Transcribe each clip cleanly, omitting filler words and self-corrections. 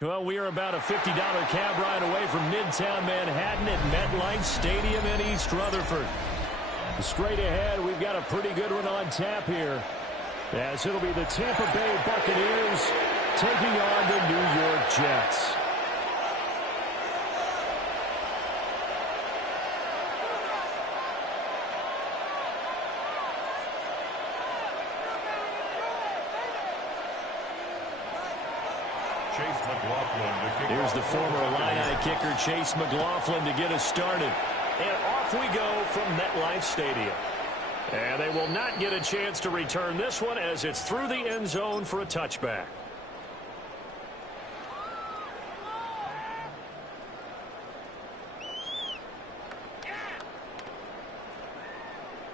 Well, we are about a $50 cab ride away from Midtown Manhattan at MetLife Stadium in East Rutherford. Straight ahead, we've got a pretty good one on tap here, as it'll be the Tampa Bay Buccaneers taking on the New York Jets. Here's the former Illini kicker, Chase McLaughlin, to get us started. And off we go from MetLife Stadium. And they will not get a chance to return this one as it's through the end zone for a touchback.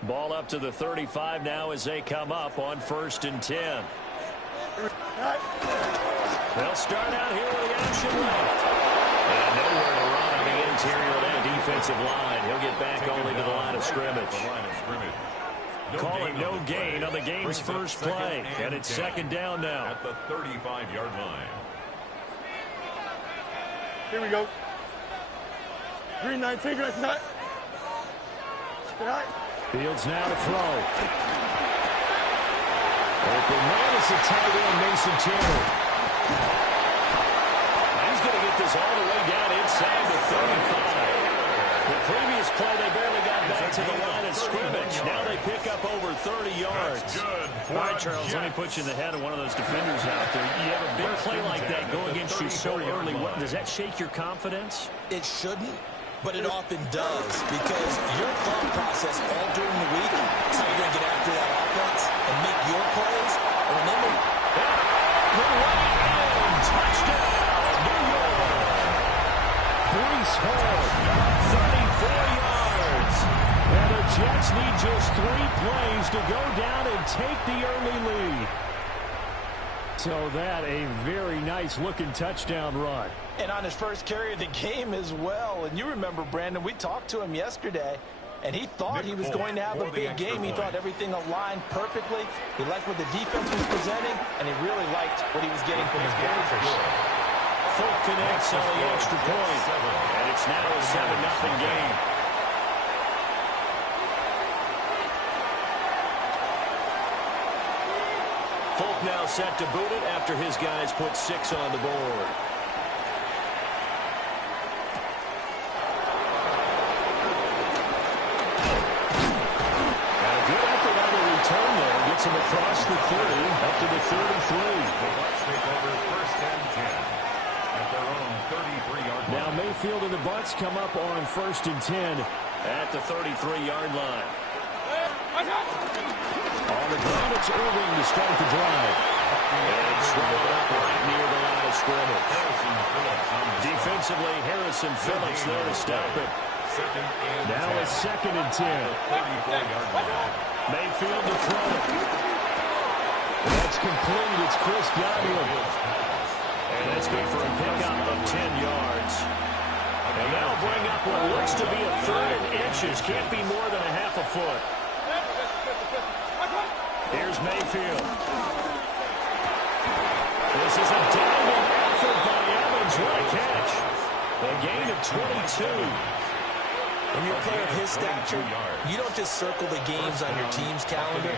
Ball up to the 35 now as they come up on 1st and 10. They'll start out here with the option left. And nowhere to run on the interior of that defensive line. He'll get back only to the line of scrimmage. Call it no gain on the game's first play. And it's 2nd down now. At the 35-yard line. Here we go. Green 19, green 9. Fields now to throw. Open man is the tight end, Mason Chandler. He's going to get this all the way down inside the 35. The previous play, they barely got back to the line of scrimmage. Now they pick up over 30 yards. All right, Charles, let me put you in the head of one of those defenders out there. You have a big play like that go against you so early. Does that shake your confidence? It shouldn't, but it often does, because your thought process all during the week is how you're going to get after that offense and make your plays. And remember, the right end, touchdown, New York. Breece Hall, 34 yards. And the Jets need just 3 plays to go down and take the early lead. So that a very nice-looking touchdown run. And on his first carry of the game as well. And you remember, Brandon, we talked to him yesterday, and he thought he was going to have a big game. He thought everything aligned perfectly. He liked what the defense was presenting, and he really liked what he was getting from his blockers. Folk connects on the extra point, and it's now a 7-0 game. Folk now set to boot it after his guys put 6 on the board. Him across the 30, up to the 33. The Bucs take over 1st and 10 at their own 33-yard line. Now Mayfield and the Bucs come up on 1st and 10 at the 33-yard line. On the ground, it's Irving to start the drive. And swallowed up right near the line of scrimmage. Defensively, Harrison Phillips there to stop it. Now it's 2nd and 10. 34-yard line. Mayfield to throw it. That's complete. It's Chris Godwin. And that's good for a pickup of 10 yards. And that'll bring up what looks to be a 3rd and inches. Can't be more than a half a foot. Here's Mayfield. This is a diving effort by Evans. What a catch. A gain of 22. when you're a player of his stature, you don't just circle the games on your team's calendar.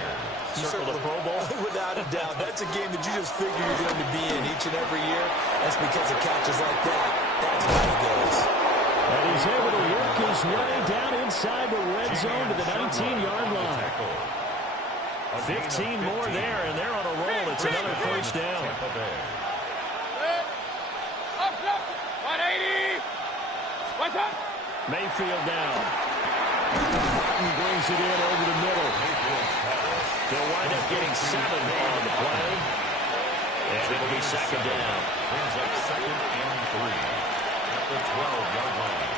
You circle the Pro Bowl. Without a doubt. That's a game that you just figure you're going to be in each and every year. That's because of catches like that. That's how he goes. And he's able to work his way down inside the red zone to the 19-yard line. 15 more there, and they're on a roll. It's another first down. Mayfield down. Martin brings it in over the middle. They'll wind up getting 7 on the play. And it'll be second down. Brings up 2nd and 3 at the 12-yard line.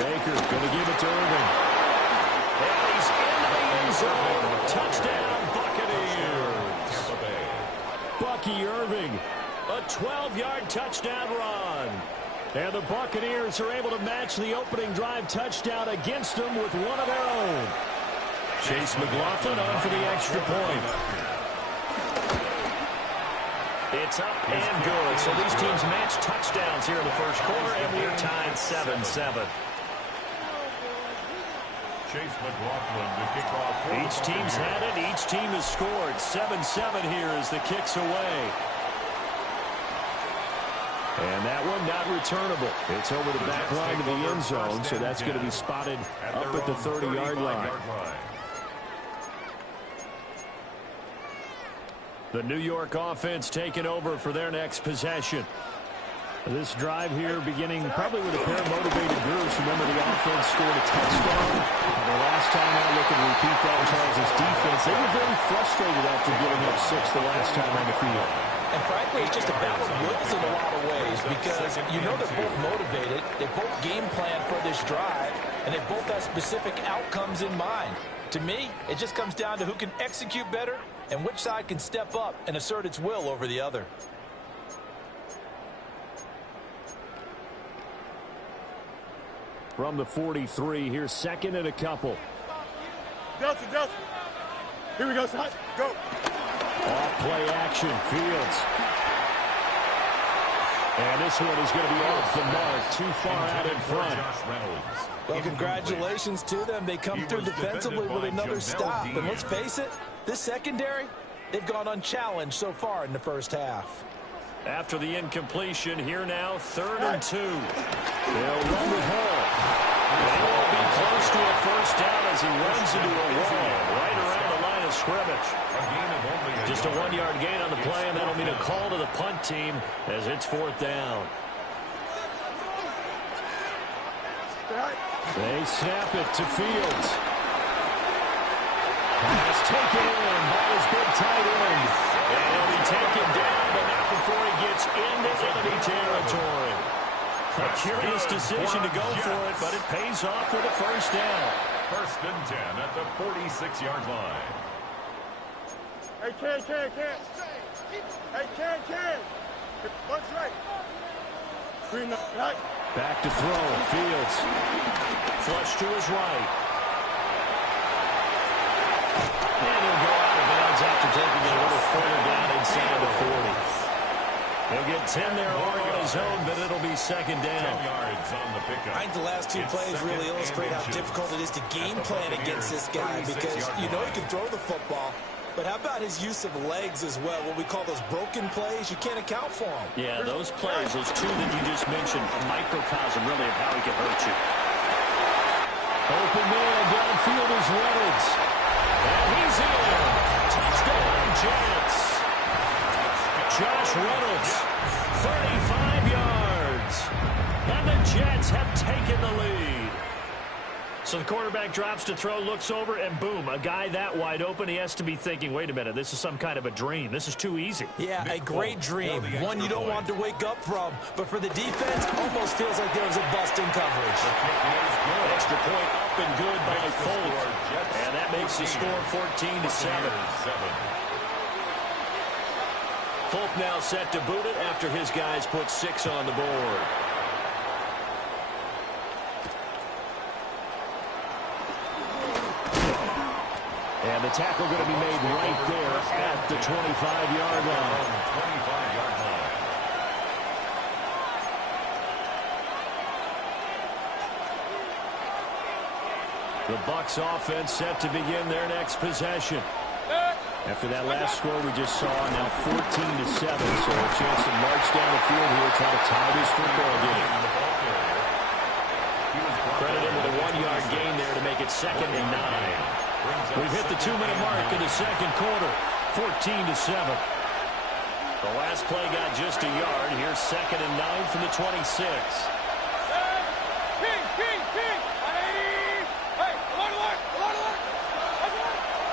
Baker going to give it to Irving. And he's into the end zone. Touchdown, Buccaneers. Bucky Irving, a 12-yard touchdown run. And the Buccaneers are able to match the opening drive touchdown against them with one of their own. Chase McLaughlin on for the extra point. It's up and good. So these teams match touchdowns here in the first quarter, and we're tied 7-7. Chase McLaughlin to kick off. Each team's had it. Each team has scored. 7-7 here as the kick's away. And that one not returnable. It's over the back line of the end zone, so that's going to be spotted up at the 30-yard line. The New York offense taking over for their next possession. This drive here beginning probably with a pair of motivated groups. Remember, the offense scored a touchdown. The last time I look and repeat that, Charles' defense, they were very frustrated after giving up 6 the last time on the field. And frankly, it's just a battle of wills in a lot of ways because you know they're both motivated. They both game plan for this drive, and they both have specific outcomes in mind. To me, it just comes down to who can execute better and which side can step up and assert its will over the other. From the 43, here's second and a couple. Delta. Here we go, son. Go. Off play action, Fields. And this one is going to be off the mark, too far out in front. Well, congratulations to them. They come through defensively with another stop. And let's face it, this secondary, they've gone unchallenged so far in the first half. After the incompletion, here now, 3rd and 2. They'll run with Hall. They will be close to a first down as he runs into a wall right around the line of scrimmage. Just a 1-yard gain on the play, and that'll mean a call to the punt team as it's 4th down. They snap it to Fields. Pass taken in by his big tight end. And he'll be taken down, but not before he gets into enemy territory. A curious decision to go for it, but it pays off with a first down. 1st and 10 at the 46-yard line. Hey, Ken. Hey, Ken. Punch right. Green right. Back to throw. Fields. Flush to his right. And he'll go out of bounds after taking it a little further down inside the 40. He'll get 10 there all on his own, but it'll be 2nd down. 10 yards on the pickup. I think the last two plays really illustrate how difficult it is to game plan against this guy because you know he can throw the football, but how about his use of legs as well? What we call those broken plays, you can't account for them. Yeah, those plays, those two that you just mentioned, a microcosm really of how he can hurt you. Open man downfield is Reynolds. And he's in. Touchdown, Jets. Josh Reynolds, 35 yards. And the Jets have taken the lead. So the quarterback drops to throw, looks over, and boom, a guy that wide open, he has to be thinking, wait a minute, this is some kind of a dream. This is too easy. Yeah, a great dream, one you don't want to wake up from. But for the defense, almost feels like there was a bust in coverage. Extra point up and good by Folk. And that makes the score 14-7. Folk now set to boot it after his guys put 6 on the board. And the tackle going to be made right there at the 25-yard line. The Bucs offense set to begin their next possession. After that last score we just saw, now 14-7, so a chance to march down the field here, try to tie this football game. Credit him with a 1-yard gain there to make it 2nd and 9. We've hit the 2-minute mark in the second quarter, 14-7. The last play got just a yard. Here's 2nd and 9 from the 26.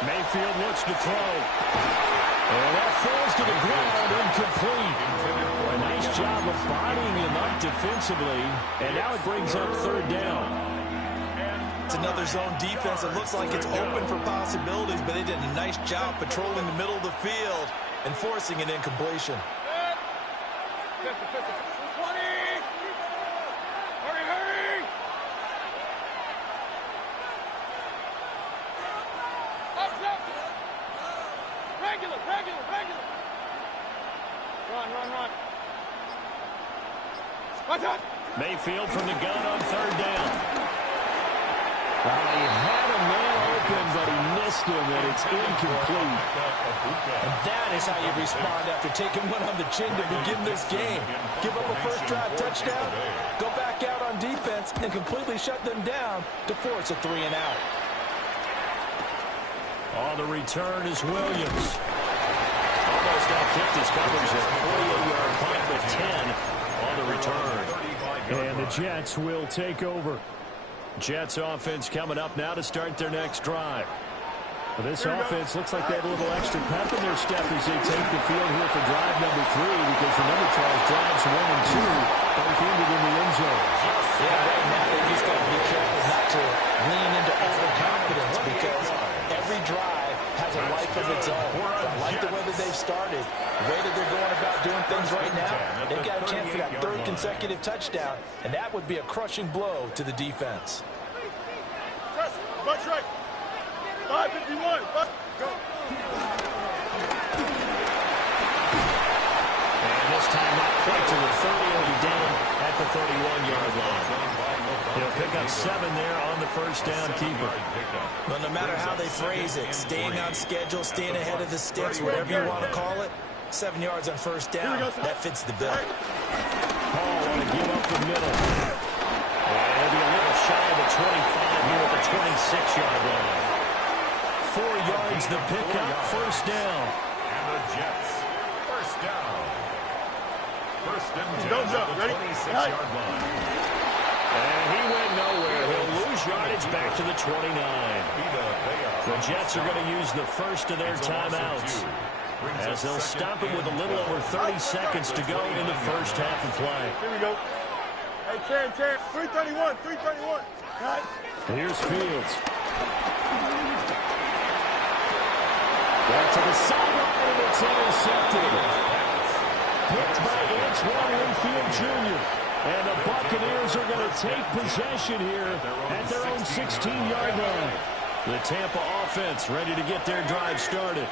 Mayfield looks to throw. And that falls to the ground, incomplete. A nice job of bodying him up defensively. And now it brings up 3rd down. It's another zone defense. It looks like it's open for possibilities, but they did a nice job patrolling the middle of the field and forcing an incompletion. Run. Watch out. Mayfield from the gun on third down. He had a man open, but he missed him, and it's incomplete. And that is how you respond after taking one on the chin to begin this game. Give up a first drive touchdown, go back out on defense, and completely shut them down to force a 3-and-out. On the return is Williams. Almost outkicked his coverage at 48-yard punt with 10 on the return. And the Jets will take over. Jets offense coming up now to start their next drive. Well, this offense looks like they have a little extra pep in their step as they take the field here for drive number 3, because remember, Charles, drives 1 and 2 both ended in the end zone. Yeah, right now they just got to be careful not to lean into overconfidence, because every drive has a life of its own. I like the way that they've started, the way that they're going about doing things right now. They've got a chance for that 3rd consecutive touchdown, and that would be a crushing blow to the defense. Butt right. 551. Go. And this time not quite to the 30, he'll be down at the 31-yard line. He'll pick up 7 there on the first down keeper. But no matter how they phrase it, staying on schedule, staying ahead of the sticks, whatever you want to call it, 7 yards on first down, that fits the bill. Paul want to give up the middle. And he'll be a little shy of the 25 here at the 26-yard line. 4 yards the pickup, first down. And the Jets, first down. First and 10 Don't jump, at the ready? 26-yard line. And he went nowhere. He'll lose yardage back to the 29. The Jets are going to use the first of their timeouts, as they'll stop it with a little over 30 seconds to go in the first half of play. Here we go. Hey, Chan. 331. Cut. Here's Fields. Back to the sideline, and it's intercepted. Picked by Antoine Winfield Jr. And the Buccaneers are going to take possession here at their own 16-yard line. The Tampa offense ready to get their drive started.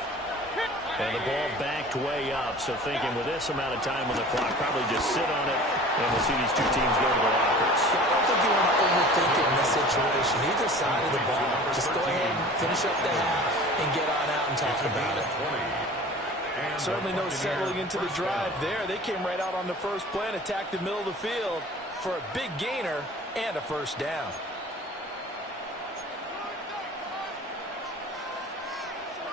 And the ball backed way up, so thinking with this amount of time on the clock, probably just sit on it, and we'll see these two teams go to the lockers. I don't think you want to overthink it in this situation. Either side of the ball, just go ahead and finish up the half and get on out and talk about it. Certainly no settling into the drive there. They came right out on the first play and attacked the middle of the field for a big gainer and a first down.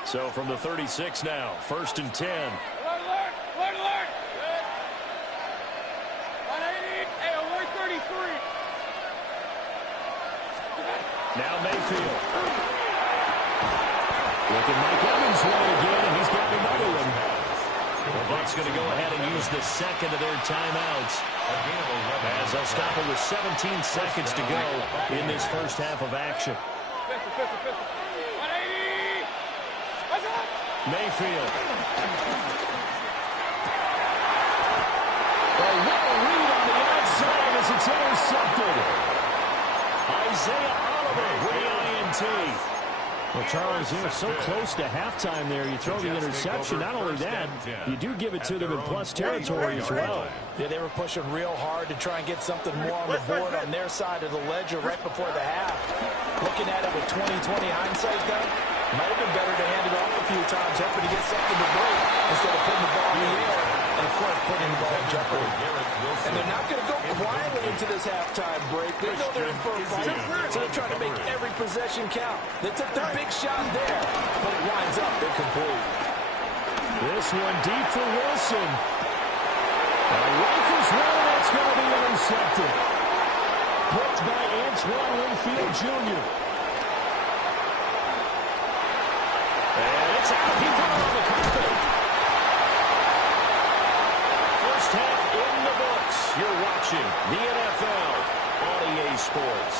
So from the 36 now, first and 10. Alert. 180. Hey, alert 33. Now Mayfield. Look at Mike Evans one again, and he's got another one. The Bucs going to go ahead and use the second of their timeouts, as they'll stop it with 17 seconds to go in this first half of action. Pistol. 180. What's up? Mayfield. A well read on the outside as it's intercepted. Isaiah Oliver with the INT. Well, Charles, you're so close to halftime there. You throw the interception. Not only that, you do give it to them in plus territory as well. Yeah, they were pushing real hard to try and get something more on the board on their side of the ledger right before the half. Looking at it with 20/20 hindsight, though, might have been better to hand it off a few times, hoping to get something to break instead of putting the ball in the air and, of course, putting the ball in jeopardy. And they're not going to go quietly into this halftime break. They know they're in for a fight, so they're trying to make every possession count. They took the big shot there, but it winds up incomplete. This one deep for Wilson. Rifles one, that's going to be intercepted. Picked by Antoine Winfield Jr. And it's out. He got on the carpet. First half in the books. You're watching the NFL on EA Sports.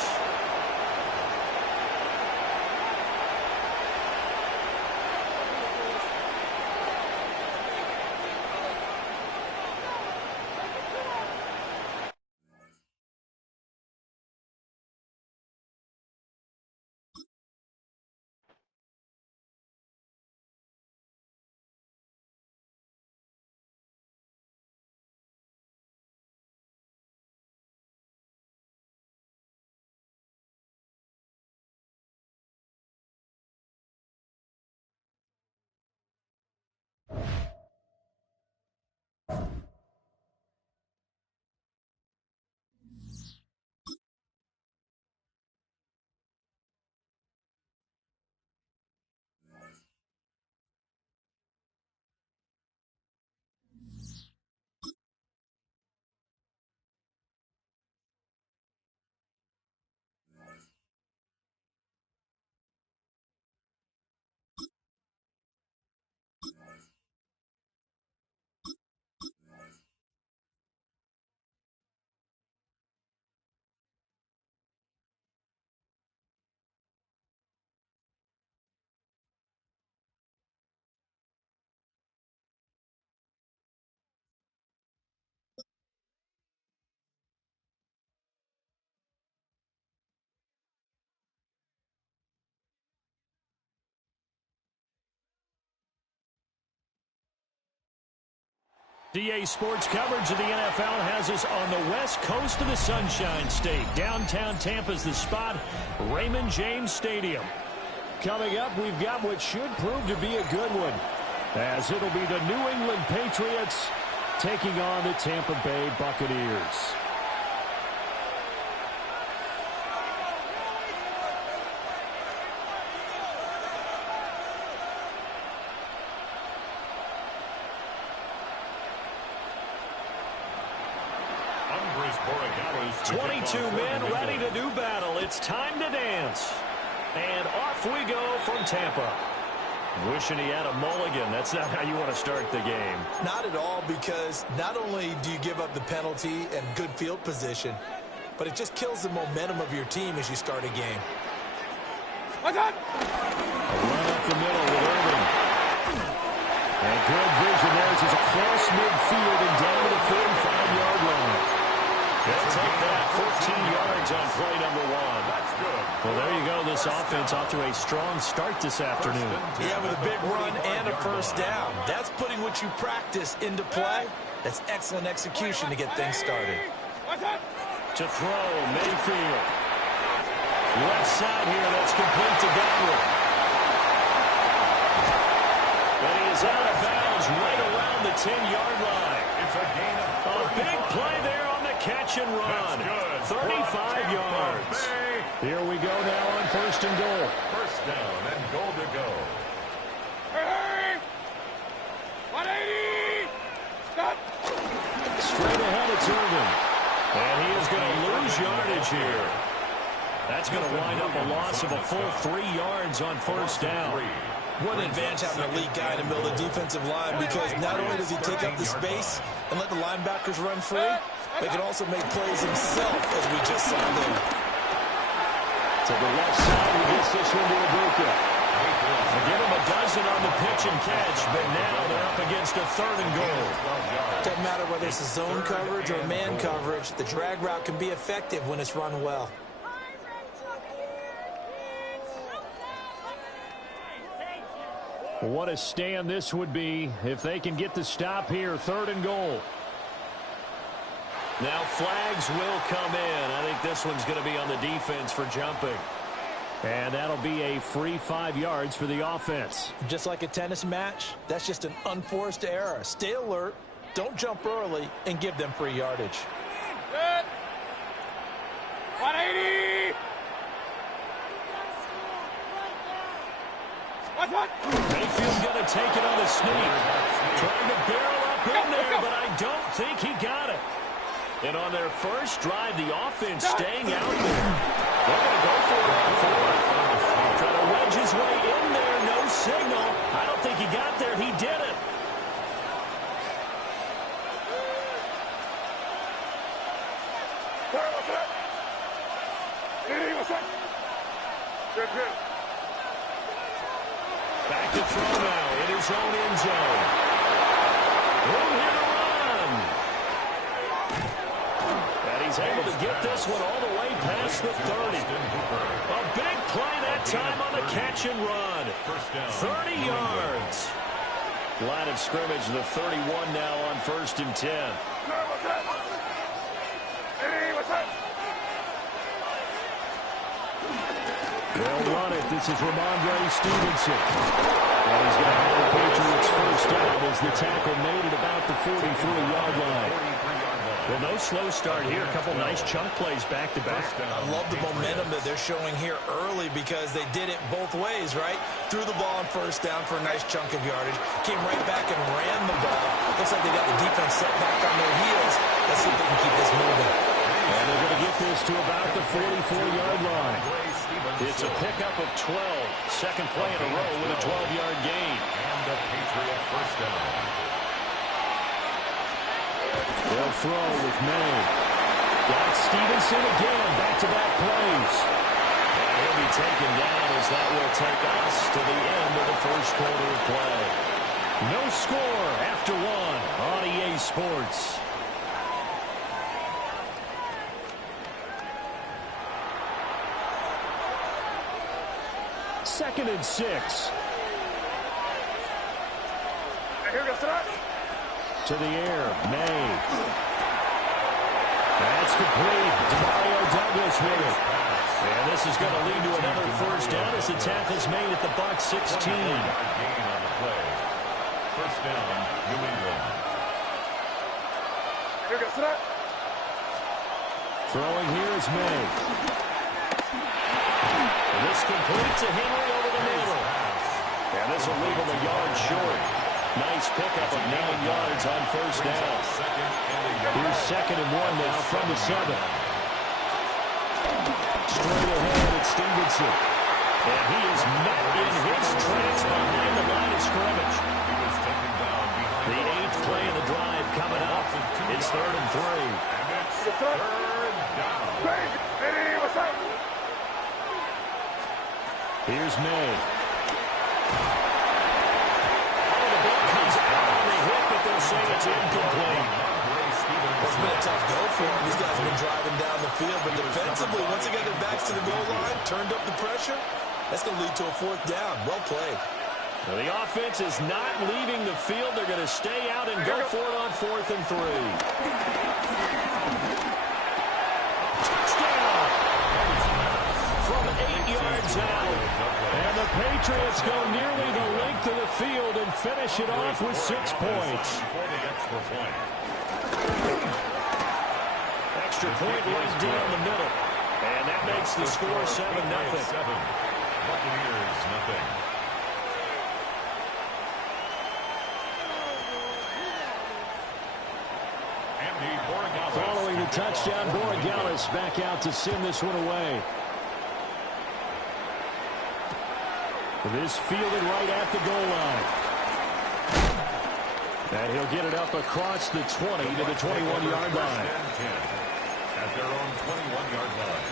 DA Sports coverage of the NFL has us on the west coast of the Sunshine State. Downtown Tampa's the spot, Raymond James Stadium. Coming up, we've got what should prove to be a good one, as it'll be the New England Patriots taking on the Tampa Bay Buccaneers. Andres Borregales. 22 men ready to do battle. It's time to dance. And off we go from Tampa. Wishing he had a mulligan. That's not how you want to start the game. Not at all, because not only do you give up the penalty and good field position, but it just kills the momentum of your team as you start a game. A run up the middle with Irving. And good vision there as it's across midfield and down to the 45-yard line. They'll take that 14 yards on play number 1. That's good. Well, there you go. This offense off to a strong start this afternoon. Yeah, with a big run and a first down. That's putting what you practice into play. That's excellent execution to get things started. To throw, Mayfield. Left side here, that's complete to Godwin. But he is out of bounds right around the 10-yard line. It's a gain of A big play there on the catch and run. 35 yards. Here we go now on first and goal. First down and goal to go. Straight ahead, it's Irvin. And he is going to lose yardage here. That's going to wind up a loss of a full 3 yards on first down. What an advantage having an elite guy in the middle of the defensive line, because not only does he take up the space and let the linebackers run free, but he can also make plays himself, as we just saw there. To the left side, he gets this one to Ibuka. They give him a dozen on the pitch and catch, but now they're up against a third and goal. Doesn't matter whether it's a zone coverage or man coverage, the drag route can be effective when it's run well. What a stand this would be if they can get the stop here. Third and goal. Now flags will come in. I think this one's going to be on the defense for jumping. And that'll be a free 5 yards for the offense. Just like a tennis match, that's just an unforced error. Stay alert, don't jump early, and give them free yardage. Good. 180. Mayfield's going to take it on the sneak. Trying to barrel up in there, but I don't think he got it. And on their first drive, the offense staying out there. They're going to go for it on fourth. Trying to wedge his way in there, no signal. I don't think he got there. He did it. Back to throw now in his own end zone. Room here to run. And he's able to get this one all the way past the 30. A big play that time on the catch and run. 30 yards. Line of scrimmage, the 31 now on first and 10. They'll run it. This is Ramondre Stevenson. And he's going to have the Patriots first down as the tackle made it about the 43-yard line. Well, no slow start here. A couple nice chunk plays back-to-back. I love the momentum that they're showing here early, because they did it both ways, right? Threw the ball on first down for a nice chunk of yardage. Came right back and ran the ball. Looks like they got the defense set back on their heels. Let's see if they can keep this moving. And they're going to get this to about the 44-yard line. It's a pickup of 12. Second play in a row with a 12-yard gain. And the Patriot first down. They'll throw with May. Got Stevenson again. Back-to-back plays. And he'll be taken down as that will take us to the end of the first quarter of play. No score after one on EA Sports. Second and 6. to the air. May. That's complete. Demario Douglas with it. And this is going to lead to another first down as the tackle's made at the Bucs 16. Gain on the play. First down, New England. Throwing here is May. And this complete to Henry over the middle. And this will leave him a yard short. Nice pickup of 9 yards on first down. Here's 2nd and 1 now from the 7. Straight ahead at Stevenson. And he is met in his tracks behind the line of scrimmage. The 8th play of the drive coming up. It's 3rd and 3. Here's May. It's incomplete. It's been a tough go for him. These guys have been driving down the field, but defensively, once they got their backs to the goal line, turned up the pressure, that's going to lead to a 4th down. Well played. Well, the offense is not leaving the field. They're going to stay out and go for it on 4th and 3. Touchdown! From 8 yards out. And the Patriots go nearly the length of the field and finish it off with 6 points. Extra point right down the middle. And that makes the score 7-0. Buccaneers, nothing. Following the touchdown, Borregales back out to send this one away. This fielded right at the goal line. And he'll get it up across the 20 to the 21-yard line. At their own 21-yard line.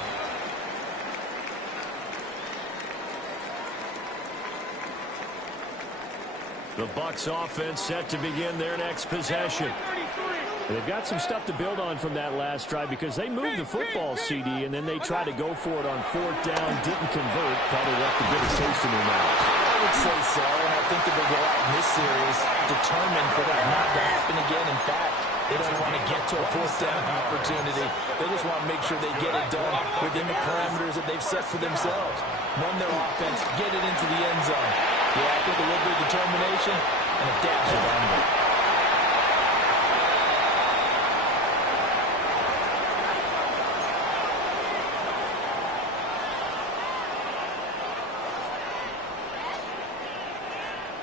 The Bucs offense set to begin their next possession. They've got some stuff to build on from that last drive because they moved the football, CD, and then they tried to go for it on 4th down, didn't convert, probably left a bitter taste in their mouths. I would say so, and I think that they go out in this series determined for that not to happen again. In fact, they don't want to get to a 4th down opportunity. They just want to make sure they get it done within the parameters that they've set for themselves. Run their offense, get it into the end zone. Yeah, I think a little bit of determination and a dash of anger.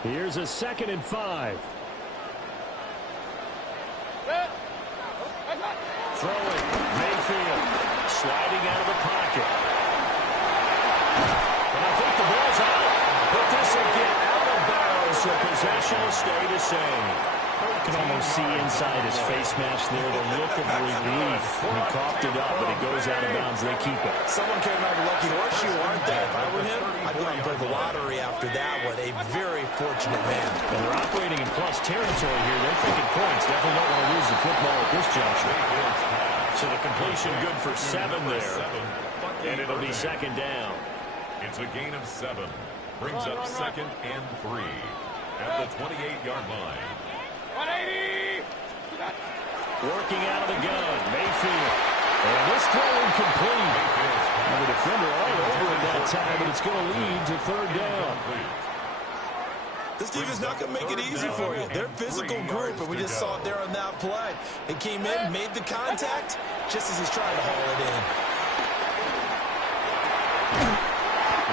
Here's a 2nd and 5. Throwing. Mayfield. Sliding out of the pocket. And I think the ball's out. But this will get out of bounds, so possession will stay the same. You can almost see inside his face mask there the look of relief. He coughed it up, but it goes out of bounds. They keep it. Someone came out of a lucky horseshoe, aren't they? If I were him, I'd go out and play the lottery after that one. A very fortunate man. And they're operating in plus territory here. They're thinking points. Definitely don't want to lose the football at this juncture. So the completion good for 7 there. And it'll be 2nd down. It's a gain of 7. Brings up 2nd and 3 at the 28-yard line. 180! Working out of the gun, Mayfield. And this throw incomplete. And the defender all over it that time, but it's going to lead to 3rd down. This defense is not going to make it easy for you. They're a physical group, and we just saw it there on that play. He came in, made the contact, just as he's trying to haul it in.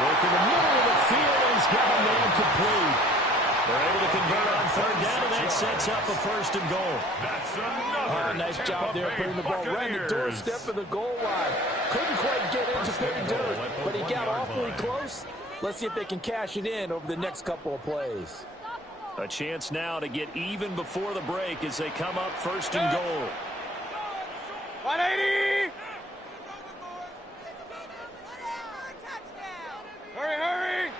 Working the middle of the field, and he's got a man complete. They're able to convert on 3rd down, and that sets up a 1st and goal. That's another Nice job there putting the ball right in the doorstep of the goal line. Couldn't quite get into pay dirt, but he got awfully close. Let's see if they can cash it in over the next couple of plays. A chance now to get even before the break as they come up 1st and goal. 180! Hurry, hurry!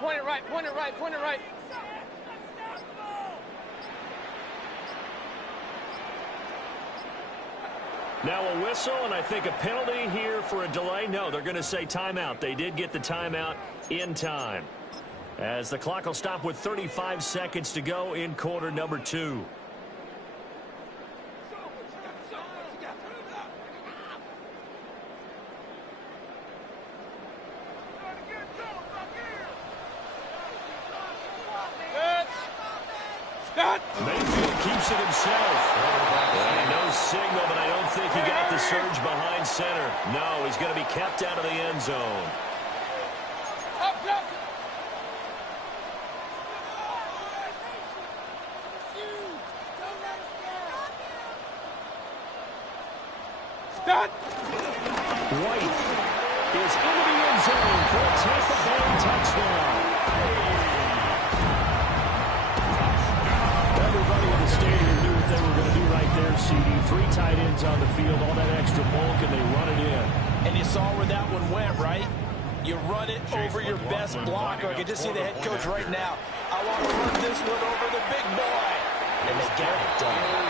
Point it right, point it right, point it right. Now a whistle, and I think a penalty here for a delay. No, they're going to say timeout. They did get the timeout in time. As the clock will stop with 35 seconds to go in quarter number 2. Mayfield keeps it himself. And no signal, but I don't think he got the surge behind center. No, he's going to be kept out of the end zone. White is into the end zone for a Tampa Bay touchdown. Everybody in the stadium knew what they were going to do right there, CD. 3 tight ends on the field, all that extra bulk, and they run it in. And you saw where that one went, right? You run it over your best blocker. I can just see the head coach right now. I want to run this one over the big boy. And they got it done.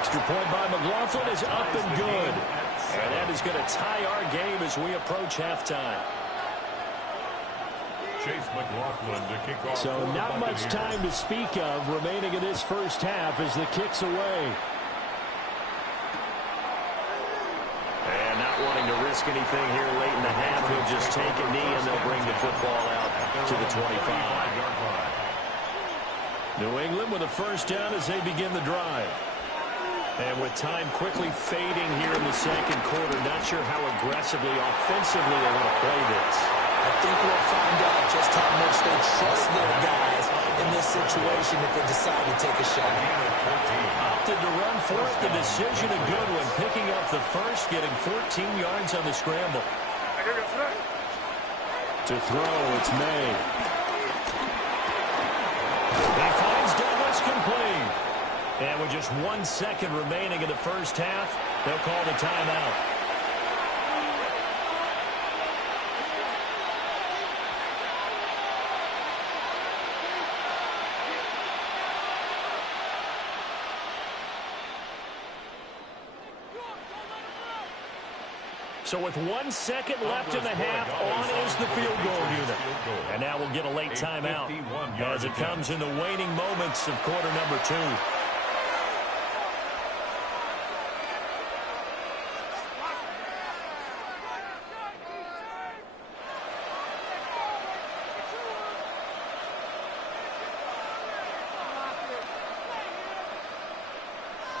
Extra point by McLaughlin is up and good. And that is going to tie our game as we approach halftime. Chase McLaughlin to kick off. So not much time to speak of remaining in this first half as the kick's away. And not wanting to risk anything here late in the half, he'll just take a knee and they'll bring the football out to the 25. New England with a first down as they begin the drive. And with time quickly fading here in the second quarter, not sure how aggressively, offensively they want to play this. I think we'll find out just how much they trust their guys in this situation if they decide to take a shot. Opted to run for it. The decision a good one. Picking up the first, getting 14 yards on the scramble. To throw, it's May. He finds Douglas complete. And with just 1 second remaining in the first half, they'll call the timeout. So with 1 second left in the half, on is the field goal unit. And now we'll get a late timeout as it comes in the waning moments of quarter number 2.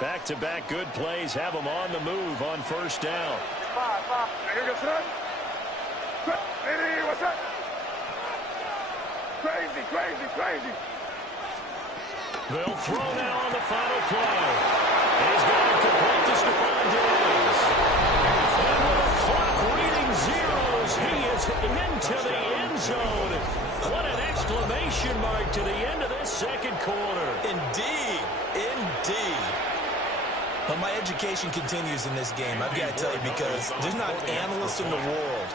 Back-to-back good plays have them on the move on first down. Here goes son. Hey, what's up? Crazy. They'll throw now on the final play. He's got it complete to Stephon Diggs. And with the clock reading zeros, he is into the end zone. What an exclamation mark to the end of this second quarter. Indeed. But my education continues in this game, I've got to tell you, because there's not an analyst in the world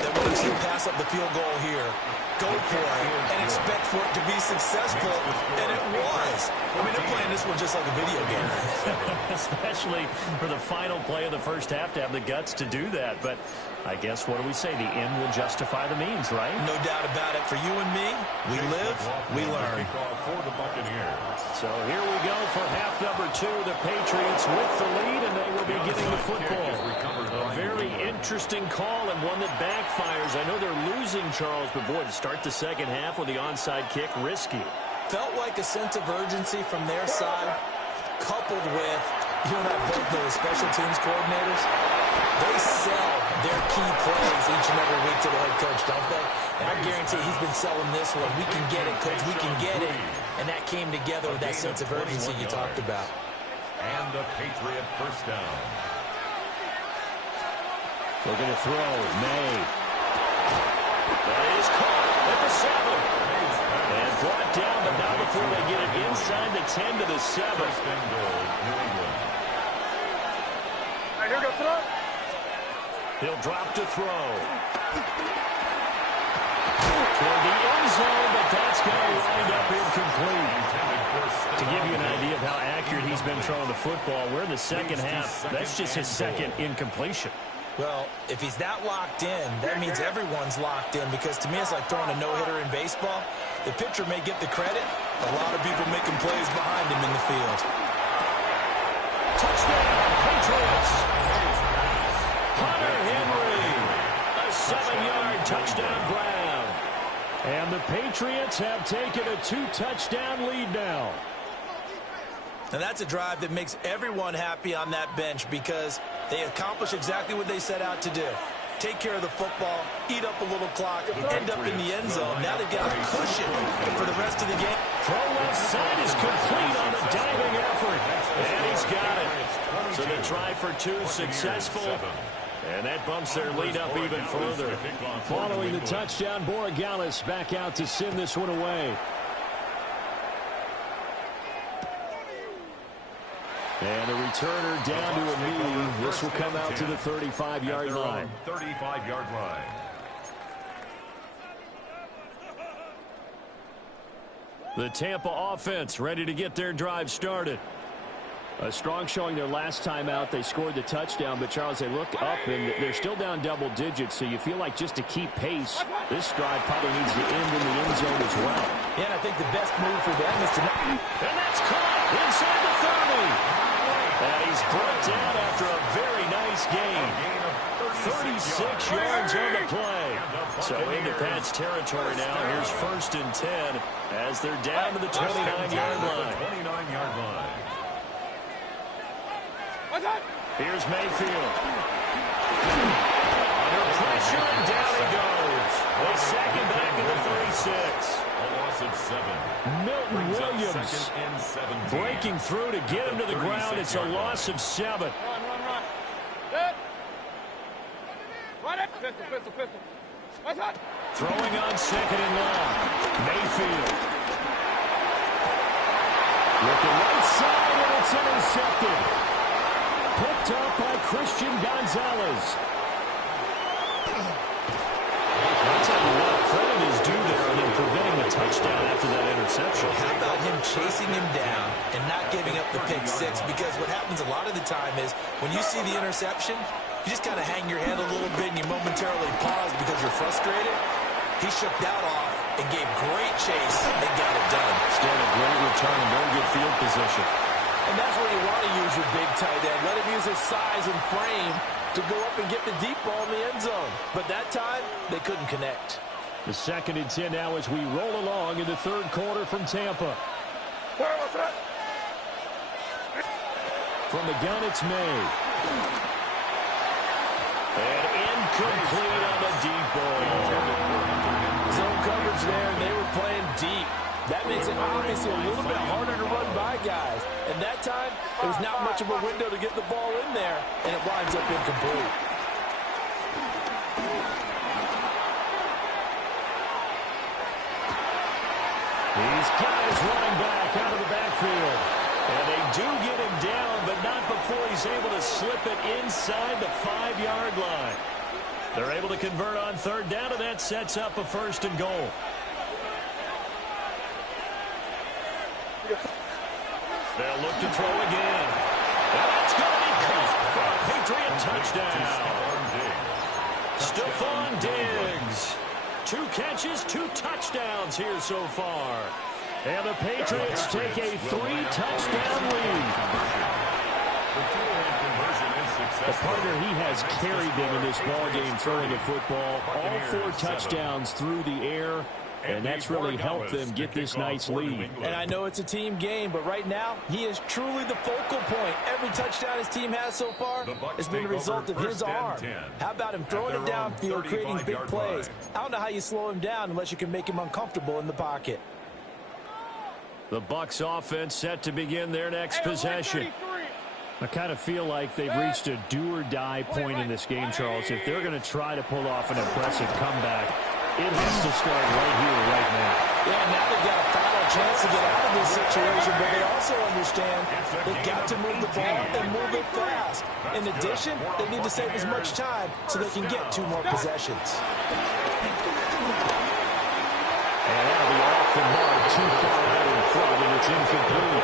that wants to pass up the field goal here, go for it, and expect for it to be successful, and it was. I mean, they're playing this one just like a video game. Especially for the final play of the first half to have the guts to do that. But I guess, what do we say? The end will justify the means, right? No doubt about it. For you and me, we live, we learn. So here we go for half number 2. The Patriots with the lead, and they will be getting the football. A very interesting call and one that backfires. I know they're losing, Charles, but boy, to start the second half with the onside kick, risky. Felt like a sense of urgency from their side, coupled with, you and I both know the special teams coordinators, they sell their key plays each and every week to the head coach, don't they? And I guarantee he's been selling this one. We can get it, coach, we can get it. And that came together with that sense of urgency you talked about. And the Patriot first down. Looking to throw, May. That is caught at the 7. And brought down, but not before they get it inside the 10 to the 7. First and goal, New England. Here goes throw. He'll drop to throw. Toward the end zone, but that's going to wind up incomplete. To give you an idea of how accurate he's been throwing the football, we're in the second half. That's just his second incompletion. Well, if he's that locked in, that means everyone's locked in, because to me it's like throwing a no-hitter in baseball. The pitcher may get the credit. A lot of people making plays behind him in the field. Touchdown, Patriots! Hunter Henry, a 7-yard touchdown grab. And the Patriots have taken a 2-touchdown lead now. And that's a drive that makes everyone happy on that bench, because they accomplish exactly what they set out to do. Take care of the football, eat up a little clock, end up in the end zone. Now they've got a cushion for the rest of the game. Throw left side is complete on a diving effort. And he's got it. So the try for 2 successful. And that bumps their lead up even further. Following the touchdown, Borregales back out to send this one away. And a returner down to a knee. This will come out to the 35-yard line. 35-yard line. The Tampa offense ready to get their drive started. A strong showing their last time out. They scored the touchdown, but Charles, they look up and they're still down double digits, so you feel like just to keep pace, this drive probably needs to end in the end zone as well. Yeah, I think the best move for them is to... And that's caught inside the 30. And he's brought down after a very nice gain. 36 yards on the play. So into Pat's territory now. Here's 1st and 10 as they're down to the 29-yard line. 29-yard line. Here's Mayfield. Under pressure, and down he goes. They sack him back at the 36. A loss of 7. Milton Williams 2nd and 17. breaking through to get him to the ground. It's a loss of 7. Throwing on 2nd and long. Mayfield. Looking right side, and it's intercepted. Picked up by Christian Gonzalez. I'll tell you what, credit is due there on him preventing the touchdown after that interception. How about him chasing him down and not giving up the pick 6? Because what happens a lot of the time is when you see the interception, you just kind of hang your head a little bit and you momentarily pause because you're frustrated. He shook that off and gave great chase and got it done. Still a great return and very good field position. And that's where you want to use your big tight end. Let him use his size and frame to go up and get the deep ball in the end zone. But that time, they couldn't connect. The 2nd and 10 now as we roll along in the 3rd quarter from Tampa. From the gun, it's May. And incomplete on the deep ball. Zone coverage there, and they were playing deep. That makes it obviously a little bit harder to run by guys. And that time, it was not much of a window to get the ball in there, and it winds up incomplete. These guys running back out of the backfield. And they do get him down, but not before he's able to slip it inside the 5-yard line. They're able to convert on 3rd down, and that sets up a 1st and goal. They'll look to throw again. And that's going to be caught for a Patriot touchdown. Stephon Diggs. 2 catches, 2 touchdowns here so far. And the Patriots take a 3-touchdown lead. The partner, he has carried them in this ballgame throwing the football. All 4 touchdowns through the air. And that's really helped them get this nice lead. And I know it's a team game, but right now, he is truly the focal point. Every touchdown his team has so far has been the result of his arm. How about him throwing it downfield, creating big plays? I don't know how you slow him down unless you can make him uncomfortable in the pocket. The Bucs offense set to begin their next possession. I kind of feel like they've reached a do-or-die point in this game, Charles. If they're going to try to pull off an impressive comeback, it has to start right here, right now. Yeah, now they've got a final chance to get out of this situation, but they also understand they've got to move the ball and move it fast. In addition, they need to save as much time so they can get 2 more possessions. And that'll be off the mark, too far out in front, and it's incomplete.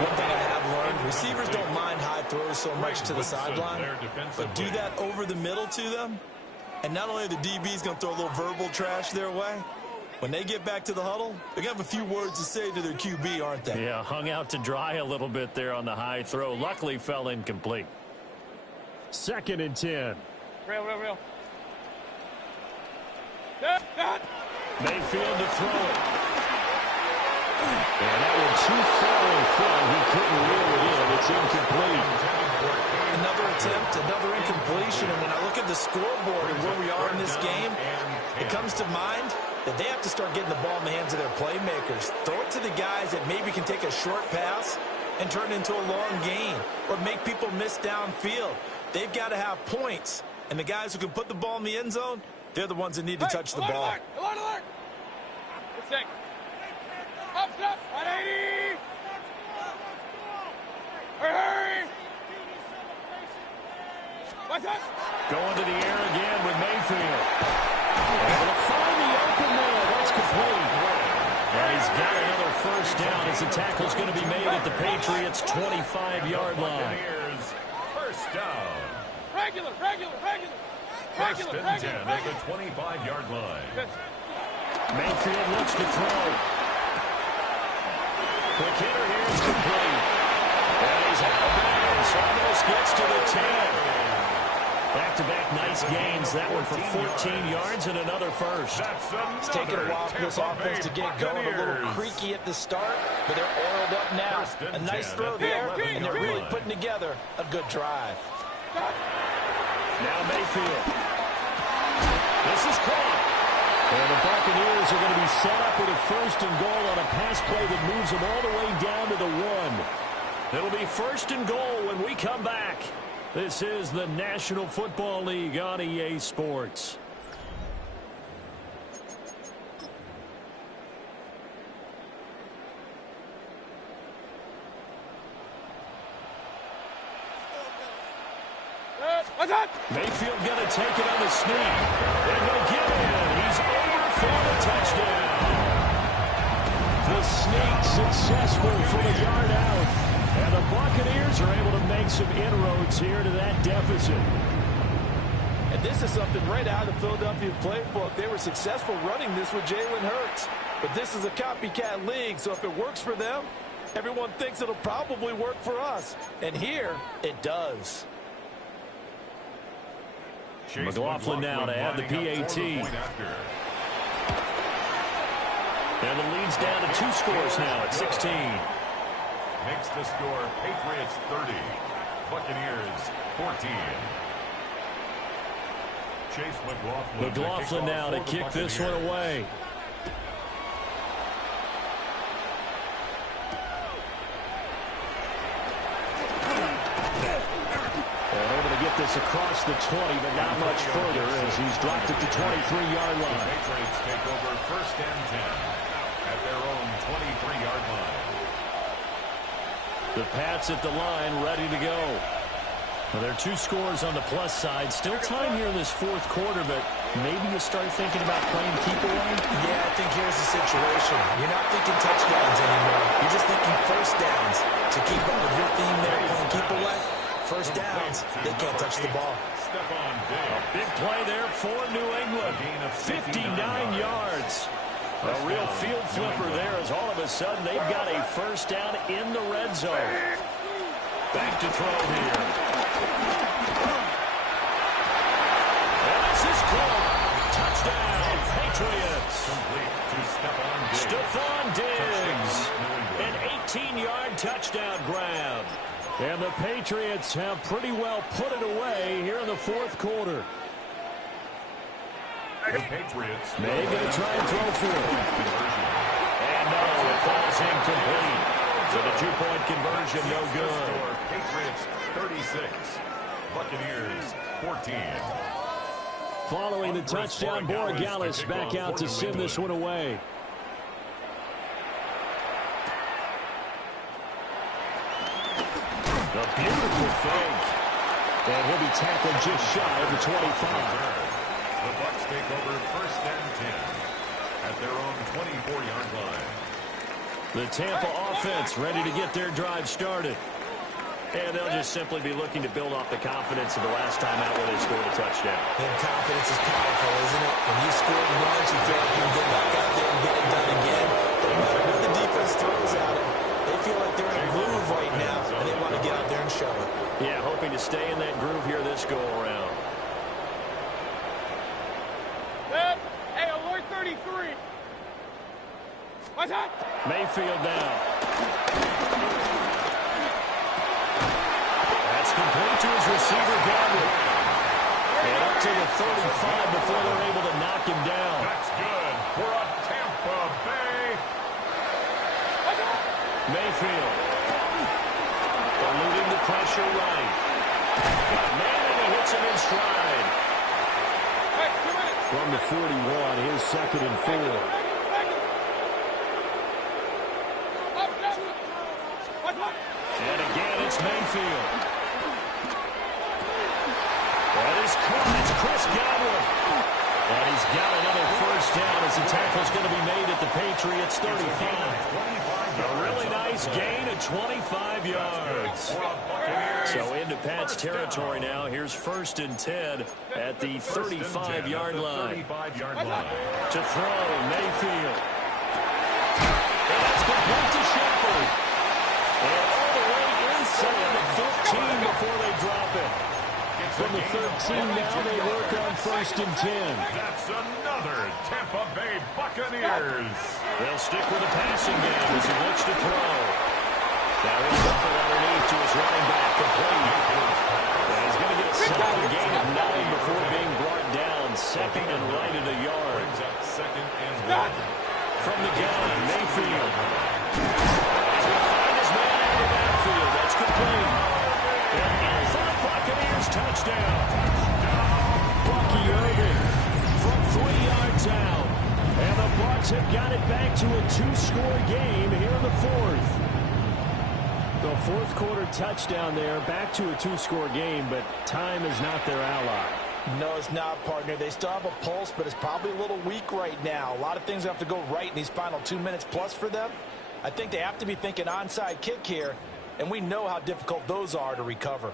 One thing I have learned, receivers don't mind high throws so much to the sideline, but do that over the middle to them, and not only are the DBs going to throw a little verbal trash their way, when they get back to the huddle, they're going to have a few words to say to their QB, aren't they? Yeah, hung out to dry a little bit there on the high throw. Luckily fell incomplete. 2nd and 10. Real. Mayfield to throw it. And that went too far in front. He couldn't reel it in. It's incomplete. Another attempt, another incompletion. And when I look at the scoreboard and where we are in this game, it comes to mind that they have to start getting the ball in the hands of their playmakers. Throw it to the guys that maybe can take a short pass and turn it into a long gain or make people miss downfield. They've got to have points. And the guys who can put the ball in the end zone, they're the ones that need to touch the ball. Alert! Six. Up, 180! Hurry! What's up? Going to the air again with Mayfield. Able to find the open man. That's complete. And he's got another first down as the tackle's going to be made at the Patriots' 25-yard line. First down. Regular. First and 10 at the 25-yard line. Mayfield looks to throw. Quick hitter here is complete. And he's out of bounds. Almost gets to the 10. Back-to-back nice gains. That one for 14 yards and another first. It's taken a while for this offense to get going. A little creaky at the start, but they're oiled up now. A nice throw there, and they're really putting together a good drive. Now Mayfield. This is caught. And the Buccaneers are going to be set up with a 1st and goal on a pass play that moves them all the way down to the 1. It'll be 1st and goal when we come back. This is the National Football League on EA Sports. What's up? Mayfield going to take it on the sneak. And he'll get in. He's over for the touchdown. The sneak successful for the yard out. And the Buccaneers are able to make some inroads here to that deficit. And this is something right out of the Philadelphia playbook. They were successful running this with Jalen Hurts. But this is a copycat league, so if it works for them, everyone thinks it'll probably work for us. And here, it does. McLaughlin now to add the PAT. And the lead's down to 2 scores now at 16. Makes the score Patriots 30, Buccaneers 14. Chase McLaughlin now to kick this one away. And able to get this across the 20, but not much further as he's dropped at the 23-yard line. The Patriots take over 1st and 10 at their own 23-yard line. The Pats at the line, ready to go. Well, there are 2 scores on the plus side. Still time here in this 4th quarter, but maybe you start thinking about playing keep away? Yeah, I think here's the situation. You're not thinking touchdowns anymore. You're just thinking first downs. To keep up with your theme there, playing keep away, first downs, they can't touch the ball. Big play there for New England. 59 yards. A real field flipper there as all of a sudden they've got a first down in the red zone. Back to throw here. And this is caught. Touchdown, Patriots. Stephon Diggs. An 18-yard touchdown grab. And the Patriots have pretty well put it away here in the 4th quarter. The Patriots May going to try and throw for it. And no, it falls incomplete. So the 2-point conversion, no good. Patriots 36, Buccaneers 14. Following the touchdown, Borregales back out to send this one away. A beautiful fake. And he'll be tackled just shy of the 25. The Bucs take over 1st and 10 at their own 24-yard line. The Tampa offense ready to get their drive started. And they'll just simply be looking to build off the confidence of the last time out where they scored a touchdown. And confidence is powerful, isn't it? When you score once, you feel like you can get back out there and get it done again. No matter what the defense throws at them, they feel like they're in a groove right now, and they want to get out there and show it. Yeah, hoping to stay in that groove here this go-around. Hey, alert 33. What's that? Mayfield down. That's complete to his receiver, Godwin. And up to the 35 before they're able to knock him down. That's good for a Tampa Bay. Mayfield. Eluding the pressure right. Man, and he hits him in stride. From the 41, here's 2nd and 4. And again, it's Mayfield. That is caught. It's Chris Godwin. And he's got another first down as the tackle's going to be made at the Patriots 35. A really nice gain of 25 yards. So into Pat's territory now. Here's 1st and 10 at the 35-yard line. To throw, Mayfield. And that's complete to Shepard. And all the way inside the 15 before they drop it. From the 13 now, they work on 1st and 10. That's another Tampa Bay Buccaneers. They'll stick with the passing game as he looks to throw. Now he'll double underneath to his running back, complete. And he's going to get a solid gain of 9 before being brought down. 2nd and right at a yard. Brings up 2nd and 1. From the gun, Mayfield. He's going to find his man out of the backfield. That's complete. And in for the Buccaneers touchdown. Bucky Irving from 3 yards out. And the Bucs have got it back to a 2-score game here in the 4th. The 4th quarter touchdown there, back to a 2-score game, but time is not their ally. No, it's not, partner. They still have a pulse, but it's probably a little weak right now. A lot of things have to go right in these final 2 minutes plus for them. I think they have to be thinking onside kick here, and we know how difficult those are to recover.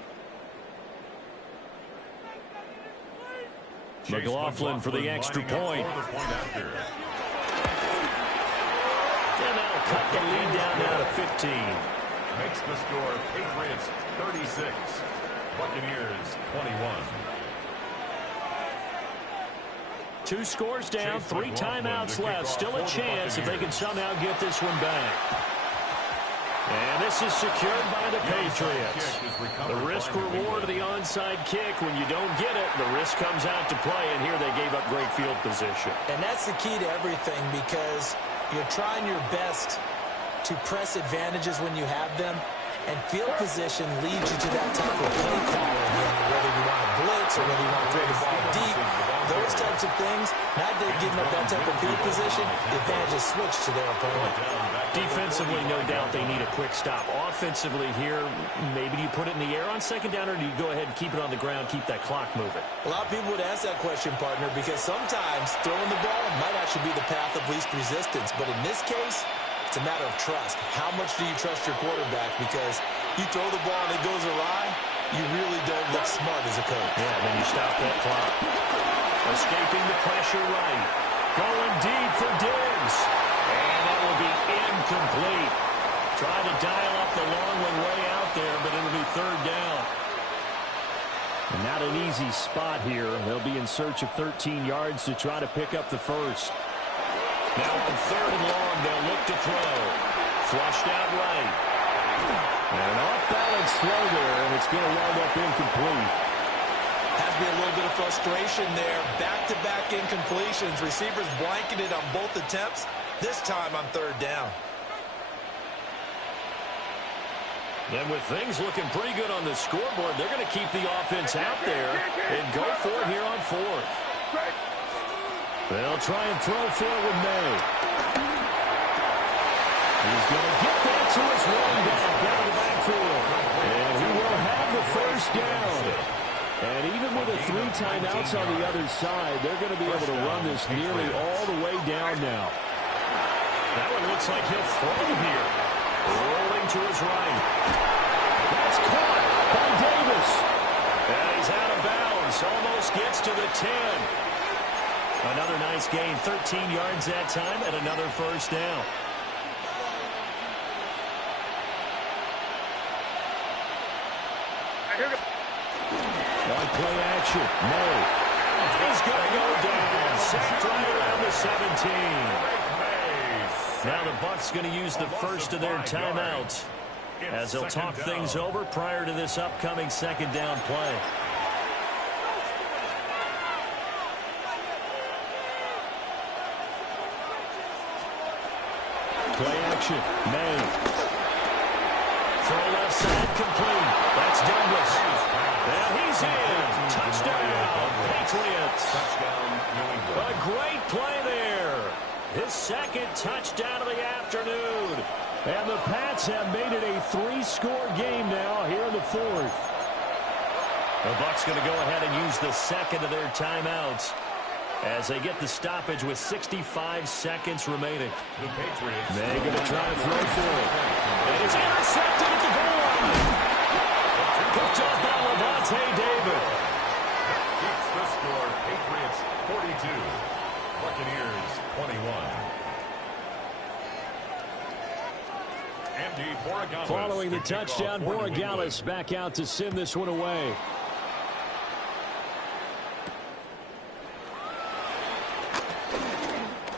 McLaughlin for the extra point. And that'll cut the lead down now to 15. Makes the score Patriots 36, Buccaneers 21. 2 scores down, 3 timeouts left. Still a chance if they can somehow get this one back. And this is secured by the Patriots. The risk reward of the onside kick. When you don't get it, the risk comes out to play, and here they gave up great field position. And that's the key to everything, because you're trying your best to press advantages when you have them, and field position leads you to that type of play calling, whether you want to blitz or whether you want to throw the ball deep. Those types of things, not giving up that type of field position, the advantage is switched to their opponent. Defensively, no doubt they need a quick stop. Offensively here, maybe do you put it in the air on 2nd down, or do you go ahead and keep it on the ground, keep that clock moving? A lot of people would ask that question, partner, because sometimes throwing the ball might actually be the path of least resistance. But in this case, it's a matter of trust. How much do you trust your quarterback? Because you throw the ball and it goes awry, you really don't look smart as a coach. Yeah, then you stop that clock. Escaping the pressure right. Going deep for Diggs. And that will be incomplete. Try to dial up the long one way out there, but it'll be 3rd down. And not an easy spot here. They'll be in search of 13 yards to try to pick up the first. Now on 3rd and long, they'll look to throw. Flushed out right. And an off-balance throw there, and it's going to wind up incomplete. Has to be a little bit of frustration there. Back-to-back incompletions. Receivers blanketed on both attempts, this time on 3rd down. Then with things looking pretty good on the scoreboard, they're going to keep the offense out there and go for it here on 4th. They'll try and throw for it with May. He's going to get that to his running back out of the backfield. And he will have the first down. And even with the 3 timeouts on the other side, they're going to be able to run this nearly all the way down now. That one looks like he'll throw here. Rolling to his right. That's caught by Davis. And he's out of bounds. Almost gets to the 10. Another nice gain. 13 yards that time and another first down. On play action. No. He's going to go down. Sacked right around the 17. Now the Bucs going to use the first of their timeouts as they'll talk things over prior to this upcoming second down play. Play action. May. Throw left side complete. That's Douglas. And he's in. Touchdown, Patriots. A great play there. His second touchdown of the afternoon. And the Pats have made it a 3-score game now here in the fourth. The Bucs going to go ahead and use the second of their timeouts as they get the stoppage with 65 seconds remaining. The Patriots. They're going to try to throw for it. And it's intercepted at the goal line. Picked up by Levante David. Keeps the score. Patriots 42. Buccaneers 21. Following the touchdown, Borregales back out to send this one away.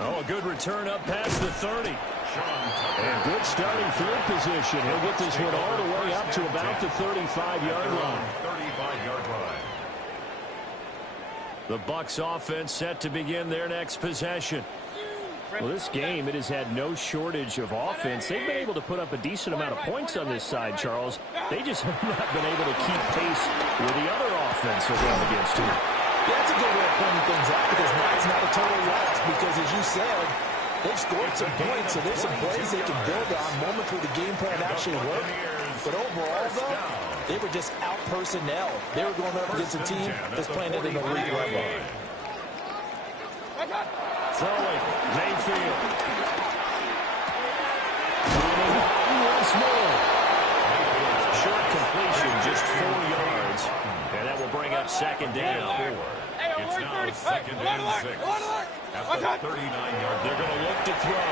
Oh, a good return up past the 30. And good starting field position. He'll get this one all the way up to about the 35-yard line. 35-yard line. The Bucs offense set to begin their next possession. Well, this game, it has had no shortage of offense. They've been able to put up a decent amount of points on this side, Charles. They just have not been able to keep pace with the other offense they're going against here. Yeah, that's a good way of pointing things out because now it's not a total loss because, as you said, they've scored some points, so there's some plays they can build on, moments where the game plan actually worked. But overall, though, they were just out-personnel. They were going up against a team that's playing at an elite level. Throwing, Mayfield. Once more. Short completion, just 4 yards. And that will bring up second down. It's now second and 6. At the 39-yard. They're going to look to throw.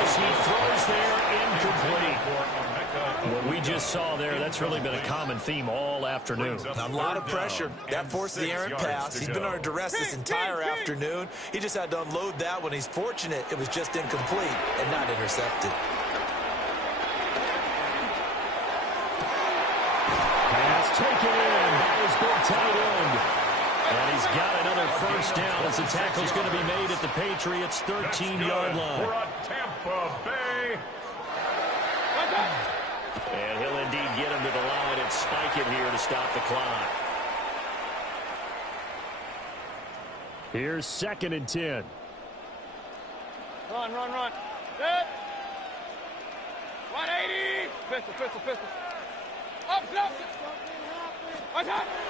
As he throws there, incomplete. What we just saw there, that's really been a common theme all afternoon. A lot of pressure. That forced the errant pass. He's been under duress this entire afternoon. He just had to unload that one. He's fortunate it was just incomplete and not intercepted. Pass taken in by his big tight end. And he's got another first down as the tackle's going to be made at the Patriots' 13-yard line. For a Tampa Bay. And he'll indeed get him to the line and spike it here to stop the clock. Here's second and 10. Run, run, run. Set. 180. Pistol. Up.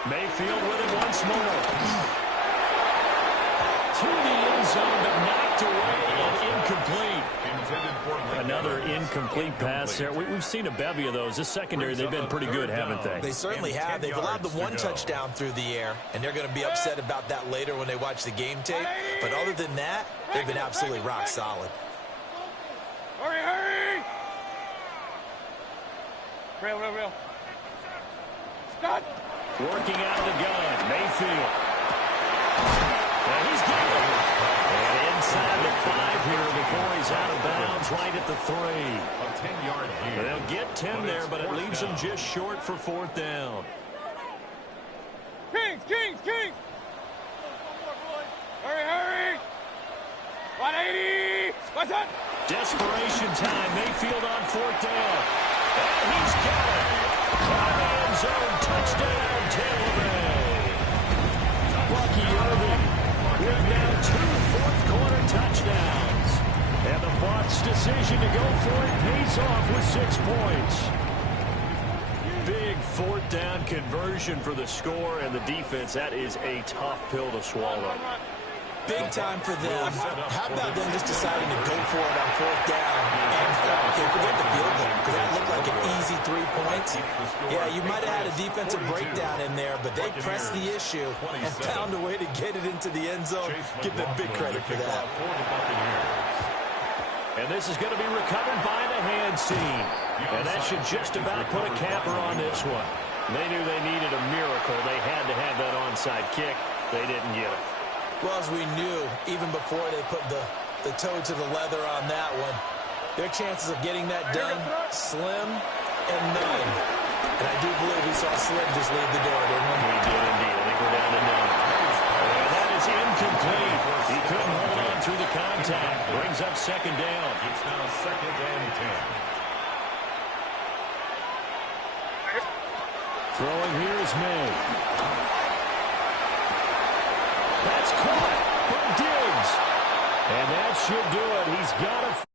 Mayfield with it once more. To the end zone, but knocked away and incomplete. Another incomplete pass there. We've seen a bevy of those. This secondary, they've been pretty good, haven't they? They certainly have. They've allowed the one touchdown through the air, and they're going to be upset about that later when they watch the game tape. But other than that, they've been absolutely rock solid. Hurry. Real. Stop. Working out of the gun, Mayfield. And he's got it. And inside the 5 here before he's out of bounds, right at the 3. A 10-yard gain. They'll get 10 there, but it leaves them just short for 4th down. Kings. Hurry. 180. What's that? Desperation time. Mayfield on 4th down. And he's got it. Caught in the end zone. Touchdown, Tampa Bay. Bucky Irving with now 2 fourth-quarter touchdowns. And the Bucs' decision to go for it pays off with 6 points. Big 4th down conversion for the score and the defense. That is a tough pill to swallow. big time for them. How about them just deciding to go for it on fourth down? And, okay, forget the field goal, because that looked like an easy 3 points. Yeah, you might have had a defensive breakdown in there, but they pressed the issue and found a way to get it into the end zone. Give them big credit for that. And this is going to be recovered by the hands team. And that should just about put a capper on this one. They knew they needed a miracle. They had to have that onside kick. They didn't get it. Well, as we knew, even before they put the toe to the leather on that one, their chances of getting that done, slim and none. And I do believe we saw Slim just leave the door, didn't we? We did indeed. I think we're down to none. And that is incomplete. He couldn't hold on through the contact. Brings up second down. It's now second and 10. Throwing here is May. That's caught for Diggs. And that should do it. He's got a...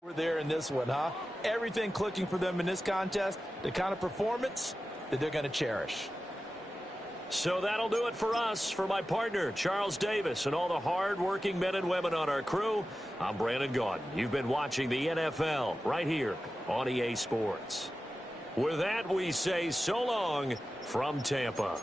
We're there in this one, huh? Everything clicking for them in this contest, the kind of performance that they're going to cherish. So that'll do it for us. For my partner, Charles Davis, and all the hard-working men and women on our crew, I'm Brandon Gaudin. You've been watching the NFL right here on EA Sports. With that, we say so long from Tampa.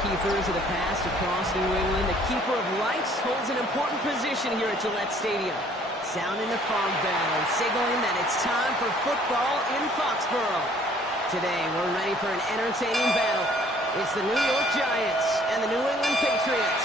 Keepers of the past across New England, the keeper of lights holds an important position here at Gillette Stadium, sounding the fog bell and signaling that it's time for football in Foxborough. Today, we're ready for an entertaining battle. It's the New York Giants and the New England Patriots.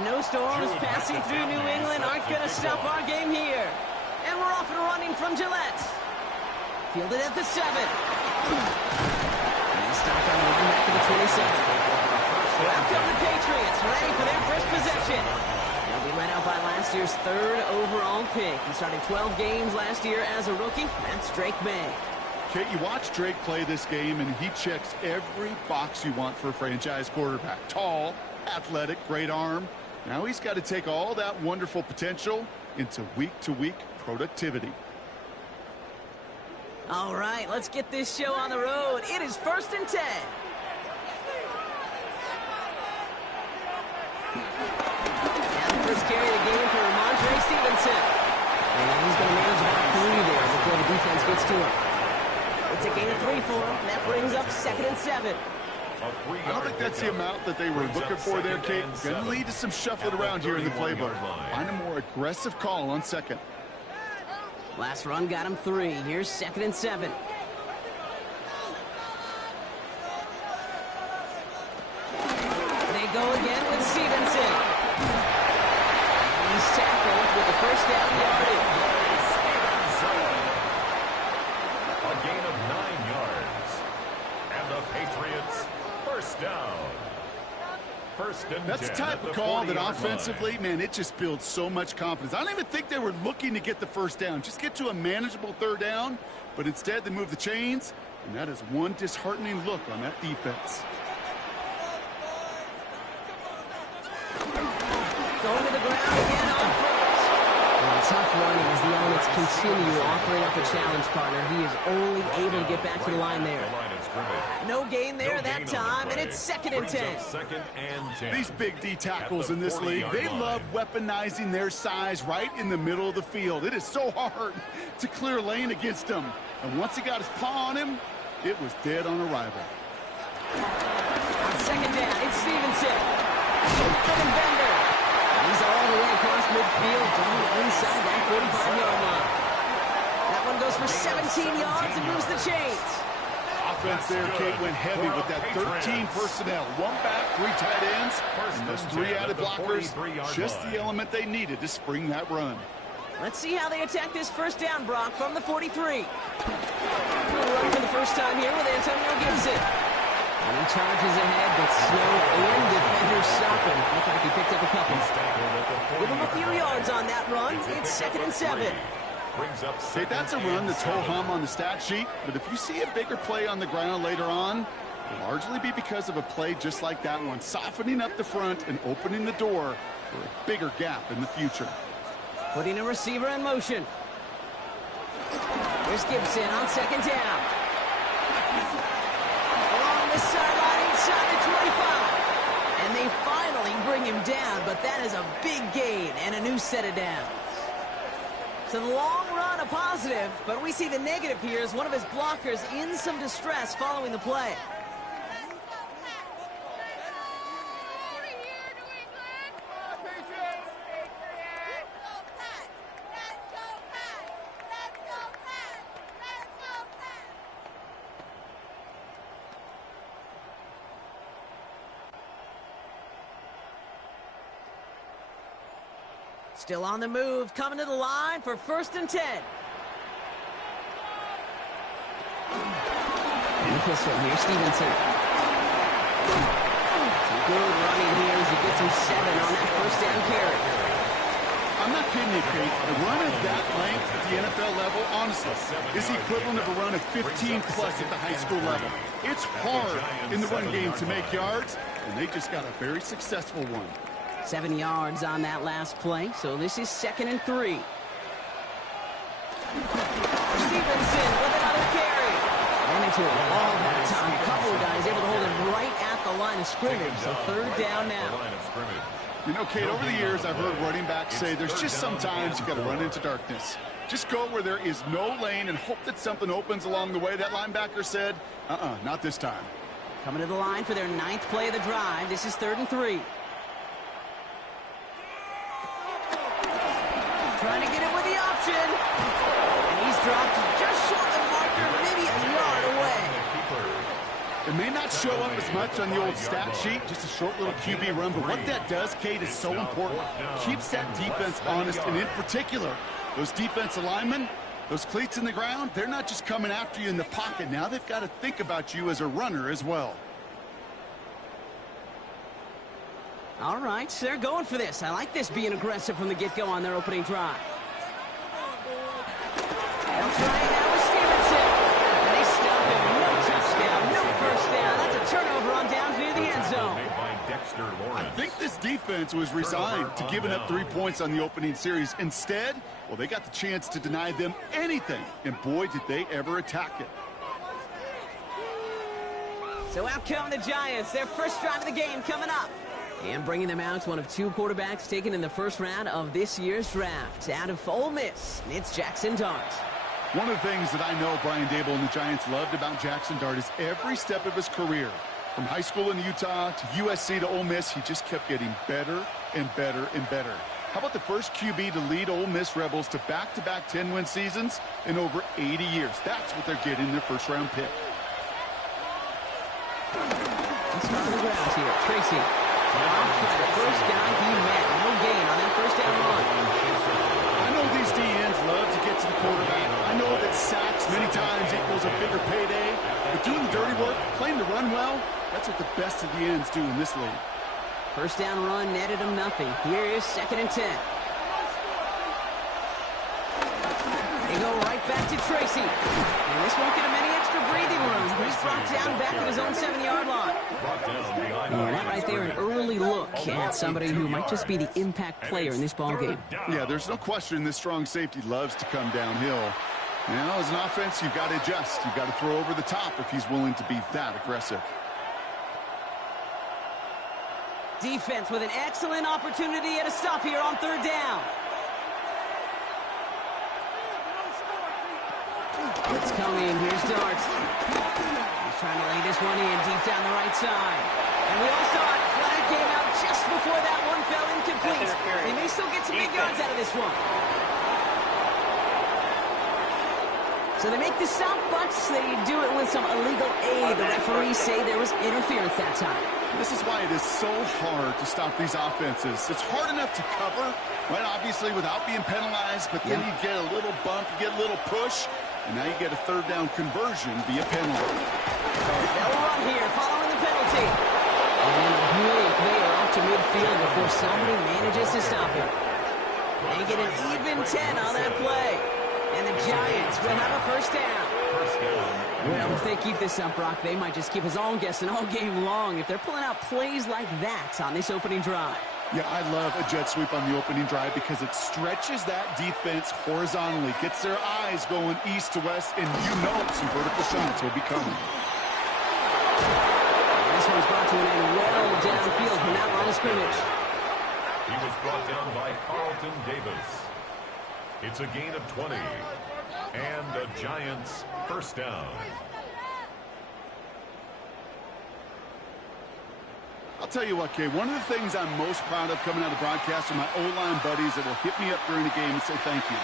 Snowstorms passing through New England aren't going to stop our game here. And we're off and running from Gillette. Fielded at the 7. And stopped on the run back to the 27. Out come the Patriots, ready for their first possession. They'll be led out by last year's 3rd overall pick. He started 12 games last year as a rookie. That's Drake May. Kate, you watch Drake play this game, and he checks every box you want for a franchise quarterback. Tall, athletic, great arm. Now he's got to take all that wonderful potential into week-to-week productivity. All right, let's get this show on the road. It is 1st and 10. And the first carry of the game for Ramondre Stevenson. And he's going to manage about 3 there before the defense gets to him. It's a gain of 3 for him. That brings up 2nd and 7. I don't think that's the amount that they were looking for there, Kate. Going to lead to some shuffling around here in the playbook. Find a more aggressive call on 2nd. Last run got him 3. Here's 2nd and 7. They go again with Stevenson. And he's tackled with the first down yardage. A gain of 9 yards. And the Patriots first down. That's the type of call that offensively, man, it just builds so much confidence. I don't even think they were looking to get the first down. Just get to a manageable 3rd down, but instead they move the chains, and that is one disheartening look on that defense. Going to the ground again on first. And tough running as the elements continue offering up a challenge partner. He is only able to get back to the line there. No gain there that time, and it's 2nd and 10. These big D tackles in this league, they love weaponizing their size right in the middle of the field. It is so hard to clear a lane against them. And once he got his paw on him, it was dead on arrival. On 2nd down, it's Stevenson. For the Bender. He's all the way across midfield, down inside that 45-yard line. That one goes for 17 yards and moves the chains. Offense there, Kate, went heavy with that 13 personnel. 1 back, 3 tight ends, and those 3 added blockers. Just the element they needed to spring that run. Let's see how they attack this first down, Brock, from the 43. Run for the first time here with Antonio Gibson. And he charges ahead, but Snow and defenders stop him. Looked like he picked up a couple. Give him a few yards on that run. It's 2nd and 7. Hey, that's a run that's ho-hum on the stat sheet, but if you see a bigger play on the ground later on, it'll largely be because of a play just like that one, softening up the front and opening the door for a bigger gap in the future. Putting a receiver in motion. Here's Gibson on 2nd down. Along the sideline inside the 25. And they finally bring him down, but that is a big gain and a new set of downs. So the long run a positive, but we see the negative here as one of his blockers in some distress following the play. Still on the move, coming to the line for 1st and 10. And the pistol here, Stevenson. Some good running here as he gets him 7 on that first down carry. I'm not kidding you, Kate. A run of that length at the NFL level, honestly, is the equivalent of a run of 15-plus at the high school level. It's hard in the run game to make yards, and they just got a very successful one. 7 yards on that last play, so this is 2nd and 3. Stevenson with another carry. Ran into a wall that time. A couple of guys able to hold him right at the line of scrimmage, so 3rd down now. You know, Kate, over the years, I've heard running backs say there's just sometimes you got to run into darkness. Just go where there is no lane and hope that something opens along the way. That linebacker said, not this time. Coming to the line for their 9th play of the drive. This is 3rd and 3. Trying to get it with the option. And he's dropped just short of the marker, maybe a yard away. It may not show up as much on the old stat sheet, just a short little QB run, but what that does, Kate, is so important. Keeps that defense honest, and in particular, those defensive linemen, those cleats in the ground, they're not just coming after you in the pocket. Now they've got to think about you as a runner as well. All right, so they're going for this. I like this being aggressive from the get-go on their opening drive. They'll try it now with Stevenson. And they stop him. No touchdown, no first down. That's a turnover on downs near the end zone. I think this defense was resigned to giving up 3 points on the opening series. Instead, well, they got the chance to deny them anything. And boy, did they ever attack it. So out come the Giants. Their first drive of the game coming up. And bringing them out, one of 2 quarterbacks taken in the first round of this year's draft. Out of Ole Miss, it's Jackson Dart. One of the things that I know Brian Dable and the Giants loved about Jackson Dart is every step of his career, from high school in Utah to USC to Ole Miss, he just kept getting better and better and better. How about the first QB to lead Ole Miss Rebels to back-to-back 10-win seasons in over 80 years? That's what they're getting in their first-round pick. Let's start on the ground here. Tracy. Dropped by the first guy he met. No gain on that first down run. I know these DNs love to get to the quarterback. I know that sacks many times equals a bigger payday. But doing the dirty work, playing to run well, that's what the best of the ends do in this league. First down run netted him nothing. Here is 2nd and 10. They go right back to Tracy. And this won't get him any extra breathing room. He's brought down back at his own 7-yard line. And that right there, an early look at somebody who might just be the impact player in this ballgame. Yeah, there's no question this strong safety loves to come downhill. Now, as an offense, you've got to adjust. You've got to throw over the top if he's willing to be that aggressive. Defense with an excellent opportunity at a stop here on 3rd down. Let's come in. Here's Dart. He's trying to lay this one in deep down the right side. And we all saw it. Flag came out just before that one fell incomplete. They may still get some big yards out of this one. So they make the stop, but they do it with some illegal aid. The referees say there was interference that time. This is why it is so hard to stop these offenses. It's hard enough to cover, right, obviously, without being penalized, but then you get a little bump, you get a little push, and now you get a 3rd down conversion via penalty. They'll run here following the penalty. And in a blink, they are off to midfield before somebody manages to stop him. They get an even 10 on that play. And the Giants will have a first down. Well, if they keep this up, Brock, they might just keep us all guessing all game long if they're pulling out plays like that on this opening drive. Yeah, I love a jet sweep on the opening drive because it stretches that defense horizontally, gets their eyes going east to west, and you know some vertical shots will be coming. This one's brought to an end well downfield from that line of scrimmage. He was brought down by Carlton Davis. It's a gain of 20. And the Giants first down. I'll tell you what, Kay, one of the things I'm most proud of coming out of broadcast are my O-line buddies that will hit me up during the game and say thank you.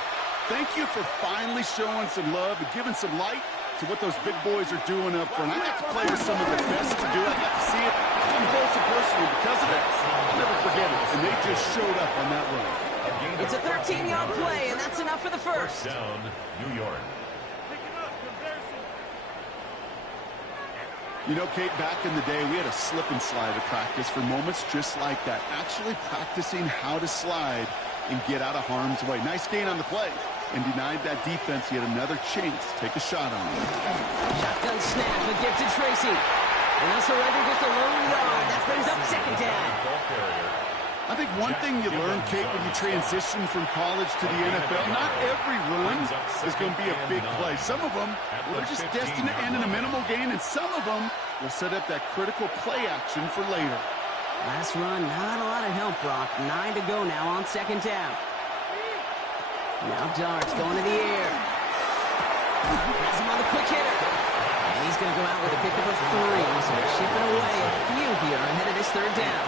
Thank you for finally showing some love and giving some light to what those big boys are doing up front. I got to play with some of the best to do it. I got to see it up close and personal because of it. I'll never forget it. And they just showed up on that run. It's a 13-yard play, and that's enough for the first. Down, New York. You know, Kate, back in the day, we had a slip and slide at practice for moments just like that. Actually practicing how to slide and get out of harm's way. Nice gain on the play. And denied that defense yet another chance to take a shot on him. Shotgun snap, but give to Tracy. And they'll surrender just a lone yard. That brings up second down. I think one thing you learn, Kate, when you transition from college to the NFL, not every run is going to be a big play. Some of them are just destined to end in a minimal gain, and some of them will set up that critical play action for later. Last run, not a lot of help, Brock. 9 to go now on second down. Now Dart's going to the air. Has him on the quick hitter. And he's going to go out with a pickup of 3. So chipping away a few here ahead of this third down.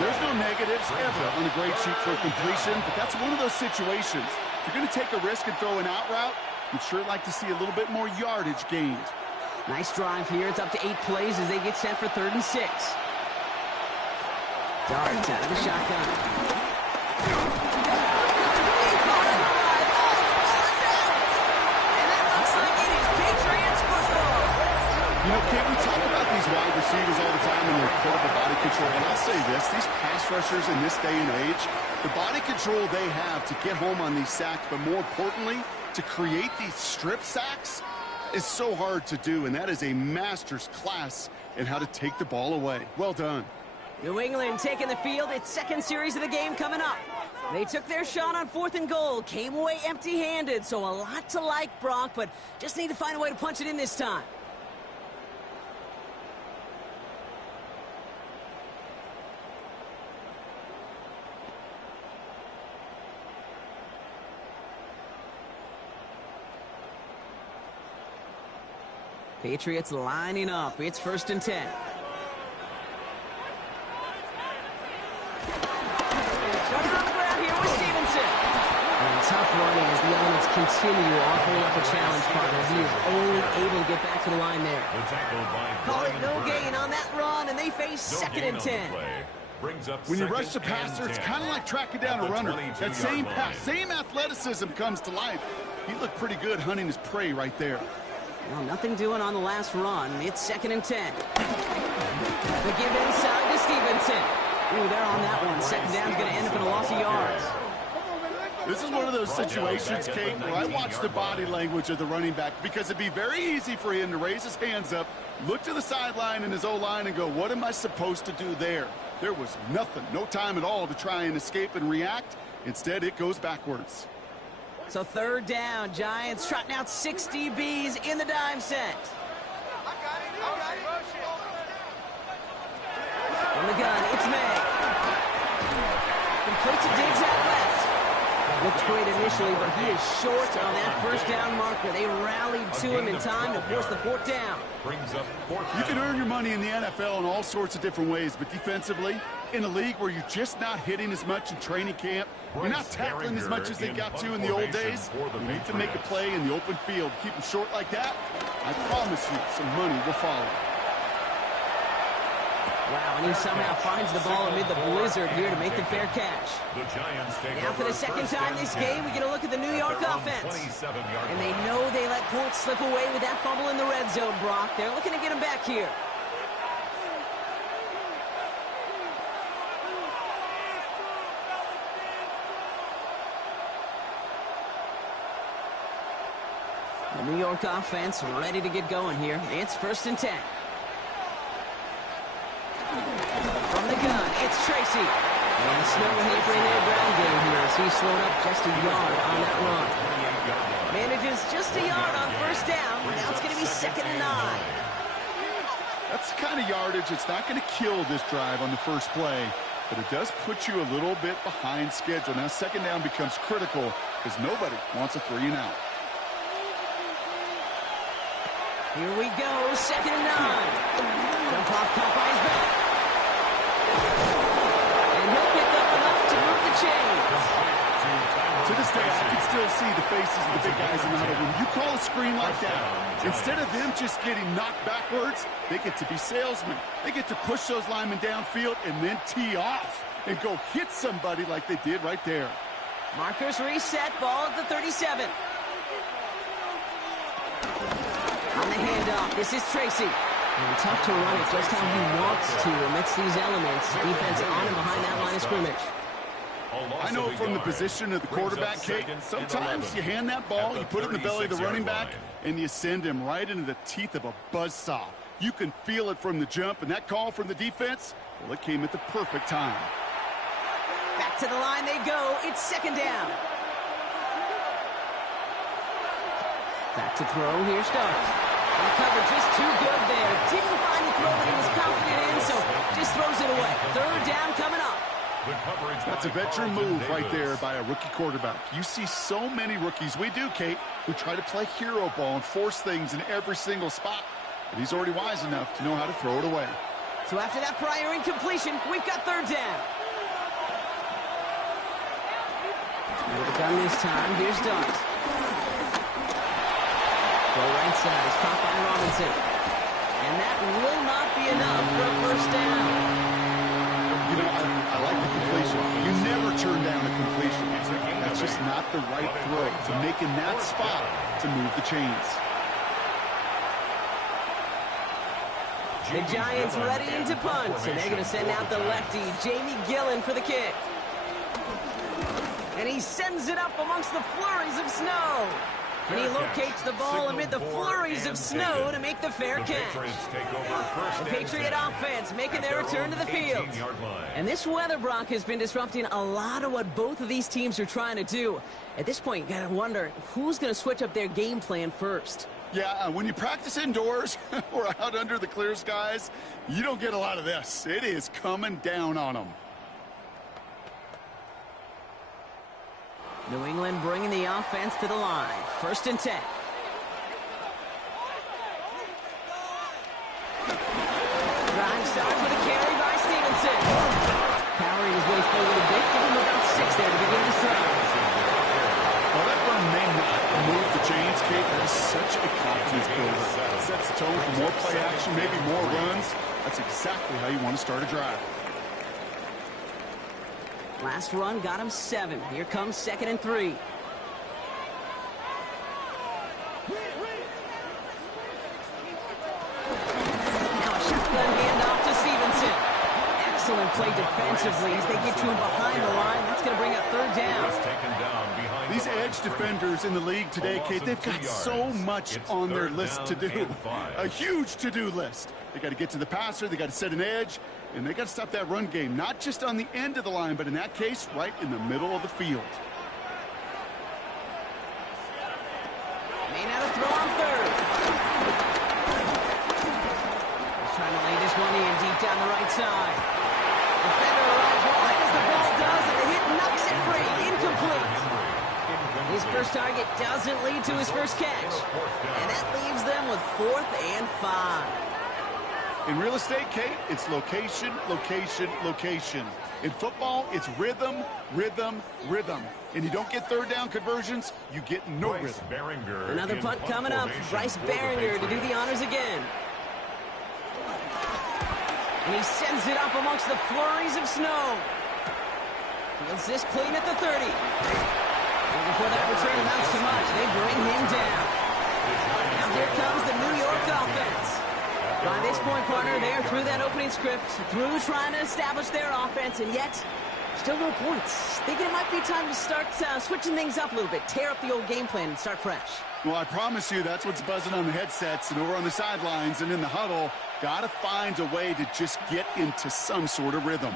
There's no negatives ever on the grade sheet for completion, but that's one of those situations. If you're going to take a risk and throw an out route, you'd sure like to see a little bit more yardage gained. Nice drive here. It's up to 8 plays as they get set for 3rd and 6. Dart out of the shotgun. You know, Kate, we talk about these wide receivers all the time and their incredible body control. And I'll say this, these pass rushers in this day and age, the body control they have to get home on these sacks, but more importantly, to create these strip sacks is so hard to do. And that is a master's class in how to take the ball away. Well done. New England taking the field. Its second series of the game coming up. They took their shot on 4th and goal, came away empty-handed, so a lot to like, Brock, but just need to find a way to punch it in this time. Patriots lining up. It's 1st and 10. Tough running as the elements continue offering up a challenge partner. He is only able to get back to the line there. Call it no gain on that run, and they face 2nd and 10. When you rush the passer, it's kind of like tracking down a runner. That same pass, same athleticism comes to life. He looked pretty good hunting his prey right there. Well, nothing doing on the last run. It's 2nd and 10. The give inside to Stevenson. Ooh, they're on that one. Second down's going to end up in a loss of yards. This is one of those situations, Kate, where I watch the body language of the running back because it'd be very easy for him to raise his hands up, look to the sideline in his O-line and go, what am I supposed to do there? There was nothing, no time at all to try and escape and react. Instead, it goes backwards. So 3rd down, Giants trotting out 6 DBs in the dime set. From the gun, it's May. Complete to Diggs out left. Looked great initially, but he is short on that 1st down marker. They rallied to him in time to force the 4th down. You can earn your money in the NFL in all sorts of different ways, but defensively, in a league where you're just not hitting as much in training camp, you're not tackling as much as they got to in the old days, you need to make a play in the open field. Keep them short like that, I promise you some money will follow. Wow, and he somehow finds the ball amid the blizzard here to make the fair catch. Now for the second time this game, we get a look at the New York offense. And they know they let points slip away with that fumble in the red zone, Brock. They're looking to get him back here. The New York offense ready to get going here. It's 1st and 10. From the gun, it's Tracy. And the snow hampering their ground game here as he slowed up just a yard on that run. Manages just a yard on 1st down. Now it's going to be 2nd and 9. That's the kind of yardage that's not going to kill this drive on the first play, but it does put you a little bit behind schedule. Now 2nd down becomes critical because nobody wants a 3 and out. Here we go, 2nd and 9. Jump off, caught by his back. And he'll pick up enough to move the chains. To this day, I can still see the faces of the big guys in the huddle. When you call a screen like that, instead of them just getting knocked backwards, they get to be salesmen. They get to push those linemen downfield and then tee off and go hit somebody like they did right there. Markers reset, ball at the 37. On the handoff, this is Tracy. And tough to run it just how he wants to amidst these elements. Defense on and behind that line of scrimmage. I know from the position of the quarterback, Kate, sometimes you hand that ball, you put it in the belly of the running back, and you send him right into the teeth of a buzzsaw. You can feel it from the jump, and that call from the defense, well, it came at the perfect time. Back to the line they go. It's second down. Back to throw. Here Starks. And the coverage is too good there. Didn't find the throw that he was confident in, so just throws it away. Third down coming up. That's a veteran move right there by a rookie quarterback. You see so many rookies, we do, Kate, who try to play hero ball and force things in every single spot. But he's already wise enough to know how to throw it away. So after that prior incompletion, we've got third down. With the gun this time, here's Starks. Go right side, is caught by Robinson. And that will not be enough for a first down. You know, I like the completion. You never turn down a completion. That's just not the right throw. So making that spot to move the chains. The Giants ready to punt, and they're going to send out the lefty, Jamie Gillen, for the kick. And he sends it up amongst the flurries of snow. And he locates the ball amid the flurries of snow to make the fair catch. The Patriot offense making their return to the field. And this weather, Brock, has been disrupting a lot of what both of these teams are trying to do. At this point, you got to wonder who's going to switch up their game plan first. Yeah, when you practice indoors or out under the clear skies, you don't get a lot of this. It is coming down on them. New England bringing the offense to the line. First and 10. Drive starts with a carry by Stevenson. Powering his way forward a bit. Give him about 6 there to begin this drive. Well, that run may not move the chains, Kate. That is such a confidence builder. It sets the tone for more play action, maybe more runs. That's exactly how you want to start a drive. Last run got him 7. Here comes 2nd and 3. Now a shotgun handoff to Stevenson. Excellent play defensively as they get to him behind the line. That's going to bring up third down. These edge defenders in the league today, Kate, they've got so much on their list to do. A huge to-do list. They got to get to the passer, they got to set an edge, and they got to stop that run game, not just on the end of the line, but in that case, right in the middle of the field. May not have thrown on third. He's trying to lay this one in deep down the right side. Defender arrives wide as the ball does, and the hit knocks it free. Incomplete. His first target doesn't lead to his first catch. And that leaves them with 4th and 5. In real estate, Kate, it's location, location, location. In football, it's rhythm, rhythm, rhythm. And you don't get third down conversions, you get no rhythm. Another punt coming up. Bryce Behringer to do the honors again. And he sends it up amongst the flurries of snow. Feels this clean at the 30. And before that return amounts to much, they bring him down. Now here comes the New York offense. By this point, partner, they're through that opening script, through trying to establish their offense, and yet still no points. Thinking it might be time to start switching things up a little bit, tear up the old game plan and start fresh. Well, I promise you that's what's buzzing on the headsets and over on the sidelines and in the huddle. Got to find a way to just get into some sort of rhythm.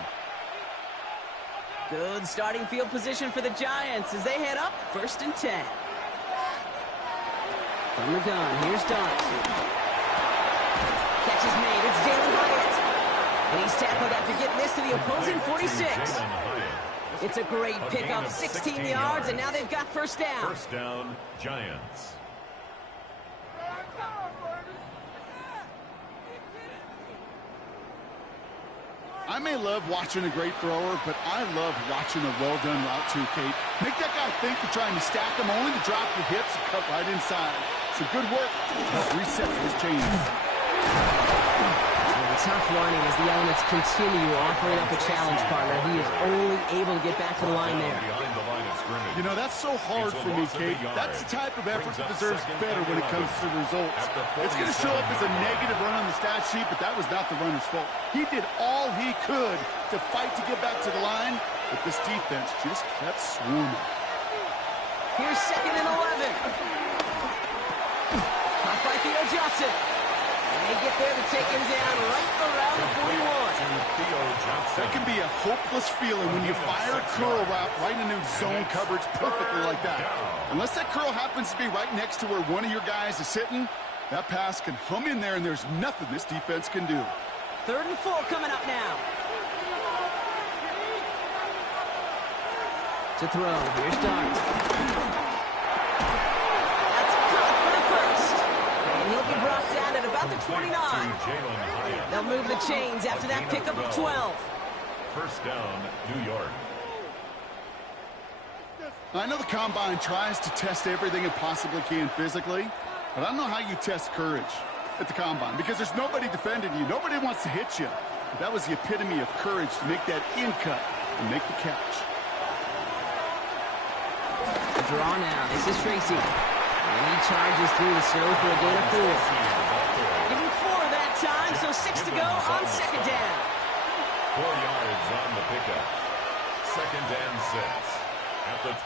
Good starting field position for the Giants as they head up 1st and 10. From the gun, here's Starks. Catch is made, it's Jalen Hyatt. And he's tackled after getting this to the opposing 46. It's a great pickup, 16 yards, and now they've got first down. First down, Giants. I may love watching a great thrower, but I love watching a well-done route too, Kate. Make that guy think you're trying to stack him, only to drop your hips and cut right inside. Some good work to help reset those chains. Tough running as the elements continue offering up a challenge, partner. He is only able to get back to the line there. Behind the line of scrimmage. You know, that's so hard for me, Kate. That's the type of effort that deserves better when it comes to results. It's going to show up as a negative run on the stat sheet, but that was not the runner's fault. He did all he could to fight to get back to the line, but this defense just kept swarming. Here's 2nd and 11. Caught by Theo Johnson. And they get there to take him down right around the 41. That can be a hopeless feeling when you fire a curl route right into zone coverage perfectly like that. Unless that curl happens to be right next to where one of your guys is sitting, that pass can hum in there and there's nothing this defense can do. 3rd and 4 coming up now. To throw. Here's Dart. That's caught for the first. And he'll be brought down at about the 29. They'll move the chains after that pickup of 12. First down, New York. I know the Combine tries to test everything it possibly can physically, but I don't know how you test courage at the Combine because there's nobody defending you. Nobody wants to hit you. But that was the epitome of courage to make that in cut and make the catch. Draw now. This is Tracy. And he charges through the snow for a gain of 4. Give him 4 that time, so 6 to go on 2nd down. 4 yards on the pickup. 2nd and 6. At the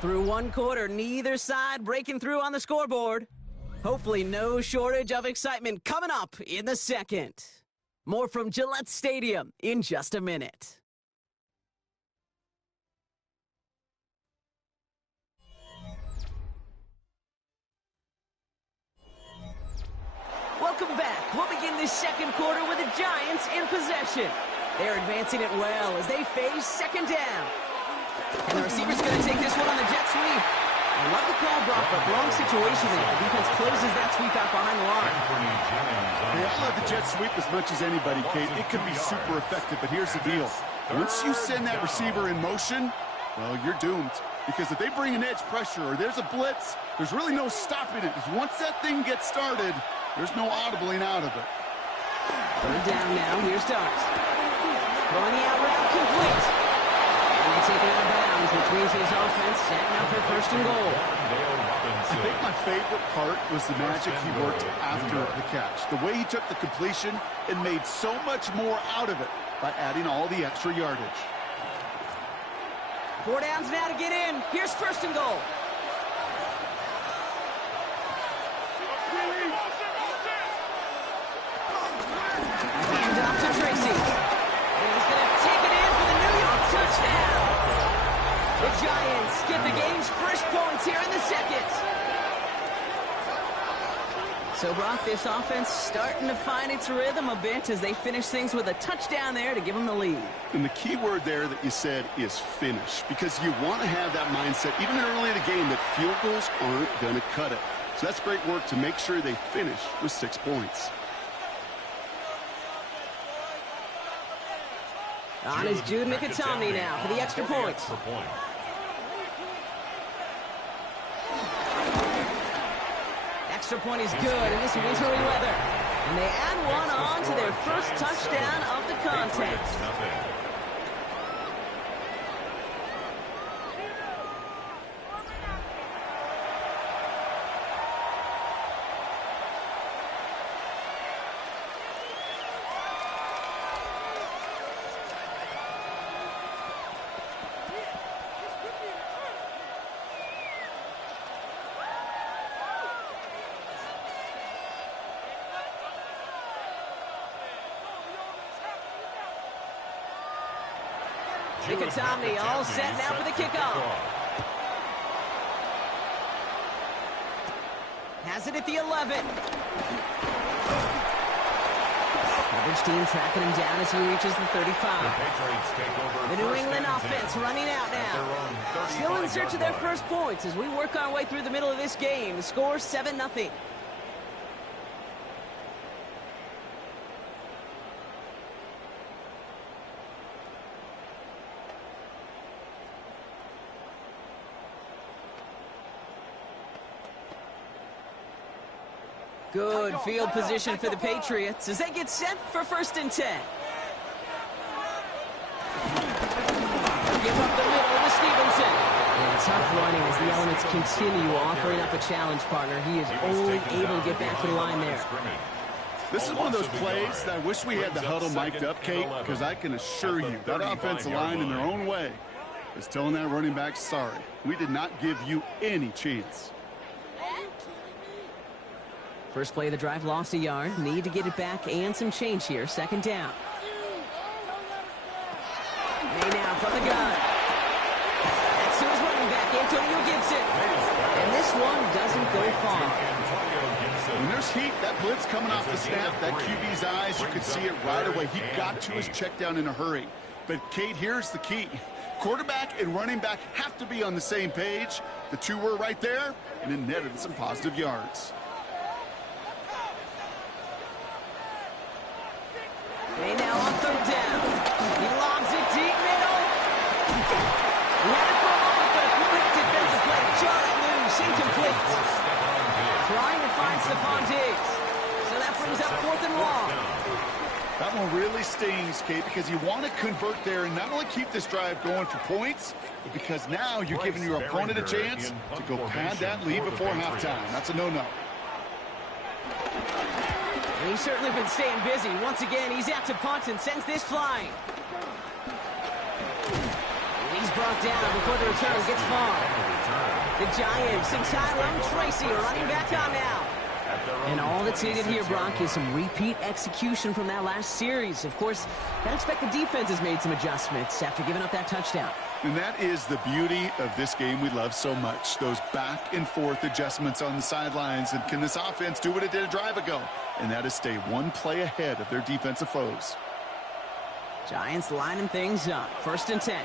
Through 1 quarter, neither side breaking through on the scoreboard. Hopefully no shortage of excitement coming up in the 2nd. More from Gillette Stadium in just a minute. Welcome back. We'll begin this 2nd quarter with the Giants in possession. They're advancing it well as they face 2nd down. And the receiver's going to take this one on the jet sweep. I love the call, Brock, but wrong situation there. The defense closes that sweep out behind the line. Yeah, I love the jet sweep as much as anybody, Kate. It can be super effective, but here's the deal. Once you send that receiver in motion, well, you're doomed. Because if they bring an edge pressure or there's a blitz, there's really no stopping it. Because once that thing gets started, there's no audibling out of it. 3rd down now. Here's Dart. Throwing the out route complete. And they take it out of bounds, which means his offense setting up for 1st and goal. I think my favorite part was the magic he worked after the catch. The way he took the completion and made so much more out of it by adding all the extra yardage. 4 downs now to get in. Here's 1st and goal. Hand off to Tracy. And he's going to take it in for the New York touchdown. The Giants get the game's first points here in the 2nd. So, Brock, this offense starting to find its rhythm a bit as they finish things with a touchdown there to give them the lead. And the key word there that you said is finish, because you want to have that mindset, even early in the game, that field goals aren't going to cut it. So that's great work to make sure they finish with 6 points. On is Jude Micatomney now for the extra points. Extra point is good in this wintry weather. And they add one on to their first touchdown of the contest. Micatomney all set now for the kickoff. Has it at the 11. Coverage team tracking him down as he reaches the 35. The New England offense running out now. Still in search of their first points as we work our way through the middle of this game. The score 7-0. Good field position for the Patriots as they get set for 1st and 10. Give up the middle to Stevenson. And tough running as the elements continue offering up a challenge, partner. He is only able to get back to the line there. This is one of those plays that I wish we had the huddle mic'd up, Kate, because I can assure you that offensive line in their own way is telling that running back, sorry, we did not give you any chance. First play of the drive lost a yard. Need to get it back and some change here. Second down. May now from the gun. That's to his running back, Antonio Gibson. And this one doesn't go far. When there's heat, that blitz coming off the snap, that QB's eyes, you could see it right away. He got to his check down in a hurry. But, Kate, here's the key. Quarterback and running back have to be on the same page. The two were right there, and it netted some positive yards. May now on third down. He lobs it deep middle. He had it for a moment, but a quick defensive play. Jarring loose, incomplete. Trying to find Stephon Diggs. So that brings up 4th and long. That one really stings, Kate, because you want to convert there and not only keep this drive going for points, but because now you're giving your opponent a chance to go pad that lead before halftime. That's a no-no. He's certainly been staying busy. Once again, he's out to punt and sends this flying. He's brought down before the return gets far. The Giants and Tyrone Tracy are running back on now. And all that's needed here, Brock, is some repeat execution from that last series. Of course, I expect the defense has made some adjustments after giving up that touchdown. And that is the beauty of this game we love so much. Those back and forth adjustments on the sidelines. And can this offense do what it did a drive ago? And that is stay one play ahead of their defensive foes. Giants lining things up. 1st and 10.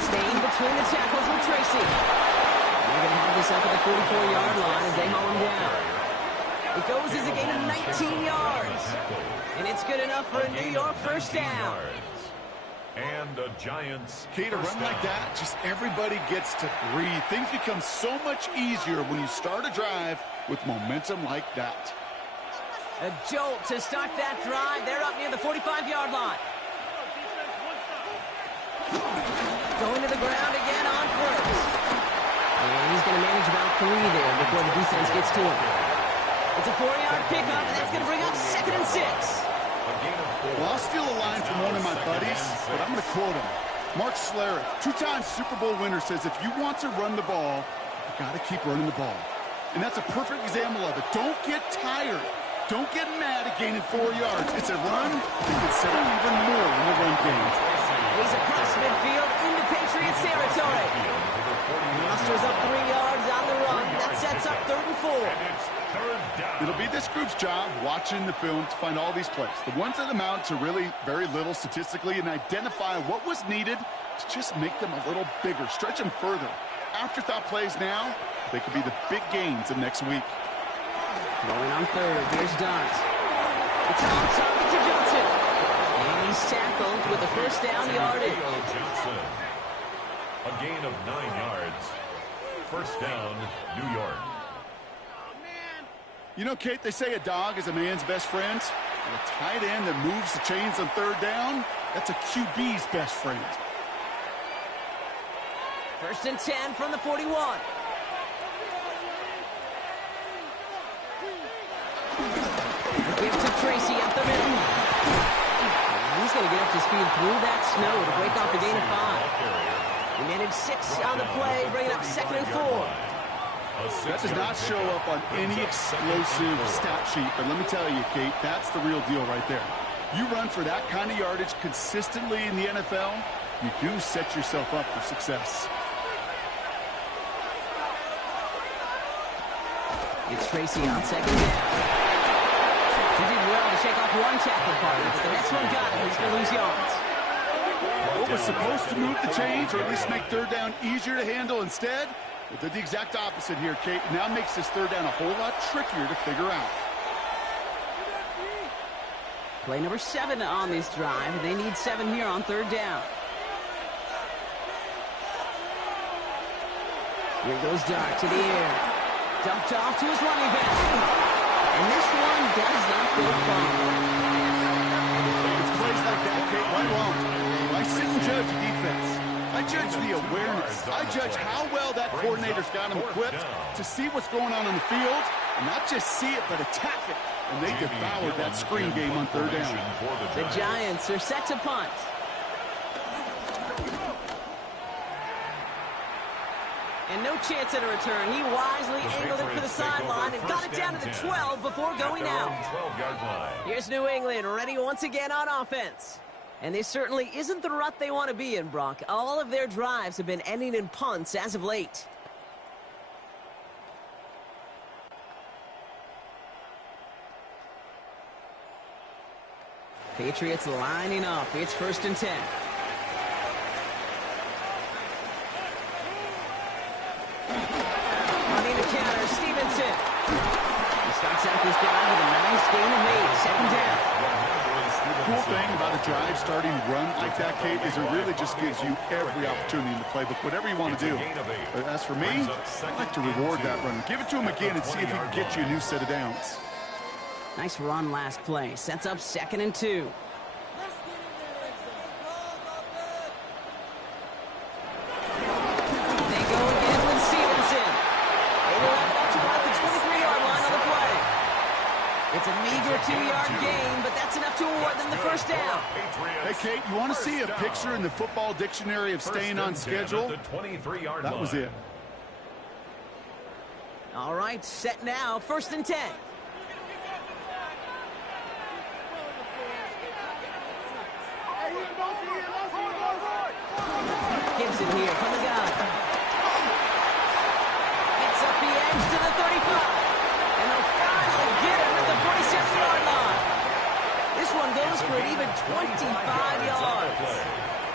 Staying between the tackles with Tracy. They're going to have this up at the 44-yard line as they haul him down. It goes as a gain of 19 yards. And it's good enough for a New York first down. And the Giants. Kate, a run like that, just everybody gets to breathe. Things become so much easier when you start a drive with momentum like that. A jolt to start that drive. They're up near the 45-yard line. Going to the ground again on first. And he's going to manage about 3 there before the defense gets to him. It's a 4-yard pickup, and that's going to bring up 2nd and 6. Well, I'll steal a line from one of my buddies, but I'm going to quote him. Mark Schlereth, 2-time Super Bowl winner, says if you want to run the ball, you got to keep running the ball. And that's a perfect example of it. Don't get tired. Don't get mad at gaining 4 yards. It's a run that can set up even more in the run game. He's across midfield into Patriots territory. Musters up 3 yards on the run. That sets up 3rd and 4. It'll be this group's job watching the film to find all these plays. The ones that amount to really very little statistically and identify what was needed to just make them a little bigger, stretch them further. Afterthought plays now, they could be the big gains of next week. Going on 3rd. Here's Dart. It's on target to Johnson. And he's tackled with a first down yardage. Johnson. A gain of 9 yards. First down, New York. You know, Kate, they say a dog is a man's best friend. And a tight end that moves the chains on 3rd down, that's a QB's best friend. 1st and 10 from the 41. Give to Tracy up the middle. He's going to get up to speed through that snow to break off the gain of 5. He managed 6 on the play, bringing up 2nd and 4. That does not show up on any explosive stat sheet, but let me tell you, Kate, that's the real deal right there. You run for that kind of yardage consistently in the NFL, you do set yourself up for success. It's Tracy on 2nd down. He did well to shake off one tackle partner, but the next one got him. He's going to lose yards. What was supposed to move the chains, or at least make 3rd down easier to handle instead, it did the exact opposite here, Kate. Now makes this 3rd down a whole lot trickier to figure out. Play number 7 on this drive, and they need 7 here on 3rd down. Here goes Dart to the air. Dumped off to his running back. And this one does not go far. It's plays like that, Kate, Right or wrong, I sit and judge defense. I judge the awareness. I judge how well that coordinator's got them equipped to see what's going on the field, and not just see it, but attack it. And they devoured that screen game on third down. The Giants are set to punt. And no chance at a return. He wisely angled it for the sideline and got it down to the 12 before going out. Here's New England ready once again on offense. And this certainly isn't the rut they want to be in, Brock. All of their drives have been ending in punts as of late. Patriots lining up. It's 1st and 10. Running the counter, Stevenson. He starts out this drive with a nice gain of 8. 2nd down. Cool thing about a drive starting run like that, Kate, is it really just gives you every opportunity in the playbook, whatever you want to do. But as for me, I like to reward that run. Give it to him again and see if he can get you a new set of downs. Nice run last play. Sets up 2nd and 2. They go again with Stevenson. They will have it up to about the 23-yard line on the play. It's a meager 2-yard gain, but that's enough to award them the 1st down. Hey, Kate, you want to see a picture in the football dictionary of staying on schedule? That was it. All right, set now. 1st and 10. Gibson here from the gun. Gets up the edge to the 35. And they'll finally get him at the 47-yard line. This one goes for an even 25 yards.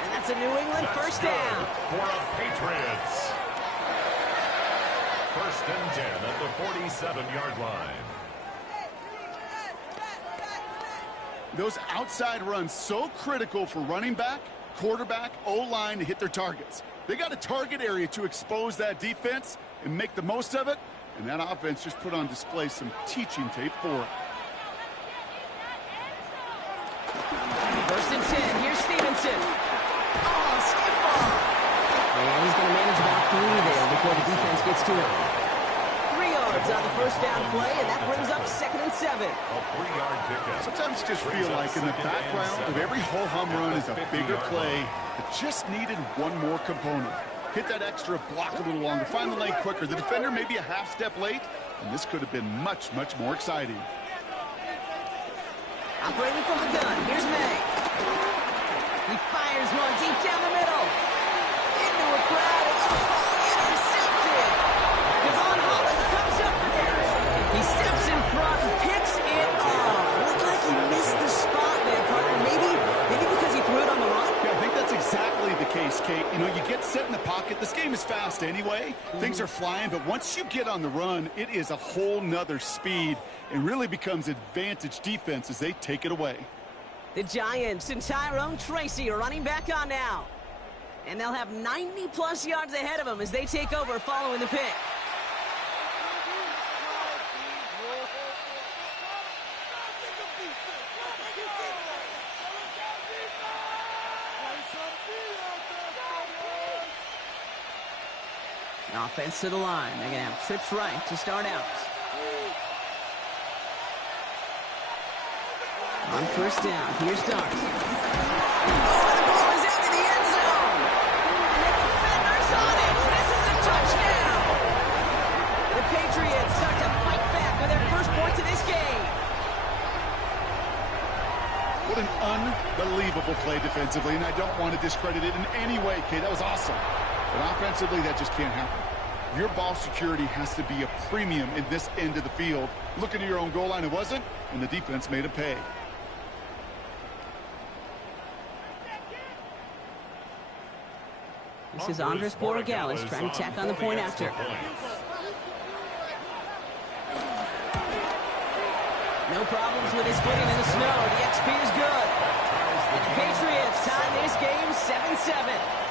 And that's a New England 1st down. For the Patriots. 1st and 10 at the 47-yard line. Those outside runs so critical for running back, quarterback, O-line to hit their targets. They got a target area to expose that defense and make the most of it, and that offense just put on display some teaching tape for it. 1st and 10. Here's Stevenson. Oh, stiff ball. And he's going to manage about 3 there before the defense gets to him. 3 yards on the 1st down play, and that brings up 2nd and 7. A 3-yard pickup. Sometimes you just feel like in the background of every ho-hum run is a bigger play that just needed one more component. Hit that extra block a little longer, find the lane quicker. The defender may be a half step late, and this could have been much, much more exciting. Operating from the gun, here's May. He fires one deep down the middle. Into a crowd, and intercepted. Kevon Holland comes up with it. He steps in front and picks it off. Looked like he missed the spot there, partner. Maybe because he threw it on the run? Yeah, I think that's exactly the case, Kate. You know, you get set in the pocket. This game is fast anyway. Things are flying, but once you get on the run, it is a whole nother speed and really becomes advantage defense as they take it away. The Giants and Tyrone Tracy are running back on now. And they'll have 90-plus yards ahead of them as they take over following the pick. Offense to the line. They're going to have trips right to start out. On 1st down, here's Dart. Oh, the ball is into the end zone. And the defender's on it. This is a touchdown. The Patriots start to fight back with their first points of this game. What an unbelievable play defensively, and I don't want to discredit it in any way, Kate. That was awesome. But offensively, that just can't happen. Your ball security has to be a premium in this end of the field. Looking at your own goal line, it wasn't, and the defense made it pay. This is Andres Borregales trying to tack on the point after. No problems with his footing in the snow. The XP is good. The Patriots tie this game 7-7.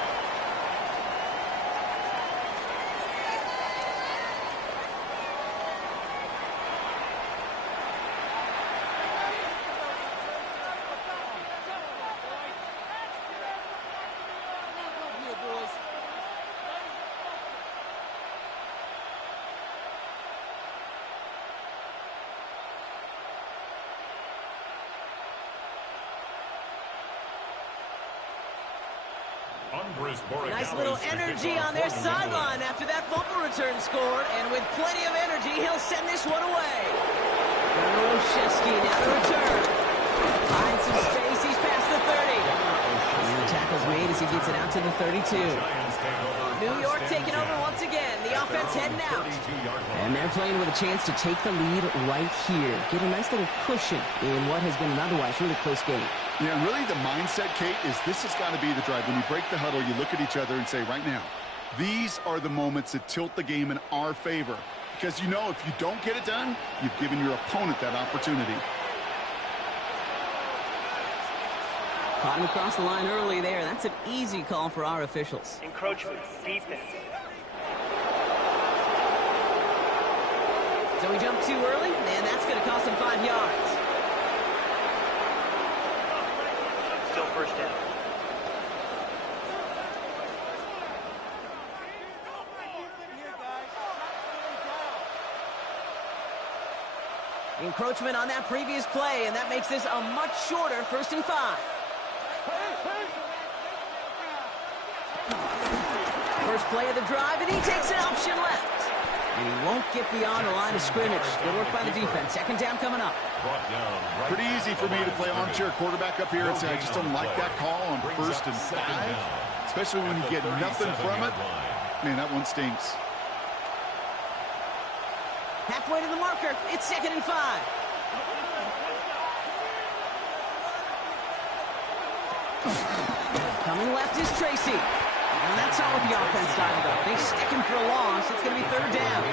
Nice little energy on their sideline after that fumble return scored, and with plenty of energy, he'll send this one away. Goroshevsky now to return. Finds some space, he's past the 30. And the tackle's made as he gets it out to the 32. New York taking over once again. The offense heading out. And they're playing with a chance to take the lead right here. Get a nice little cushion in what has been an otherwise really close game. Yeah, really the mindset, Kate, is this has got to be the drive. When you break the huddle, you look at each other and say, right now, these are the moments that tilt the game in our favor. Because you know if you don't get it done, you've given your opponent that opportunity. Caught him across the line early there. That's an easy call for our officials. Encroachment, defense. So he jumped too early, and that's going to cost him 5 yards. Still first down. Encroachment on that previous play, and that makes this a much shorter 1st and 5. First play of the drive, and he takes an option left. And he won't get beyond the line of scrimmage. Good work by the defense. 2nd down coming up. Pretty easy for me to play armchair quarterback up here and say I just don't like that call on 1st and 5. Especially when you get nothing from it. Man, that one stinks. Halfway to the marker. It's 2nd and 5. Coming left is Tracy. And that's not what the offense dialed up. They stick him for a loss. It's going to be 3rd down.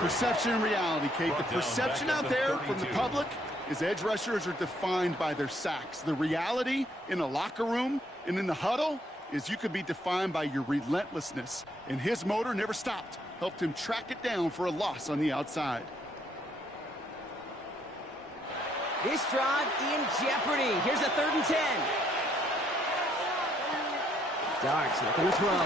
Perception and reality, Kate. The perception out there from the public is edge rushers are defined by their sacks. The reality in a locker room and in the huddle is you could be defined by your relentlessness. And his motor never stopped. Helped him track it down for a loss on the outside. This drive in jeopardy. Here's a 3rd and 10. Darts looking to throw. On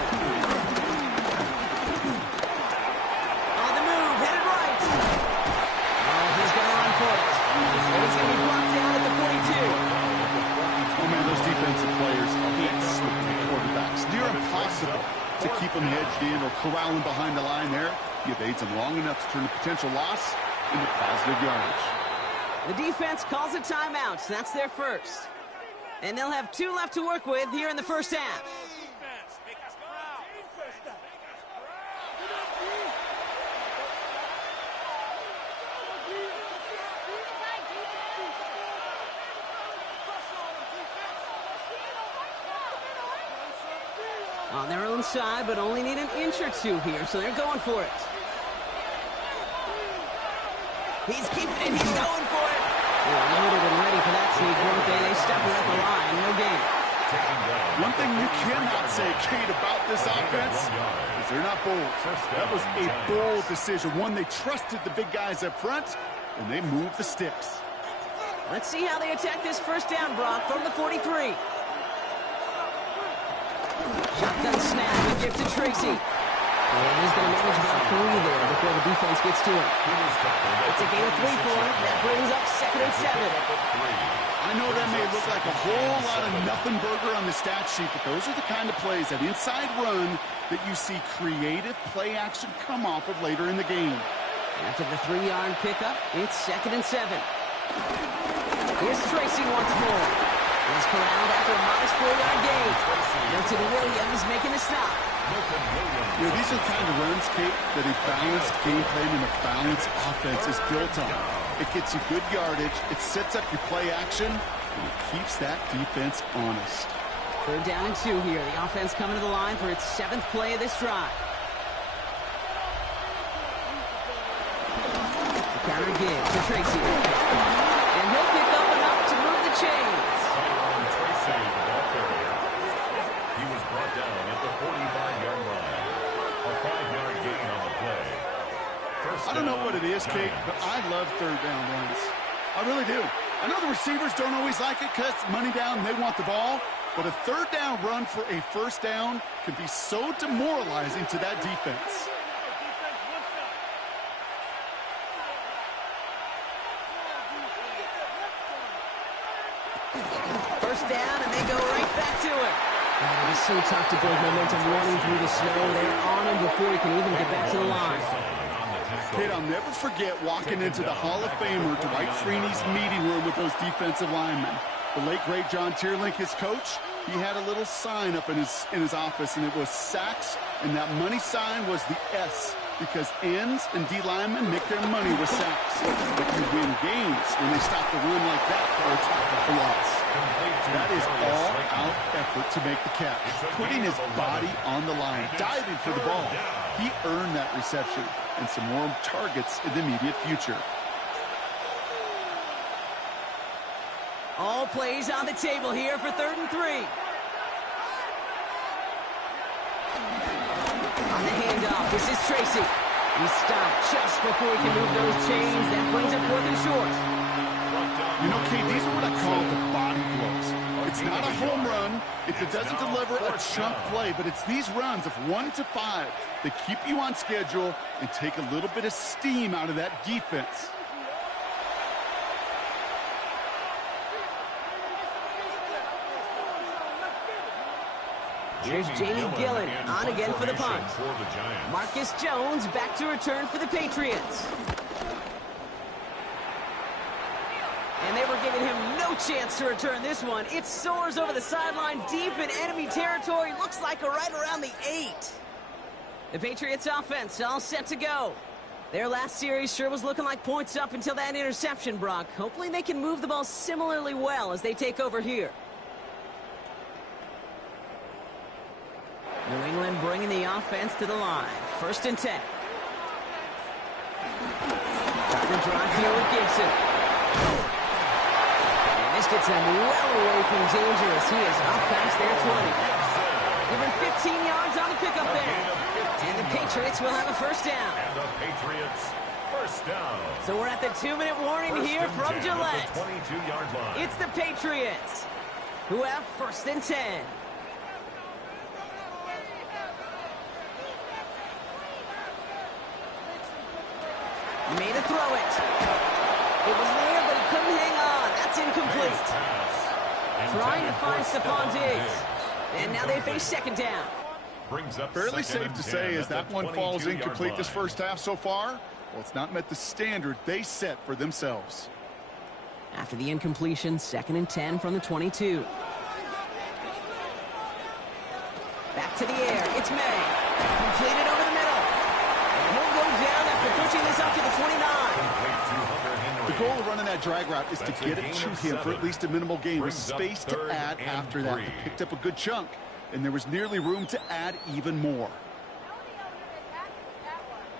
the move, headed right. Oh, he's going to run for it. And he's going to be blocked down at the 42. Oh, man, those defensive players hate slipping quarterbacks. Near impossible to keep them hedged in or corralling behind the line there. He evades them long enough to turn a potential loss into positive yardage. The defense calls a timeout. So that's their first. And they'll have 2 left to work with here in the 1st half. On their own side, but only need an inch or 2 here, so they're going for it. He's keeping it, he's going for it. They're loaded and ready for that sneak, weren't they? They step at the line, no gain. One thing you cannot say, Kate, about this offense is they're not bold. That was a bold decision, one they trusted the big guys up front, and they moved the sticks. Let's see how they attack this 1st down, Brock, from the 43. Shotgun snap, we give to Tracy. And he's going to manage about 3 there before the defense gets to him. It's a gain of 3 for him. That brings up 2nd and 7. I know that may look like a whole lot of nothing burger on the stat sheet, but those are the kind of plays, that inside run, that you see creative play action come off of later in the game. After the 3-yard pickup, it's 2nd and 7. Here's Tracy once more. He's corralled after a modest 4-yard gain. Milton Williams making a stop. You know, these are the kind of runs, Kate, that a balanced game plan and a balanced offense is built on. It gets you good yardage, it sets up your play action, and it keeps that defense honest. 3rd down and 2 here. The offense coming to the line for its 7th play of this drive. The counter give to Tracy. And he'll pick up enough to move the chains. Tracy, the ball carrier. He was brought down at the 45-yard line. A 5-yard gain on the play. I don't know what it is, Kate, but I love 3rd down runs. I really do. I know the receivers don't always like it because money down, they want the ball. But a 3rd down run for a 1st down can be so demoralizing to that defense. First down, and they go right back to it. And it is so tough to build momentum running through the snow. They're on him before he can even get back to the line. Kid, I'll never forget walking into the Hall of Famer Dwight Freeney's meeting room with those defensive linemen. The late, great John Tierlink, his coach, he had a little sign up in his office, and it was sacks, and that money sign was the S, because ends and D linemen make their money with sacks. But you win games when they stop the run like that for a tackle for loss. That is all-out effort to make the catch, putting his body on the line, diving for the ball. He earned that reception and some more targets in the immediate future. All plays on the table here for 3rd and 3. On the handoff, this is Tracy. He stopped just before he can move those chains. That brings up 4th and short. You know, Kate, these are what I call the body blows. It's not a home run. It doesn't deliver a chunk play, but it's these runs of 1 to 5 that keep you on schedule and take a little bit of steam out of that defense. Here's Jamie Gillen on again for the punt. Marcus Jones back to return for the Patriots. And they were giving him no chance to return this one. It soars over the sideline deep in enemy territory. Looks like right around the 8. The Patriots offense all set to go. Their last series sure was looking like points up until that interception, Brock. Hopefully they can move the ball similarly well as they take over here. New England bringing the offense to the line. 1st and 10. Trying to drive here with Gibson. And this gets them well away from danger as he is up past their 20. Given 15 yards on the pickup there. And the Patriots will have a 1st down. And the Patriots, 1st down. So we're at the 2-minute warning here from Gillette. 22-yard line. It's the Patriots who have 1st and 10. Made a throw it. It was there, but he couldn't hang on. That's incomplete. Trying to find Stephon Diggs. And now they face 2nd down. Fairly safe to say as that one falls incomplete this first half so far. Well, it's not met the standard they set for themselves. After the incompletion, 2nd and 10 from the 22. Back to the air. It's May. Completed over the middle. And he'll go down after pushing this up to the 29. The goal of running that drag route is to get it to him for at least a minimal gain with space to add after that. He picked up a good chunk, and there was nearly room to add even more.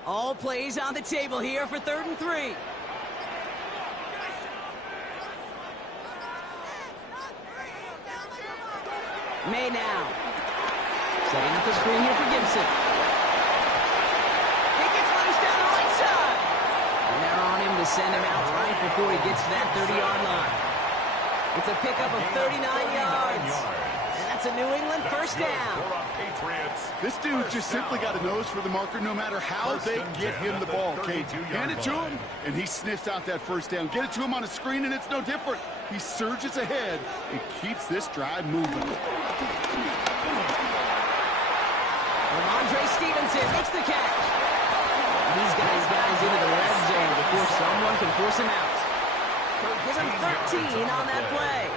All plays on the table here for 3rd and 3. May now. Setting up the screen here for Gibson. He gets loose down the right side. And they're on him to send him out right before he gets to that 30-yard line. It's a pickup of 39 yards. And that's a New England 1st down. This dude just simply got a nose for the marker no matter how they get him the ball, Kate. Hand it to him, and he sniffs out that 1st down. Get it to him on a screen, and it's no different. He surges ahead and keeps this drive moving. Ramondre Stevenson makes the catch. He's got his guys into the red zone before someone can force him out. Give him 13 on that play.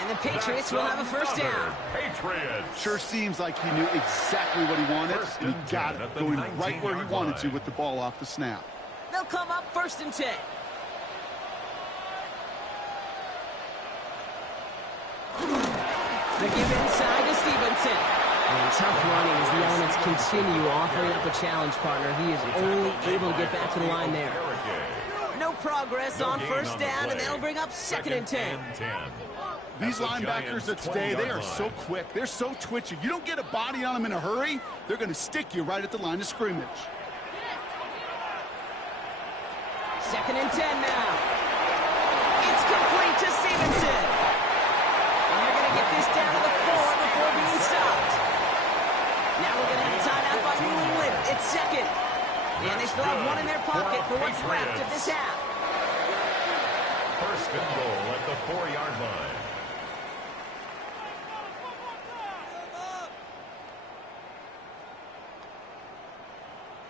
And the Patriots will have a 1st down. Patriots. Sure seems like he knew exactly what he wanted, and he got it, going right where he wanted to with the ball off the snap. They'll come up 1st and 10. The give inside to Stevenson. And tough running as the elements continue offering up a challenge partner. He is only able to get back to the line there. No progress on 1st down, and that'll bring up 2nd and 10. These linebackers of today, they are so quick. They're so twitchy. You don't get a body on them in a hurry, they're going to stick you right at the line of scrimmage. 2nd and 10 now. It's complete to Stevenson. And they're going to get this down to the 4 before being stopped. Now we're going to have a timeout by New England. It's 2nd. And they still have one in their pocket for what's left of this half. 1st and goal at the 4-yard line.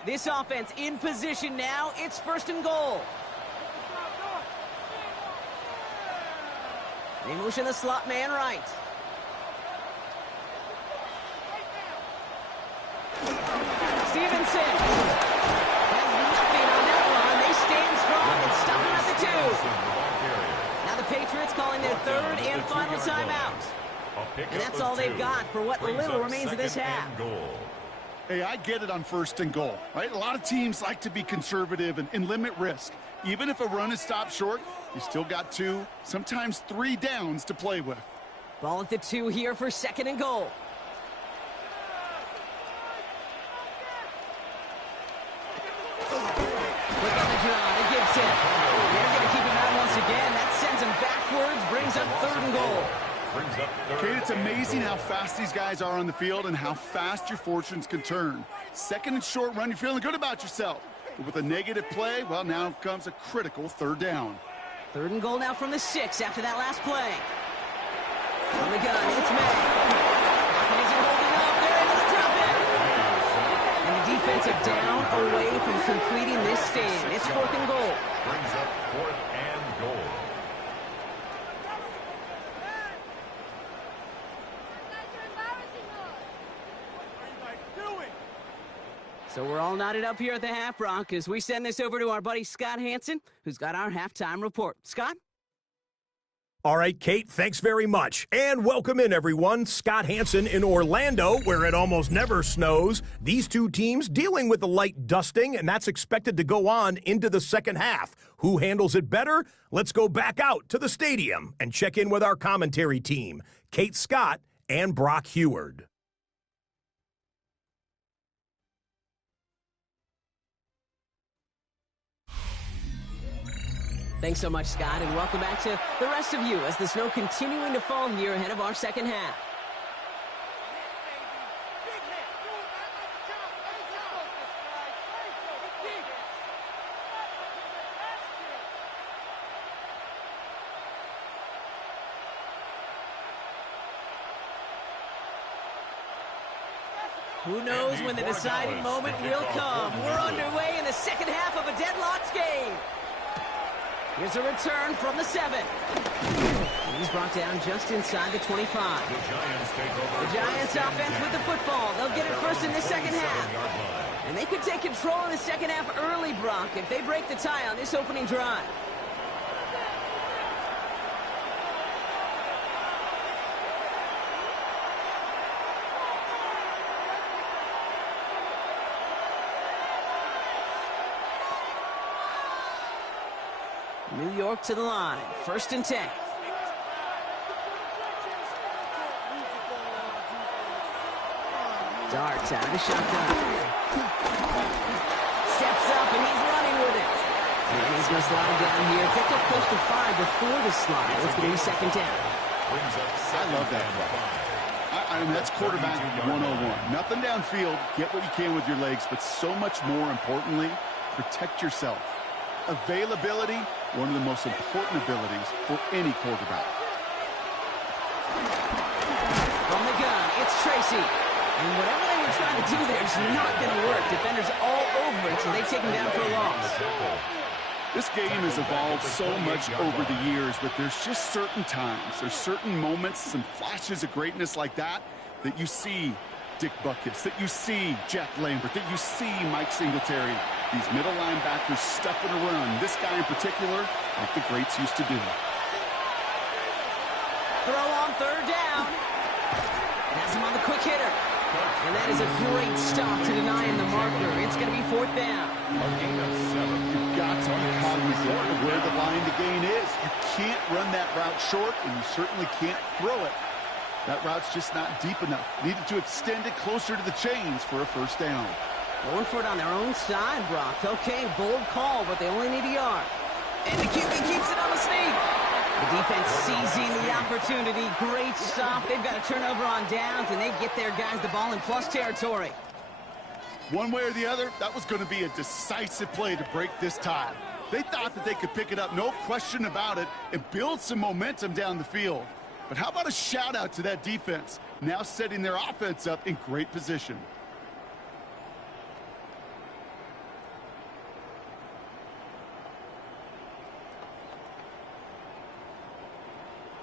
This offense in position now. It's 1st and goal. They motion the slot man right. Stevenson has nothing on that one. They stand strong and stop him at the 2. Now the Patriots calling their 3rd and final timeout. And that's all they've got for what little remains of this half. Hey, I get it on 1st and goal, right? A lot of teams like to be conservative and limit risk. Even if a run is stopped short, you still got 2, sometimes 3 downs to play with. Ball at the 2 here for 2nd and goal. Look on the draw to Gibson. They're going to keep him out once again. That sends him backwards, brings up 3rd and goal. Kate, it's amazing how fast these guys are on the field and how fast your fortunes can turn. 2nd and short run, you're feeling good about yourself. But with a negative play, well, now comes a critical 3rd down. 3rd and goal now from the 6 after that last play. On the gun, it's May. And he's holding up there into the top end. And the defensive down away from completing this stand. It's 4th and goal. Brings up 4th and goal. So we're all knotted up here at the half, Brock, as we send this over to our buddy Scott Hansen, who's got our halftime report. Scott? All right, Kate, thanks very much. And welcome in, everyone. Scott Hansen in Orlando, where it almost never snows. These two teams dealing with a light dusting, and that's expected to go on into the second half. Who handles it better? Let's go back out to the stadium and check in with our commentary team, Kate Scott and Brock Heward. Thanks so much, Scott, and welcome back to the rest of you as the snow continuing to fall here ahead of our second half. Who knows when the deciding moment will come? We're underway in the second half of a deadlocked game. Here's a return from the 7. And he's brought down just inside the 25. The Giants offense with the football. They'll get it first in the second half. And they could take control in the second half early, Brock, if they break the tie on this opening drive. New York to the line. 1st and 10. Darts out of the shotgun. Steps up, and he's running with it. And he's going to slide down here. Picked up close to 5 before the slide. It's going to be 2nd down. I love that play. I mean, that's quarterback 101. Nothing downfield. Get what you can with your legs, but so much more importantly, protect yourself. Availability, one of the most important abilities for any quarterback. From the gun, it's Tracy. And whatever they were trying to do there is not going to work. Defenders all over it, so they take him down for a loss. This game has evolved so much over the years, but there's just certain times, there's certain moments, some flashes of greatness like that you see Dick Butkus, that you see Jack Lambert, that you see Mike Singletary. These middle linebackers stuffing a run. This guy in particular, like the greats used to do. Throw on 3rd down. Has him on the quick hitter. And that is a great stop to deny him the marker. It's going to be 4th down. You've got to be cognizant of where the line to gain is. You can't run that route short, and you certainly can't throw it. That route's just not deep enough. Needed to extend it closer to the chains for a 1st down. Going for it on their own side, Brock. Okay, bold call, but they only need a yard. And the QB keeps it on the sneak. The defense seizing the opportunity. Great stop. They've got a turnover on downs, and they get their guys the ball in plus territory. One way or the other, that was going to be a decisive play to break this tie. They thought that they could pick it up, no question about it, and build some momentum down the field. But how about a shout-out to that defense, now setting their offense up in great position.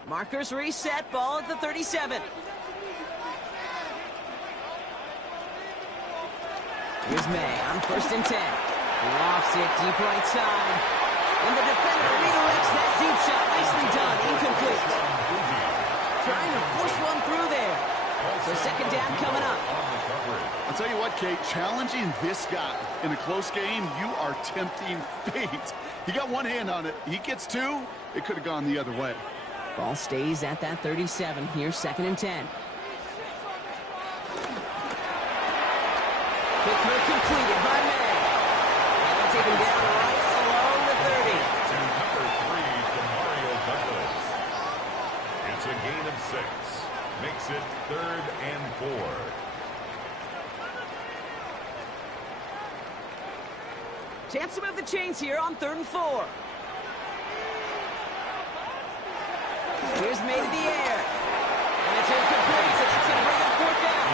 Markers reset, ball at the 37. Here's May on 1st and 10. Lofts it deep right side. And the defender redirects that deep shot. Nicely done. Incomplete. Trying to push one through there. So second down coming up. I'll tell you what, Kate, challenging this guy in a close game, you are tempting fate. He got one hand on it. He gets two. It could have gone the other way. Ball stays at that 37. Here's 2nd and 10. Quick throw completed by May. And they'll take him down right along the 30. To number 3 for Mario Douglas. It's a gain of 6. Makes it 3rd and 4. Chance to move the chains here on 3rd and 4. Here's May to the air. And it's incomplete, so that's going to bring up 4th down.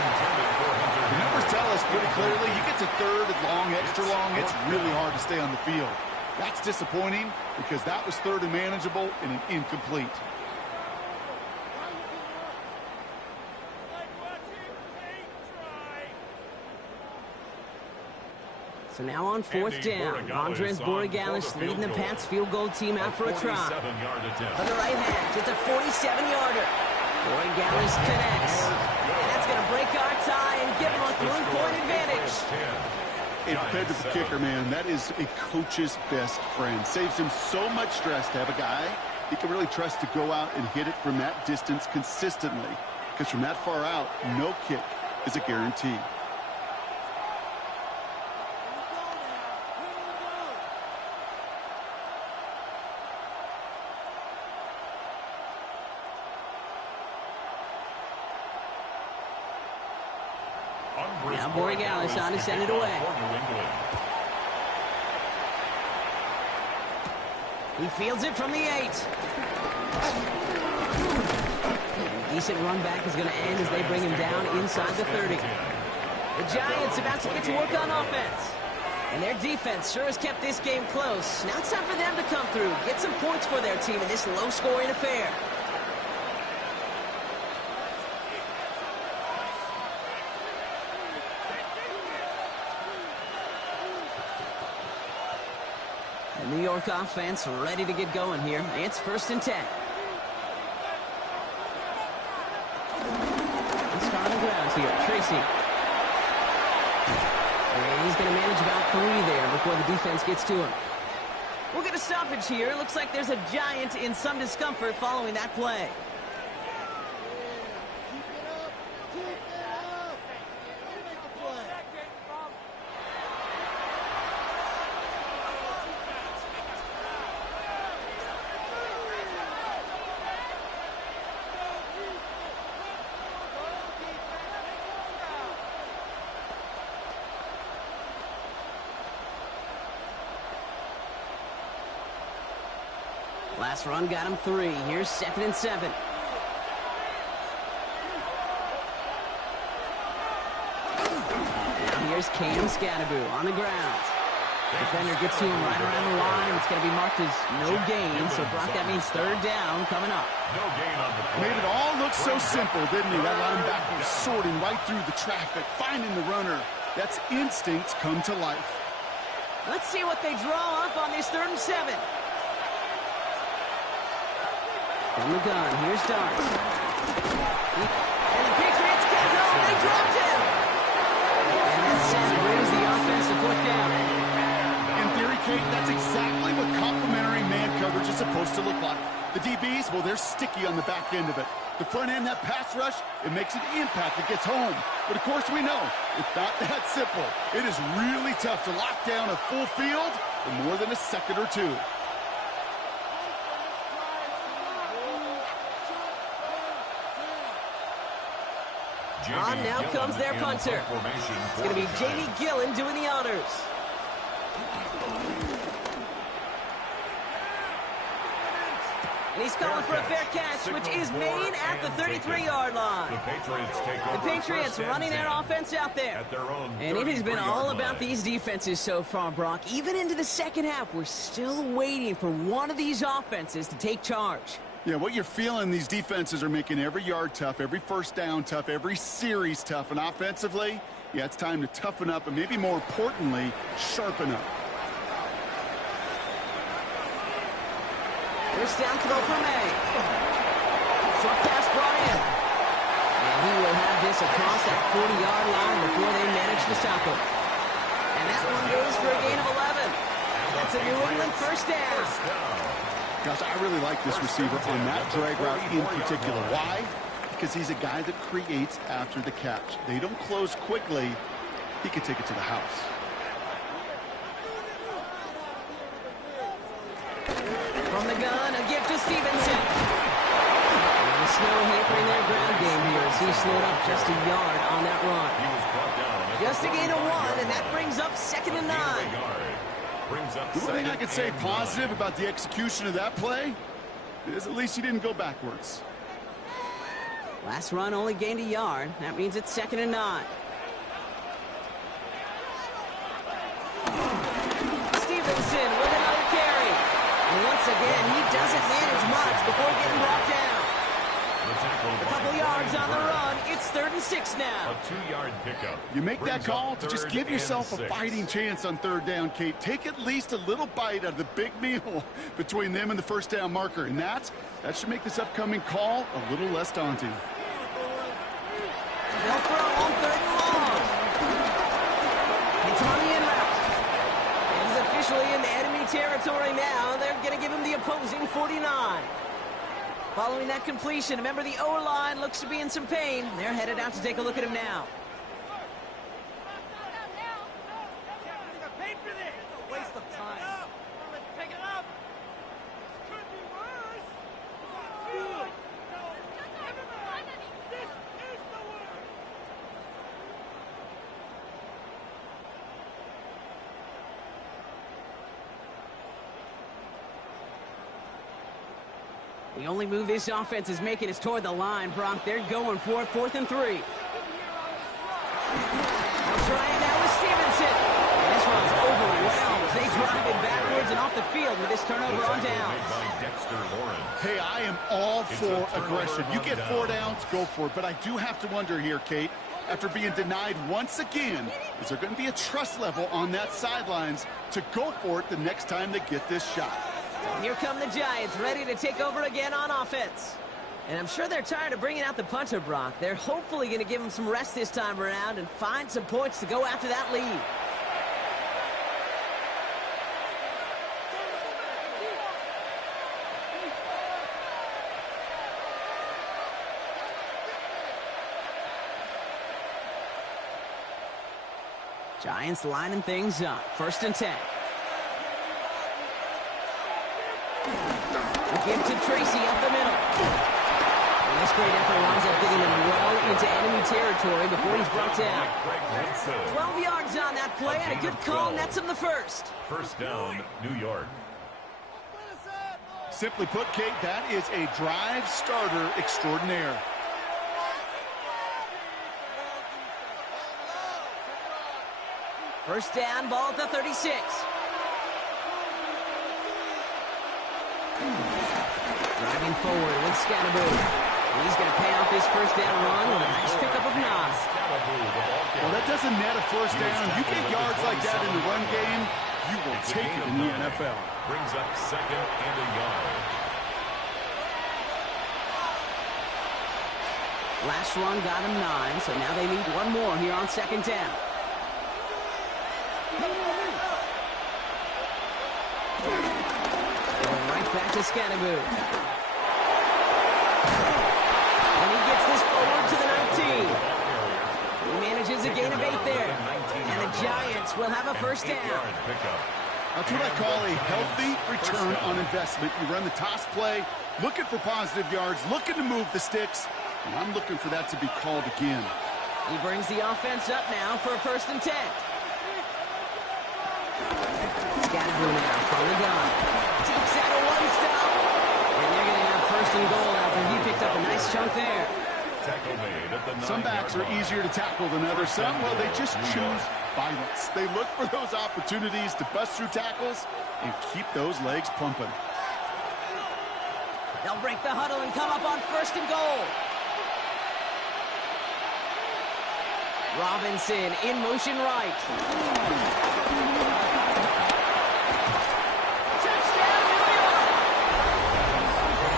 The numbers tell us pretty clearly, you get to 3rd and long, extra long, it's really hard to stay on the field. That's disappointing because that was 3rd and manageable and an incomplete. So now on 4th down, Andres Borregales leading the Pats field goal team out for a try. On the right hash, it's a 47-yarder. Borregales connects. And that's going to break our tie and give him a 3-point advantage. A dependable kicker, man. That is a coach's best friend. Saves him so much stress to have a guy he can really trust to go out and hit it from that distance consistently. Because from that far out, no kick is a guarantee. Now Borregales on to send it away. He fields it from the 8. Decent run back is going to end as they bring him down inside the 30. The Giants about to get to work on offense. And their defense sure has kept this game close. Now it's time for them to come through, get some points for their team in this low-scoring affair. The New York offense ready to get going here. It's 1st and 10. Let's start on the ground here. Tracy. And he's going to manage about 3 there before the defense gets to him. We'll get a stoppage here. Looks like there's a Giant in some discomfort following that play. Last run got him 3. Here's 2nd and 7. Now here's Cam Scadaboo on the ground. Defender gets to him right around the line. It's going to be marked as no gain. So, Brock, that means 3rd down coming up. No gain on the play. Made it all look so simple, didn't he? That linebacker was sorting right through the traffic, finding the runner. That's instincts come to life. Let's see what they draw up on this 3rd and 7. From the gun, here's Darts. And the Patriots get home. They dropped him. And that set brings the offense to 4th down. In theory, Kate, that's exactly what complementary man coverage is supposed to look like. The DBs, well, they're sticky on the back end of it. The front end, that pass rush, it makes an impact. It gets home. But, of course, we know it's not that simple. It is really tough to lock down a full field for more than a second or two. On now comes their punter. It's going to be Jamie Gillen doing the honors. And he's calling for a fair catch, which is made at the 33-yard line. The Patriots running their offense out there. And it has been all about these defenses so far, Brock. Even into the second half, we're still waiting for one of these offenses to take charge. Yeah, what you're feeling, these defenses are making every yard tough, every first down tough, every series tough. And offensively, yeah, it's time to toughen up and maybe more importantly, sharpen up. First down throw for May. Short pass brought in. And he will have this across that 40-yard line before they manage to stop him. And that one goes for a gain of 11. That's a New England first down. Gosh, I really like this receiver on that drag route in particular. Why? Because he's a guy that creates after the catch. They don't close quickly. He could take it to the house. From the gun, a gift to Stevenson. And the snow hampering their ground game here as he slowed up just a yard on that run. Just a gain of 1, and that brings up 2nd and 9. The one thing I can say positive about the execution of that play is at least he didn't go backwards. Last run only gained a yard. That means it's 2nd and 9. Stevenson with another carry. And once again, he doesn't manage much before getting brought down. A couple yards on the run. It's 3rd and 6 now. A 2-yard pickup. You make that call to just give yourself a fighting chance on 3rd down, Kate. Take at least a little bite out of the big meal between them and the first down marker. And that should make this upcoming call a little less daunting. They'll throw on 3rd and long. It's on the in route. He's officially in enemy territory now. They're going to give him the opposing 49. Following that completion, remember the O-line looks to be in some pain. They're headed out to take a look at him now. Waste of time. Pick it up. Could be worse. This is the worst. The only move this offense is making is toward the line, Brock. They're going for it, 4th and 3. They'll try it now with Stevenson. And this one's overwhelmed. They drive it backwards and off the field with this turnover on downs. Hey, I am all for aggression. You get 4 downs, go for it. But I do have to wonder here, Kate, after being denied once again, is there going to be a trust level on that sidelines to go for it the next time they get this shot? Here come the Giants, ready to take over again on offense. And I'm sure they're tired of bringing out the punter, Brock. They're hopefully going to give him some rest this time around and find some points to go after that lead. Giants lining things up. 1st and 10. Give to Tracy up the middle. And this great effort winds up getting him well into enemy territory before he's brought down. 12 yards on that play and a good call nets him the first. First down, New York. Simply put, Kate, that is a drive starter extraordinaire. First down, ball at the 36. Driving forward with Scatterboot. He's going to pay off his first down run with a nice pickup of 9. Well, that doesn't net a first down. You get yards like that in the run game, you will take it in the NFL. Brings up 2nd and a yard. Last run got him 9, so now they need one more here on 2nd down. Going right back to Scatterboot. And he gets this forward to the 19. He manages a gain of 8 there. And the Giants will have a first down. That's what I call a healthy return on investment. You run the toss play, looking for positive yards, looking to move the sticks, and I'm looking for that to be called again. He brings the offense up now for a 1st and 10. Scatterboot now from the gun. Takes out a 1-stop. And they're going to have 1st and goal after he picked up a nice chunk there. Some backs are easier to tackle than others. Some, well, they just choose violence. They look for those opportunities to bust through tackles and keep those legs pumping. They'll break the huddle and come up on 1st and goal. Robinson in motion right. Touchdown, New York!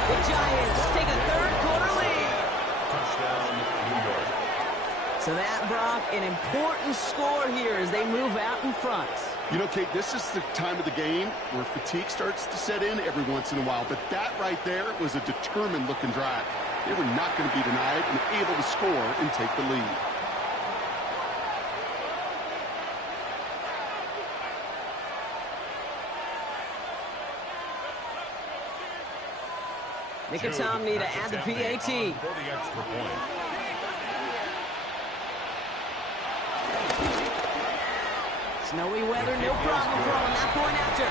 The Giants take a third-quarter lead. Touchdown, New York. So that, Brock, an important score here as they move out in front. You know, Kate, this is the time of the game where fatigue starts to set in every once in a while. But that right there was a determined-looking drive. They were not going to be denied and able to score and take the lead. Nicotomney to add the PAT. For the extra point. Snowy weather, no problem for them. That point after.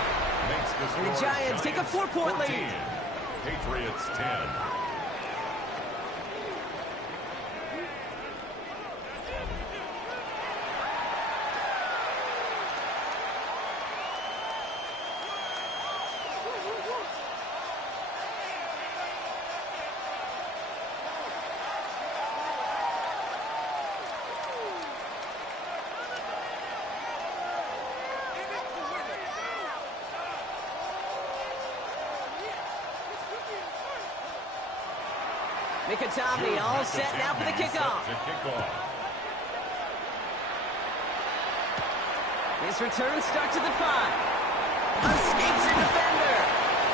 And the Giants take a 4-point lead. Patriots 10. Nicotomney all set now for the kickoff. His return starts at the 5. Escapes a defender.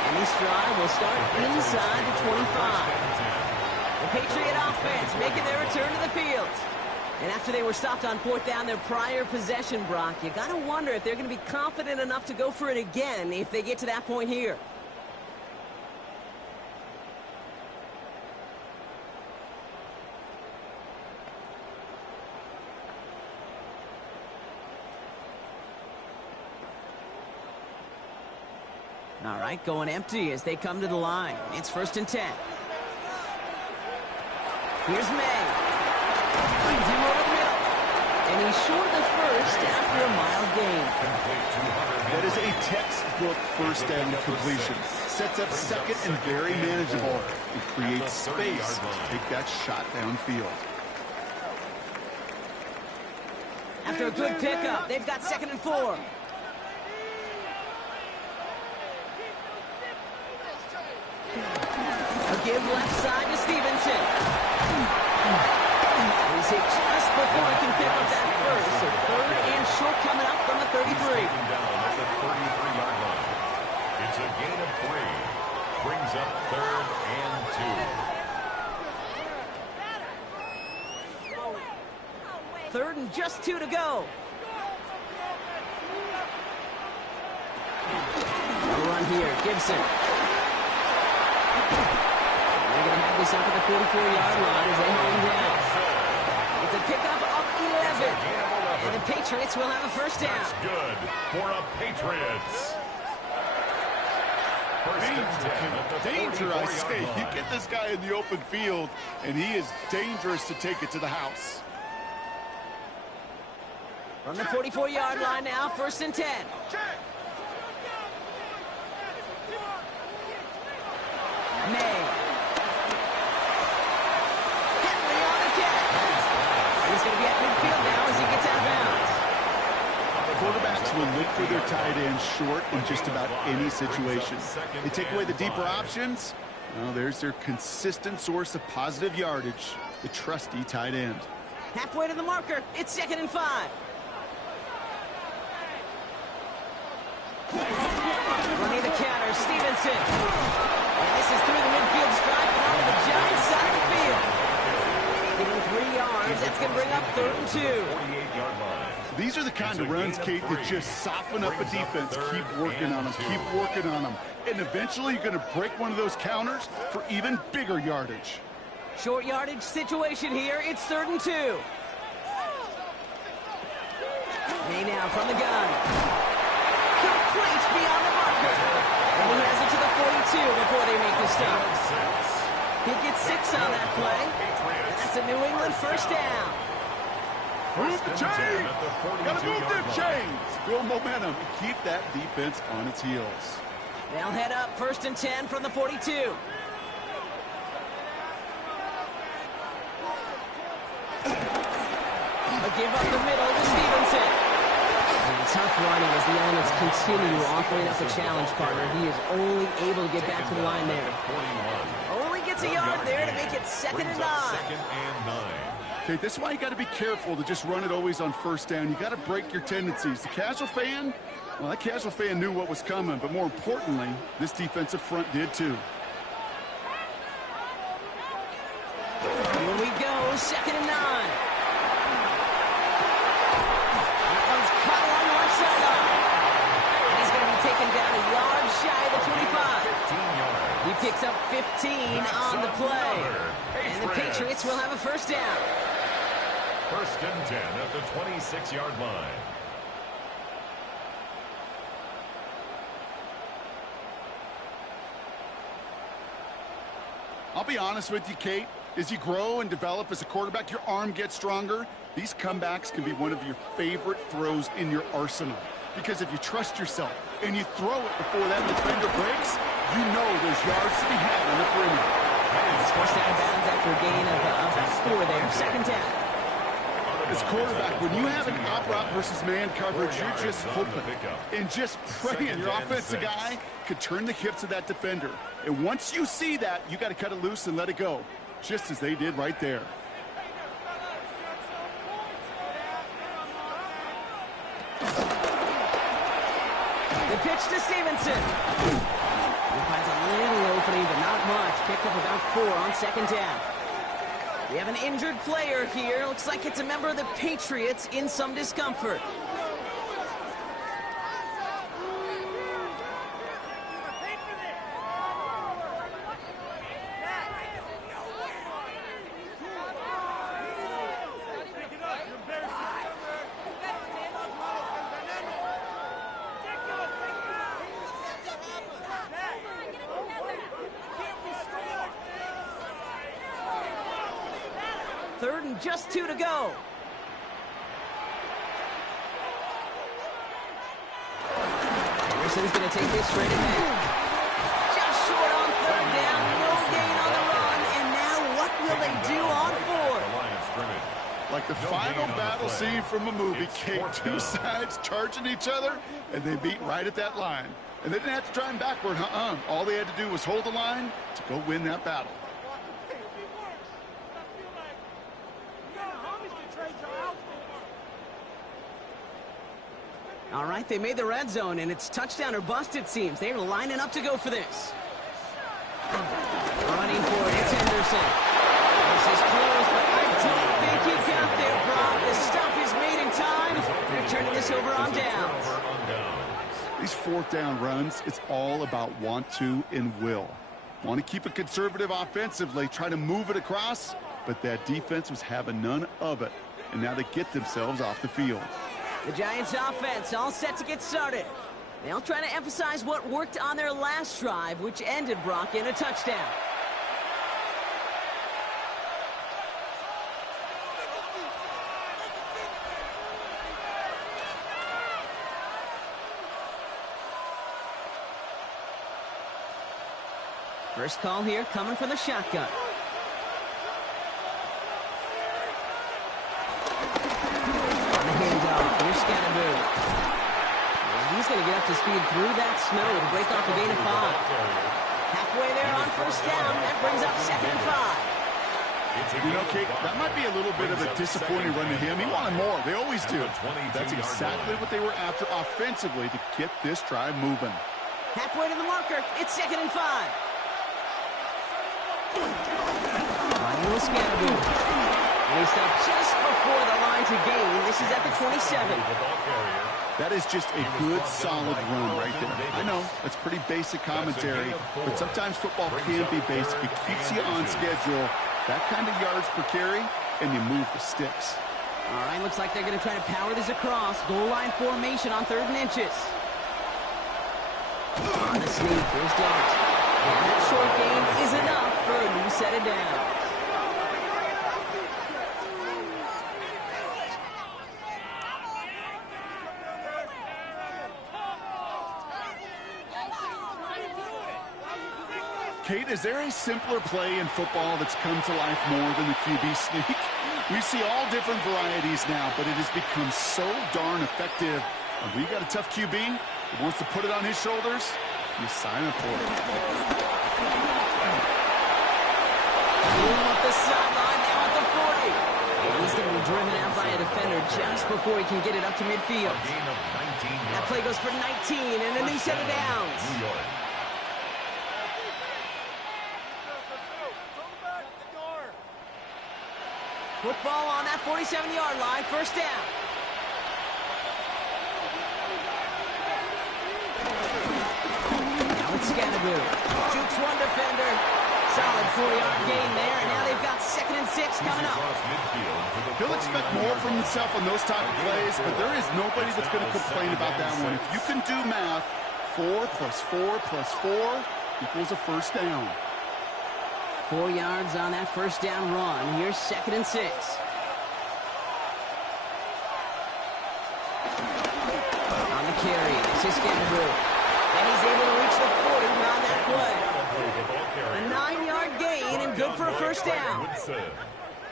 And his stride will start inside the 25. The Patriot offense making their return to the field. And after they were stopped on 4th down, their prior possession, Brock, you got to wonder if they're going to be confident enough to go for it again if they get to that point here. All right, going empty as they come to the line. It's 1st and 10. Here's May. Brings him over the middle. And he's short of the first after a mild gain. That is a textbook first down completion. Sets up 2nd and very manageable. It creates space to take that shot downfield. After a good pickup, they've got 2nd and 4. A give left side to Stevenson. He's hit just before he can pick up that first. So 3rd and short coming up from the 33. Down at the 33-yard line. It's a gain of 3. Brings up 3rd and 2. 3rd and just 2 to go. A run here, Gibson. They're going to have this up at the 44-yard line as they hold him down. It's a pickup of 11. And the Patriots will have a 1st down. That's good for a Patriots. Danger, I say. You get this guy in the open field, and he is dangerous to take it to the house. From the 44-yard line now, 1st and 10. May. Henry on the catch. He's going to be at midfield now as he gets out of bounds. Quarterbacks will look for their tight end short in just about any situation. They take away the deeper options. Well, there's their consistent source of positive yardage, the trusty tight end. Halfway to the marker. It's 2nd and 5. Running the counter, Stevenson. And this is through the midfield stripe and onto the Giants side of the field. Give him 3 yards. That's going to bring up 3rd and 2. These are the kind of runs, Kate, that just soften up a defense. Keep working on them. Keep working on them. And eventually you're going to break one of those counters for even bigger yardage. Short yardage situation here. It's 3rd and 2. May now from the gun. Complete beyond the marker. And he has it to the 42 before they make the stop. He gets 6 on that play. And that's a New England 1st down. Move the chain. Gotta move them chains. Build momentum. Keep that defense on its heels. They'll head up 1st and 10 from the 42. give up the middle to Stevenson. And tough running as the elements continue offering up a challenge, partner. He is only able to get back to the line there. Only gets a yard there to make it 2nd and 9. Okay, this is why you got to be careful to just run it always on first down. You got to break your tendencies. The casual fan, well, that casual fan knew what was coming, but more importantly, this defensive front did too. Here we go, 2nd and 9. That one's cut along the left sideline. And he's going to be taken down a yard shy of the 25. He picks up 15 on the play. And the Patriots will have a first down. 1st and 10 at the 26-yard line. I'll be honest with you, Kate. As you grow and develop as a quarterback, your arm gets stronger. These comebacks can be one of your favorite throws in your arsenal. Because if you trust yourself and you throw it before that defender breaks, you know there's yards to be had on the perimeter. He's forced out of bounds after a gain of about 4 there. 2nd down. As quarterback, when you have an out-route versus man coverage, you're just hoping and just praying your offensive guy could turn the hips of that defender. And once you see that, you got to cut it loose and let it go, just as they did right there. The pitch to Stevenson. He finds a little opening, but not much. Picked up about 4 on 2nd down. We have an injured player here. Looks like it's a member of the Patriots in some discomfort. Third and just 2 to go. Anderson's going to take this straight ahead. Just short on 3rd down. No gain on the run. And now what will they do on 4th? Like the final battle scene from a movie, Kate. Two sides charging each other, and they meet right at that line. And they didn't have to drive him backward. All they had to do was hold the line to go win that battle. All right, they made the red zone, and it's touchdown or bust, it seems. They're lining up to go for this. Running for it, it's Henderson. This is close, but I don't think he got there, Brock. The stop is made in time. They're turning this over on downs. These 4th down runs, it's all about want to and will. Want to keep it conservative offensively, try to move it across, but that defense was having none of it, and now they get themselves off the field. The Giants offense all set to get started. They'll try to emphasize what worked on their last drive, which ended, Brock, in a touchdown. First call here coming from the shotgun. He's going to get up to speed through that snow to break off a gain of 5. Halfway there on 1st down. That brings up 2nd and 5. You know, Kate, that might be a little bit of a disappointing run to him. He wanted more. They always do. That's exactly what they were after offensively to get this drive moving. Halfway to the marker. It's 2nd and 5. Manuel Scannaboo. Raced up just before the line to gain. This is at the 27. That is just a good, solid run right there. I know, that's pretty basic commentary, but sometimes football can be basic. It keeps you on schedule, that kind of yards per carry, and you move the sticks. All right, looks like they're going to try to power this across. Goal line formation on 3rd and inches. On the sneak, here's Dart. And that short gain is enough for a new set of downs. Kate, is there a simpler play in football that's come to life more than the QB sneak? We see all different varieties now, but it has become so darn effective. And we got a tough QB who wants to put it on his shoulders. You sign up for it. Up the sideline, now at the 40. And he's going to be driven out by a defender just before he can get it up to midfield. That play goes for 19 and a new set of downs. Football on that 47-yard line, first down. Now it's Scannaboo. Jukes one defender. Solid 4-yard gain there, and now they've got 2nd and 6 coming up. He'll expect more from himself on those type of plays, but there is nobody that's going to complain about that one. If you can do math, 4 plus 4 plus 4 equals a first down. 4 yards on that first down run. Here's 2nd and 6. On the carry, this is Scannaboo. And he's able to reach the 40 on that play. A 9-yard gain and good for a first down.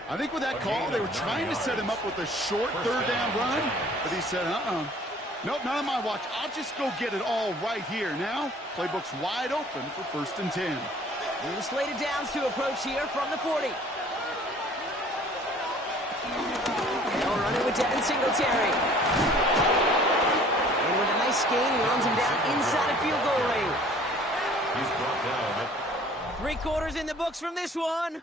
I think with that call, they were trying to set him up with a short third down run, but he said, nope, not on my watch. I'll just go get it all right here. Now, playbook's wide open for 1st and 10. New slate of downs to approach here from the 40. They'll run it with Devin Singletary. And with a nice gain, he runs him down inside of field goal range. He's brought down. 3 quarters in the books from this one.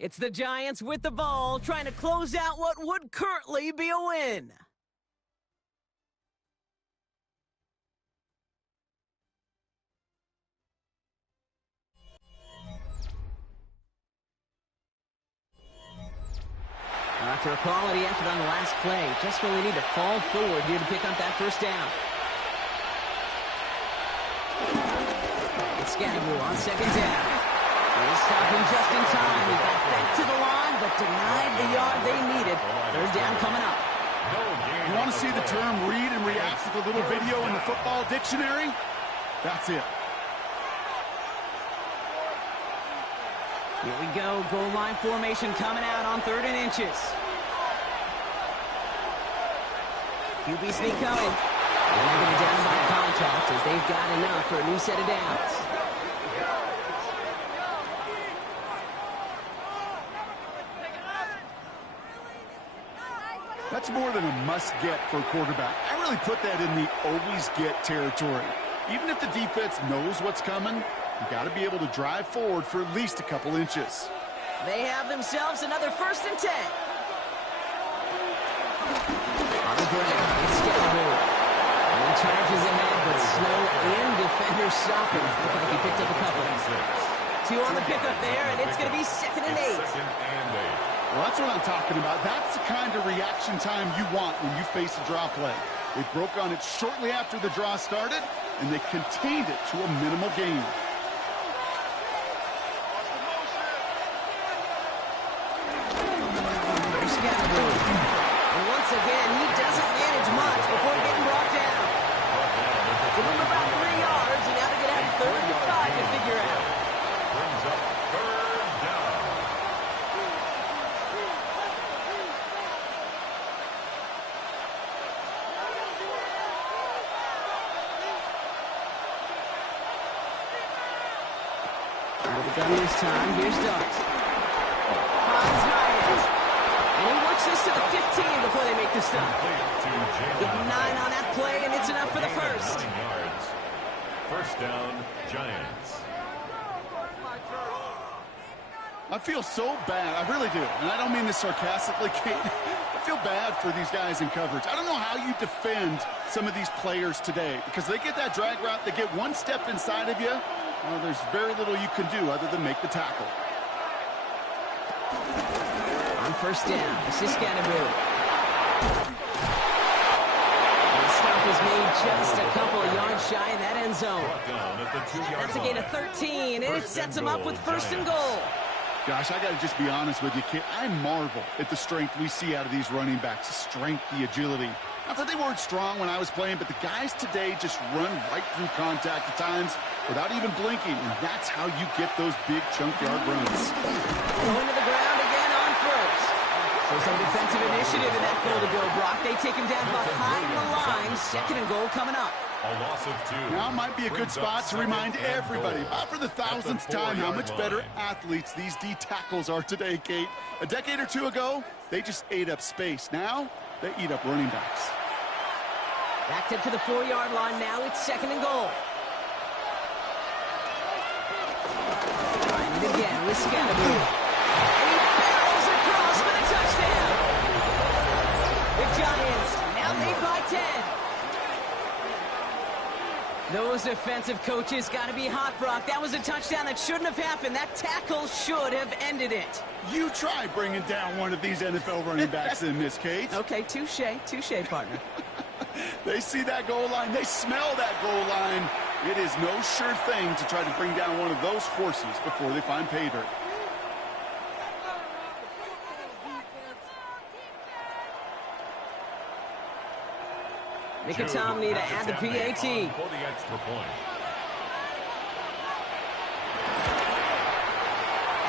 It's the Giants with the ball, trying to close out what would currently be a win. After a quality effort on the last play, just really need to fall forward here to pick up that first down. It's Scannaboo on 2nd down. They stop him just in time. He got back to the line, but denied the yard they needed. 3rd down coming up. You want to see the term read and react to the little video in the football dictionary? That's it. Here we go. Goal line formation coming out on 3rd and inches. QB sneak coming. And they're going to down by contact as they've got enough for a new set of downs. That's more than a must-get for a quarterback. I really put that in the always-get territory. Even if the defense knows what's coming, you got to be able to drive forward for at least a couple inches. They have themselves another 1st and 10. On the ground, it's Scannaboo. And he charges ahead, but Snow and defenders stop him. Look like he picked up a couple. 2 on the pickup there, and it's going to be 2nd and 8. Well, that's what I'm talking about. That's the kind of reaction time you want when you face a draw play. They broke on it shortly after the draw started, and they contained it to a minimal gain. There's Scannaboo. And once again, he doesn't manage much before getting brought down. Give him about 3 yards, and now they're going to have 3rd and 5 to figure out. Brings up 3rd down. Out of the gun this time, here's Dart. Finds Myers. And he works this to the 15 before they make the stop. Give him 9 on that play, and it's enough for the first. 9 yards. First down, Giants. I feel so bad. I really do. And I don't mean this sarcastically, Kate. I feel bad for these guys in coverage. I don't know how you defend some of these players today because they get that drag route, they get one step inside of you. Well, there's very little you can do other than make the tackle. On 1st down, this is Scannaboo. The stop is made just a couple of yards shy in that end zone. That's a gain of 13, and it sets them up with 1st and goal. Gosh, I got to just be honest with you, kid. I marvel at the strength we see out of these running backs. The strength, the agility. Not that they weren't strong when I was playing, but the guys today just run right through contact at times without even blinking, and that's how you get those big chunk yard runs. Going to the ground again on 1st. So some defensive initiative in that goal to go, Brock. They take him down behind the line. Second and goal coming up. A loss of 2. Now might be a good spot to remind everybody, about for the 1000th time, how much better athletes these D tackles are today, Kate. A decade or two ago, they just ate up space. Now, they eat up running backs. Backed up to the 4-yard line now. It's second and goal. Trying it again with Scalaboo. And he barrels across for the touchdown. The Giants now lead by 10. Those defensive coaches got to be hot, Brock. That was a touchdown that shouldn't have happened. That tackle should have ended it. You try bringing down one of these NFL running backs in this, Kate. Okay, touche, partner. They see that goal line. They smell that goal line. It is no sure thing to try to bring down one of those horses before they find pay dirt. Mickatominay to add the PAT. For the extra point.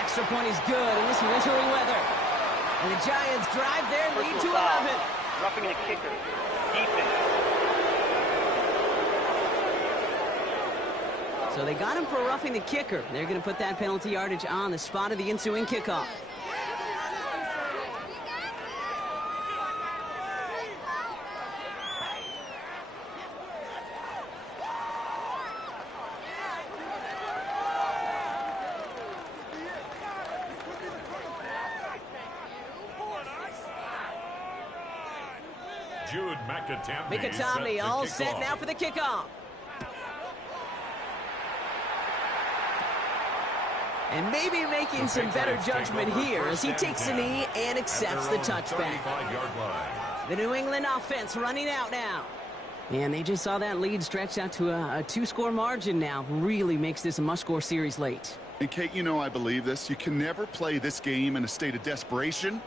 Extra point is good in this wintry weather. And the Giants drive their lead to 11. Roughing the kicker. Defense. So they got him for roughing the kicker. They're going to put that penalty yardage on the spot of the ensuing kickoff. Mickatominay all set now for the kickoff. And maybe making some better judgment here as he takes the knee and accepts the touchback. The New England offense running out now. And they just saw that lead stretch out to a 2-score margin now. Really makes this a must-score series late. And Kate, you know I believe this. You can never play this game in a state of desperation,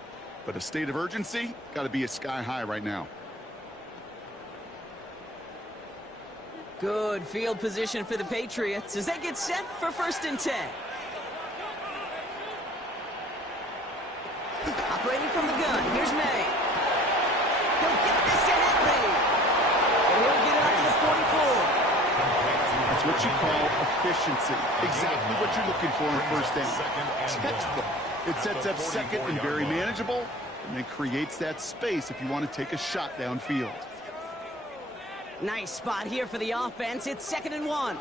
but a state of urgency got to be sky high right now. Good field position for the Patriots as they get set for 1st and 10. Operating from the gun, here's May. He'll get this in Henry. And he'll get it up to the 44. That's what you call efficiency. Exactly what you're looking for in 1st down. Textbook. It sets up second and very manageable, and then creates that space if you want to take a shot downfield. Nice spot here for the offense. It's 2nd and 1.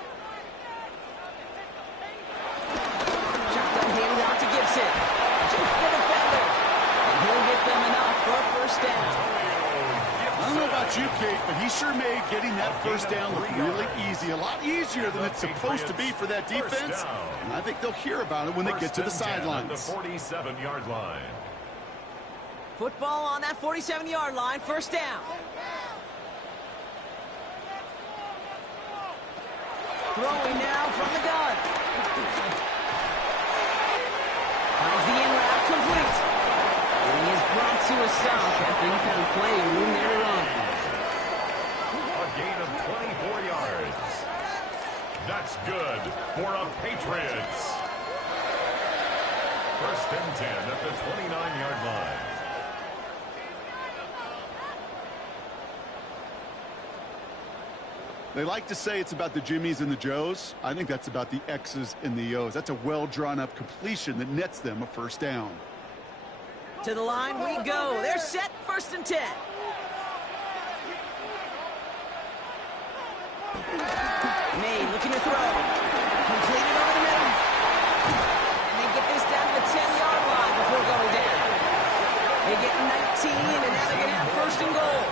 Shotgun handed out to Gibson. Jukes the defender. And he'll get them enough for a 1st down. I don't know about you, Kate, but he sure made getting that 1st down look really easy. A lot easier than it's supposed to be for that defense. And I think they'll hear about it when they get to the sidelines. The 47-yard line. Football on that 47-yard line. 1st down. Throwing now from the gun. Finds the in route complete. And he is brought to a stop after he found playing room there to run. A gain of 24 yards. That's good for a Patriots. 1st and 10 at the 29-yard line. They like to say it's about the Jimmies and the Joes. I think that's about the X's and the O's. That's a well-drawn-up completion that nets them a 1st down. To the line we go. They're set 1st and 10. May looking to throw. Completed over the middle. And they get this down to the 10-yard line before going down. They get 19, and now they're going to have 1st and goal.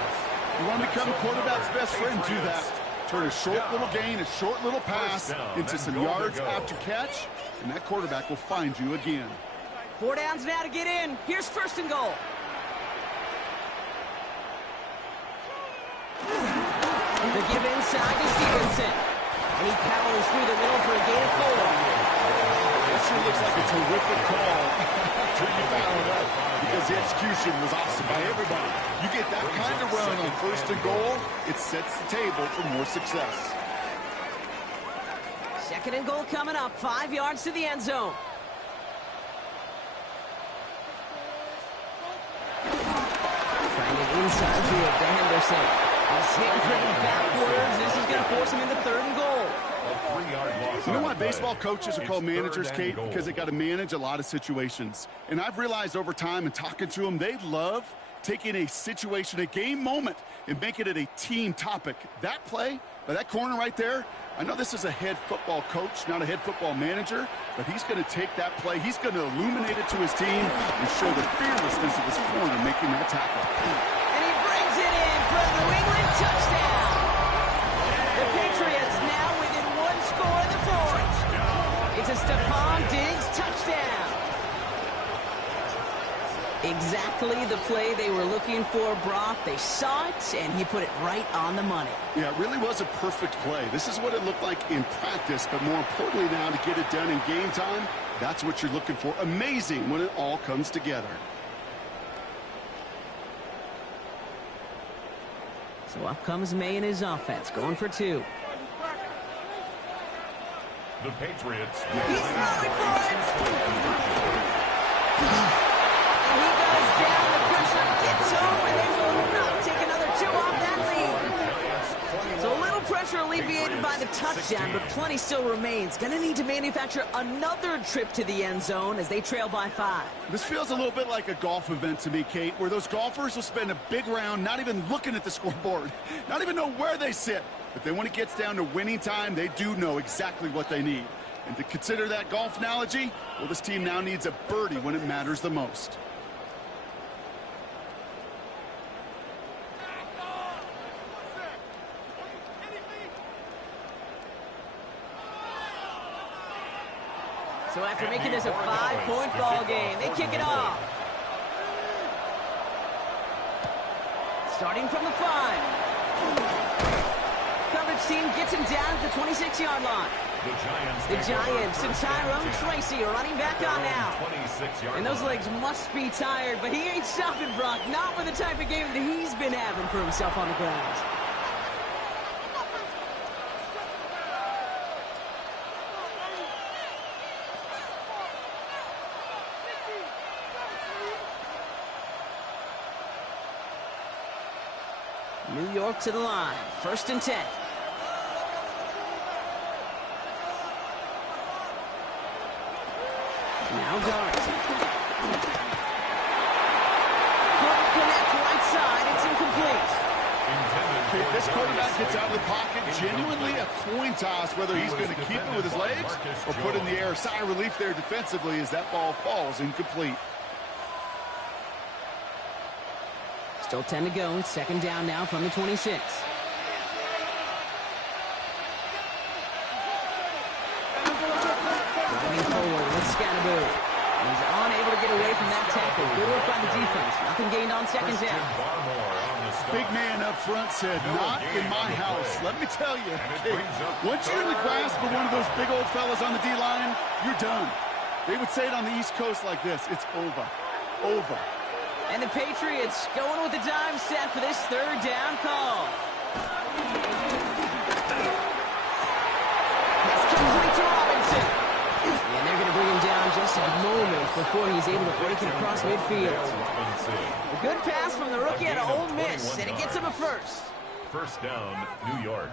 You want to become quarterback's best friend, do that. Turn a short little gain, a short little pass into some yards after catch, and that quarterback will find you again. 4 downs now to get in. Here's 1st and goal. The give inside to Stevenson. And he powers through the middle for a gain of 4. That sure looks like a terrific call. Turn you found that because the execution was awesome by everybody. You get that kind of run on 1st and goal, it sets the table for more success. 2nd and goal coming up. 5 yards to the end zone. inside field to Henderson. A hit driven backwards. This is going to force him into 3rd and goal. You know why baseball coaches are called managers, Kate? Because they got to manage a lot of situations. And I've realized over time and talking to them, they love taking a situation, a game moment, and making it a team topic. That play by that corner right there, I know this is a head football coach, not a head football manager, but he's going to take that play. He's going to illuminate it to his team and show the fearlessness of his corner making that tackle. And he brings it in for a New England touchdown. The Patriots now within 1 score in the 4th. It's a Stephon Diggs touchdown. Exactly the play they were looking for, Brock. They saw it, and he put it right on the money. Yeah, it really was a perfect play. This is what it looked like in practice, but more importantly now to get it done in game time, that's what you're looking for. Amazing when it all comes together. So up comes May and his offense, going for 2. The Patriots. He's throwing for it! And he goes down, the pressure gets home, and they will not take another 2 off that lead. So a little pressure alleviated by the touchdown, but plenty still remains. Going to need to manufacture another trip to the end zone as they trail by 5. This feels a little bit like a golf event to me, Kate, where those golfers will spend a big round not even looking at the scoreboard, not even know where they sit. But then when it gets down to winning time, they do know exactly what they need. And to consider that golf analogy, well, this team now needs a birdie when it matters the most. So after making this a 5-point ball game, they kick it off. Starting from the 5. Coverage team gets him down at the 26-yard line. The Giants and Tyrone Tracy are running back on now. And those legs must be tired, but he ain't stopping, Brock. Not with the type of game that he's been having for himself on the ground. New York to the line. 1st and 10. Now Dart. Couldn't connect right side. It's incomplete. Okay, this quarterback gets out of the pocket. Genuinely a coin toss whether he's going to keep it with his legs or put it in the air. Sigh of relief there defensively as that ball falls incomplete. Still 10 to go. 2nd down now from the 26. Driving forward with Scatteroo. He's unable to get away from that tackle. Good work by the defense. Nothing gained on 2nd down. Big man up front said, not in my house. Let me tell you, hey, once you're in the grasp of one of those big old fellas on the D-line, you're done. They would say it on the East Coast like this. It's over. Over. And the Patriots going with the dime set for this 3rd down call. Pass complete to Robinson. And they're going to bring him down just a moment before he's able to break it across midfield. A good pass from the rookie out of Ole Miss, and it gets him a 1st. 1st down, New York.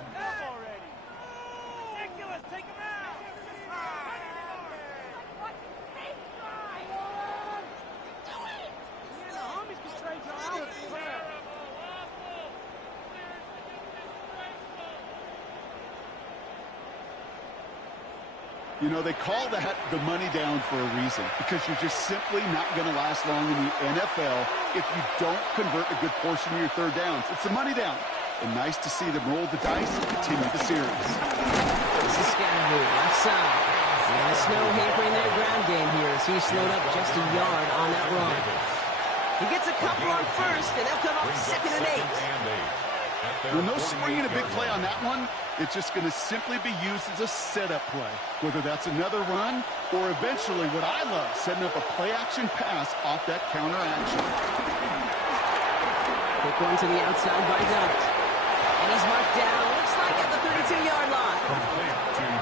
You know, they call that the money down for a reason, because you're just simply not going to last long in the NFL if you don't convert a good portion of your 3rd downs. It's the money down. And nice to see them roll the dice and continue the series. This is Scatteroo, left side. And the snow hampering their ground game here as he slowed up just a yard on that run. He gets a couple on 1st, and they'll come up 2nd and 8. Well, no springing a big play on that one. It's just going to simply be used as a setup play, whether that's another run or eventually what I love, setting up a play-action pass off that counter action. Quick one to the outside by Dart. And he's marked down, looks like at the 32-yard line.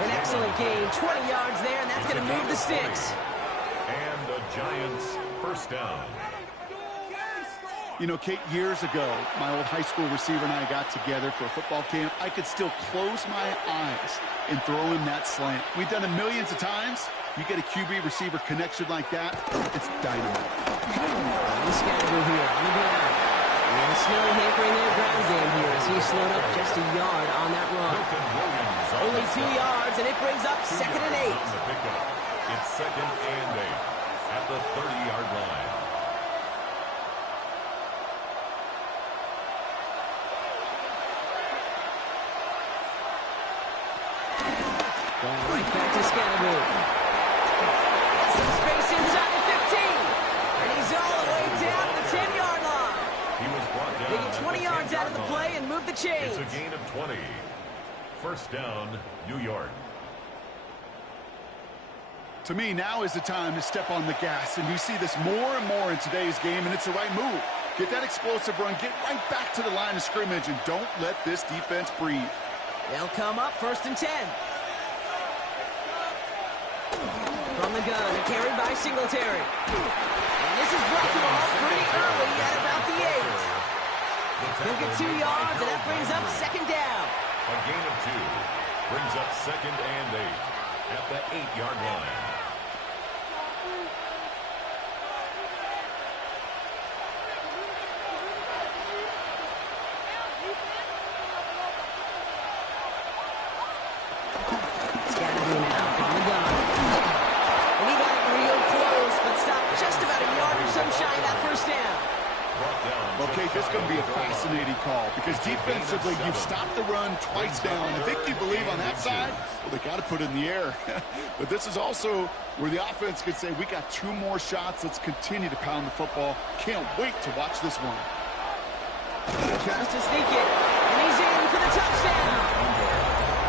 An excellent gain, 20 yards there, and that's going to move the sticks. And the Giants 1st down. You know, Kate, years ago, my old high school receiver and I got together for a football camp. I could still close my eyes and throw him that slant. We've done it millions of times. You get a QB receiver connection like that, it's dynamite. Scatterable here on the ground. And the snow hampering their ground game here as he slowed up just a yard on that run. Only 2 yards, and it brings up 2nd and 8. It's 2nd and 8 at the 30-yard line. Going right back to Scatterable. Some space inside the 15. And he's all the way down to the 10-yard line. He was brought down. They get 20 yards out of the play and move the chains. It's a gain of 20. First down, New York. To me, now is the time to step on the gas, and you see this more and more in today's game, and it's the right move. Get that explosive run, get right back to the line of scrimmage, and don't let this defense breathe. They'll come up 1st and 10. From the gun, a carry by Singletary. And this is brought to him up pretty early at about the 8. He'll get 2 yards, and that brings up 2nd down. A gain of 2 brings up 2nd and 8 at the 8-yard line. Scatterby now from the gun. And he got it real close, but stopped just about a yard or so shy of that 1st down. Okay, this is going to be a fascinating call because defensively, you've stopped the run twice down. I think you believe on that side, well, they got to put it in the air. But this is also where the offense could say, we got 2 more shots. Let's continue to pound the football. Can't wait to watch this one. Tries to sneak it, and he's in for the touchdown.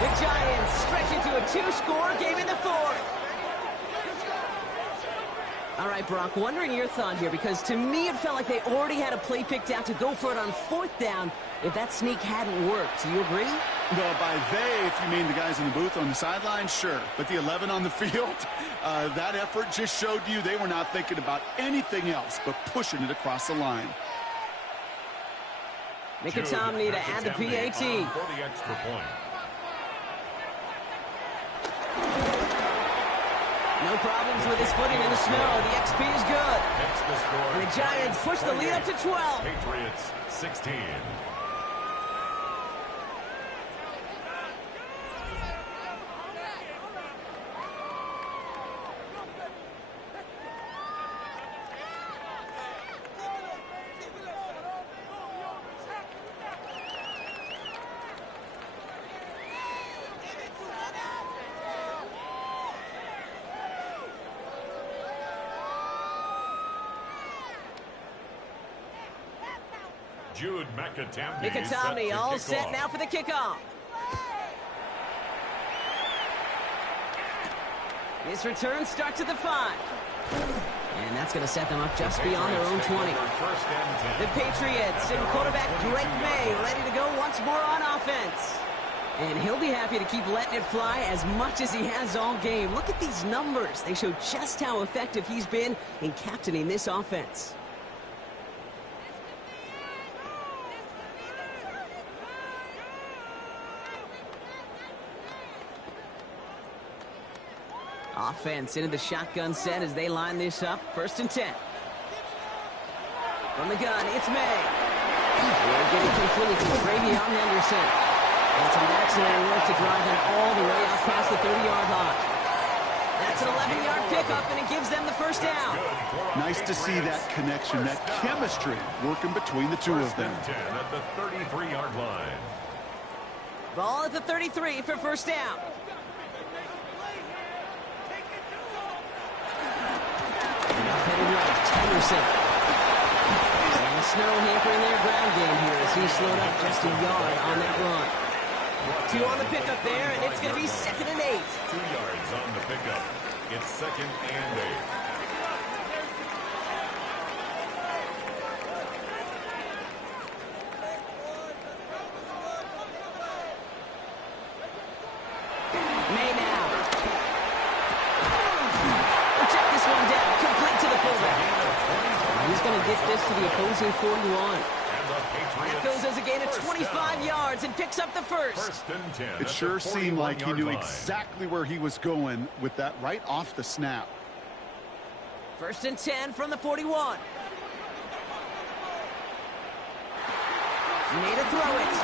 The Giants stretch into a 2-score game in the 4th. All right, Brock, wondering your thought here, because to me it felt like they already had a play picked out to go for it on 4th down if that sneak hadn't worked. Do you agree? Well, by they, if you mean the guys in the booth on the sideline, sure. But the 11 on the field, that effort just showed you they were not thinking about anything else but pushing it across the line. Mickey to add the PAT. For the extra point. No problems with his footing in the snow. The XP is good. And the Giants push the lead up to 12. Patriots 16. Jude McAtomney all set now for the kickoff. His return starts at the 5. And that's going to set them up just beyond their own 20. The Patriots and quarterback Drake May ready to go once more on offense. And he'll be happy to keep letting it fly as much as he has all game. Look at these numbers. They show just how effective he's been in captaining this offense. Offense into the shotgun set as they line this up. 1st and 10. From the gun, it's May. They're getting complete to Travion Henderson. And some excellent work to drive them all the way out past the 30-yard line. That's an 11-yard pickup, and it gives them the 1st down. Nice to see that connection, that chemistry working between the 2 of them. 10 at the 33-yard line. Ball at the 33 for 1st down. Henderson. And the snow hampering their ground game here as he slowed up just a yard on that run. 2 on the pickup there, and it's going to be 2nd and 8. 2 yards on the pickup. It's 2nd and 8. May now. Check this one down. Complete to the fullback. He's going to get this to the opposing 41. And That goes as a gain of 25 yards and picks up the first. First and 10. It sure seemed like he knew line. exactly where he was going with that right off the snap. First and 10 from the 41. Made to throw it.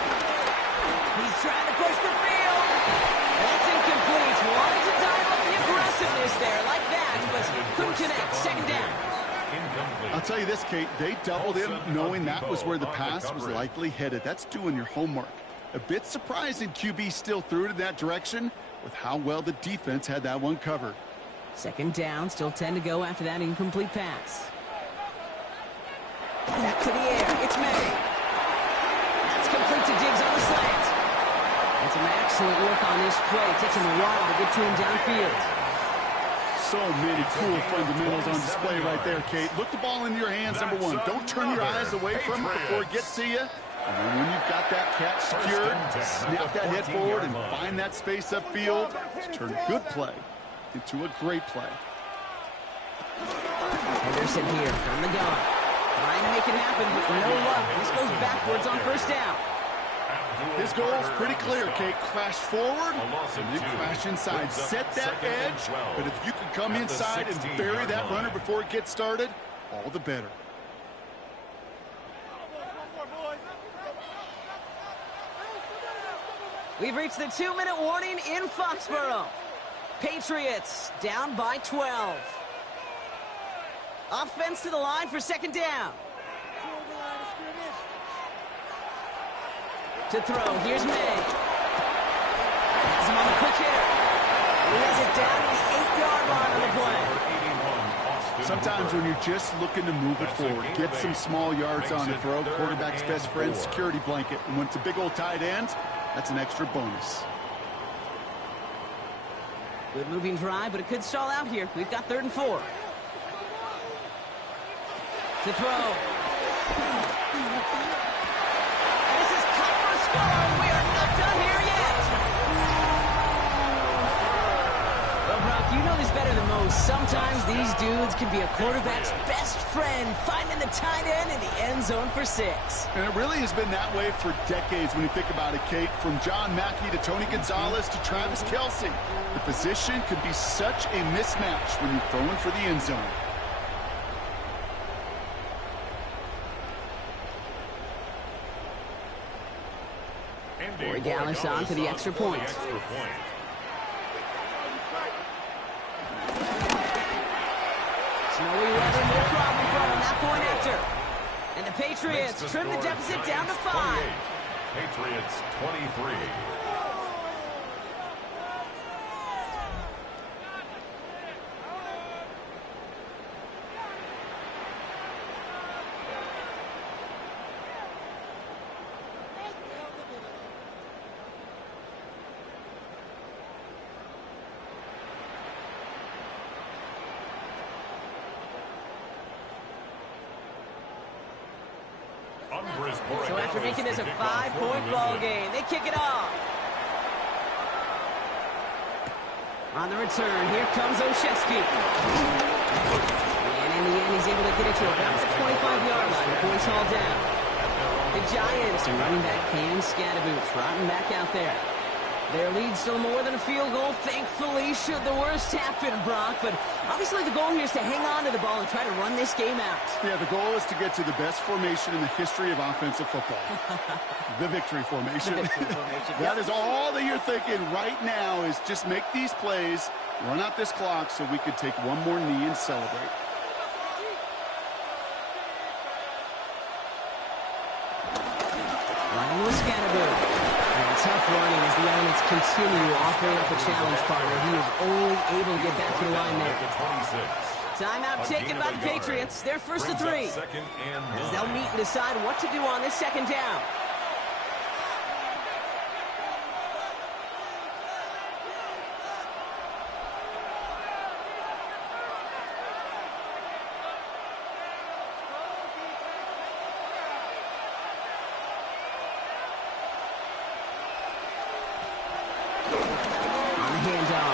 He's trying to push the field. That's incomplete. Wanted to dial up the aggressiveness there like that, but couldn't connect. Second down. I'll tell you this, Kate, they doubled him knowing that was where the pass was likely headed. That's doing your homework. A bit surprising QB still threw it in that direction with how well the defense had that one covered. Second down, still 10 to go after that incomplete pass. Back to the air. It's May. That's complete to Diggs on the slant. And some excellent work on this play. It takes him a while to get to him downfield. So many cool fundamentals on display right there, Kate. Look the ball in your hands, number one. Don't turn your eyes away from it before it gets to you. And then when you've got that catch secured, snap that head forward and find that space upfield to turn a good play into a great play. Henderson here from the gun. Trying to make it happen, but no luck. This goes backwards on first down. His goal is pretty clear, Kate. Crash forward and then crash inside. Set that edge, but if you can come inside and bury that runner before it gets started, all the better. We've reached the 2-minute warning in Foxborough. Patriots down by 12. Offense to the line for second down. To throw, here's May. Has him on the quick hitter. He has it down his 8-yard line on the play. Sometimes when you're just looking to move it forward, get some small yards on the throw, quarterback's best friend, security blanket. And when it's a big old tight end, that's an extra bonus. Good moving drive, but it could stall out here. We've got 3rd and 4. To throw. This is cut for a score. We are not done here yet. Well, Brock, you know this better than most. Sometimes these dudes can be a quarterback's best friend, finding the tight end in the end zone for 6. And it really has been that way for decades when you think about it, Kate. From John Mackey to Tony Gonzalez to Travis Kelce. The position could be such a mismatch when you're throwing for the end zone. Corey Dallas on to the extra point. Snowy weather, no problem for him. That point after. And the Patriots trim the deficit down to 5. Patriots 23. So after making this a 5-point ball game, they kick it off. On the return, here comes Olszewski. And in the end, he's able to get it to about the 25-yard line before he's hauled down. The Giants and running back Cam Scatterboot trotting back out there. Their lead still more than a field goal, thankfully, should the worst happen, Brock. But obviously the goal here is to hang on to the ball and try to run this game out. Yeah, the goal is to get to the best formation in the history of offensive football. The victory formation. The victory formation. That is all that you're thinking right now is just make these plays, run out this clock so we could take one more knee and celebrate. Running with Scatterboot. Tough running as the elements continue offering up a challenge partner. He is only able to get back to the line there. Timeout taken by the Patriots. They're first to 3. As they'll meet and decide what to do on this second down.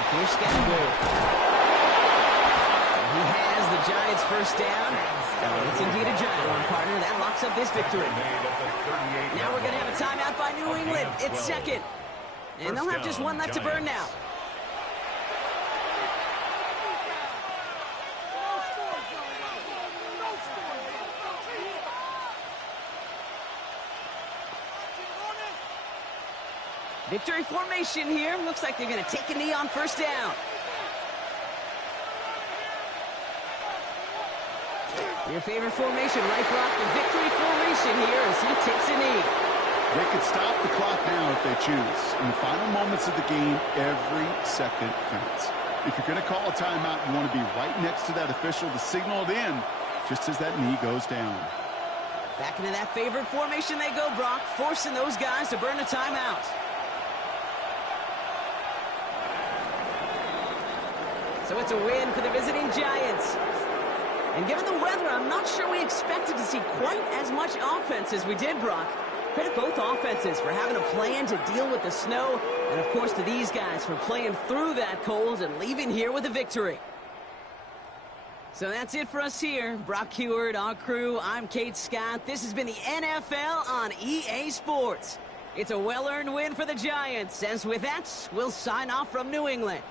Here's Scatterboot. He has the Giants first down It's indeed a giant one, partner. That locks up this victory. Now we're going to have a timeout by New England. It's second. And they'll have just one left to burn now. Victory formation here. Looks like they're going to take a knee on first down. Your favorite formation, right, Brock? The victory formation here as he takes a knee. They could stop the clock now if they choose. In the final moments of the game, every second counts. If you're going to call a timeout, you want to be right next to that official to signal it in just as that knee goes down. Back into that favorite formation they go, Brock, forcing those guys to burn a timeout. So it's a win for the visiting Giants. And given the weather, I'm not sure we expected to see quite as much offense as we did, Brock. Credit both offenses for having a plan to deal with the snow, and of course to these guys for playing through that cold and leaving here with a victory. So that's it for us here. Brock Heward, our crew, I'm Kate Scott. This has been the NFL on EA Sports. It's a well-earned win for the Giants, as with that, we'll sign off from New England.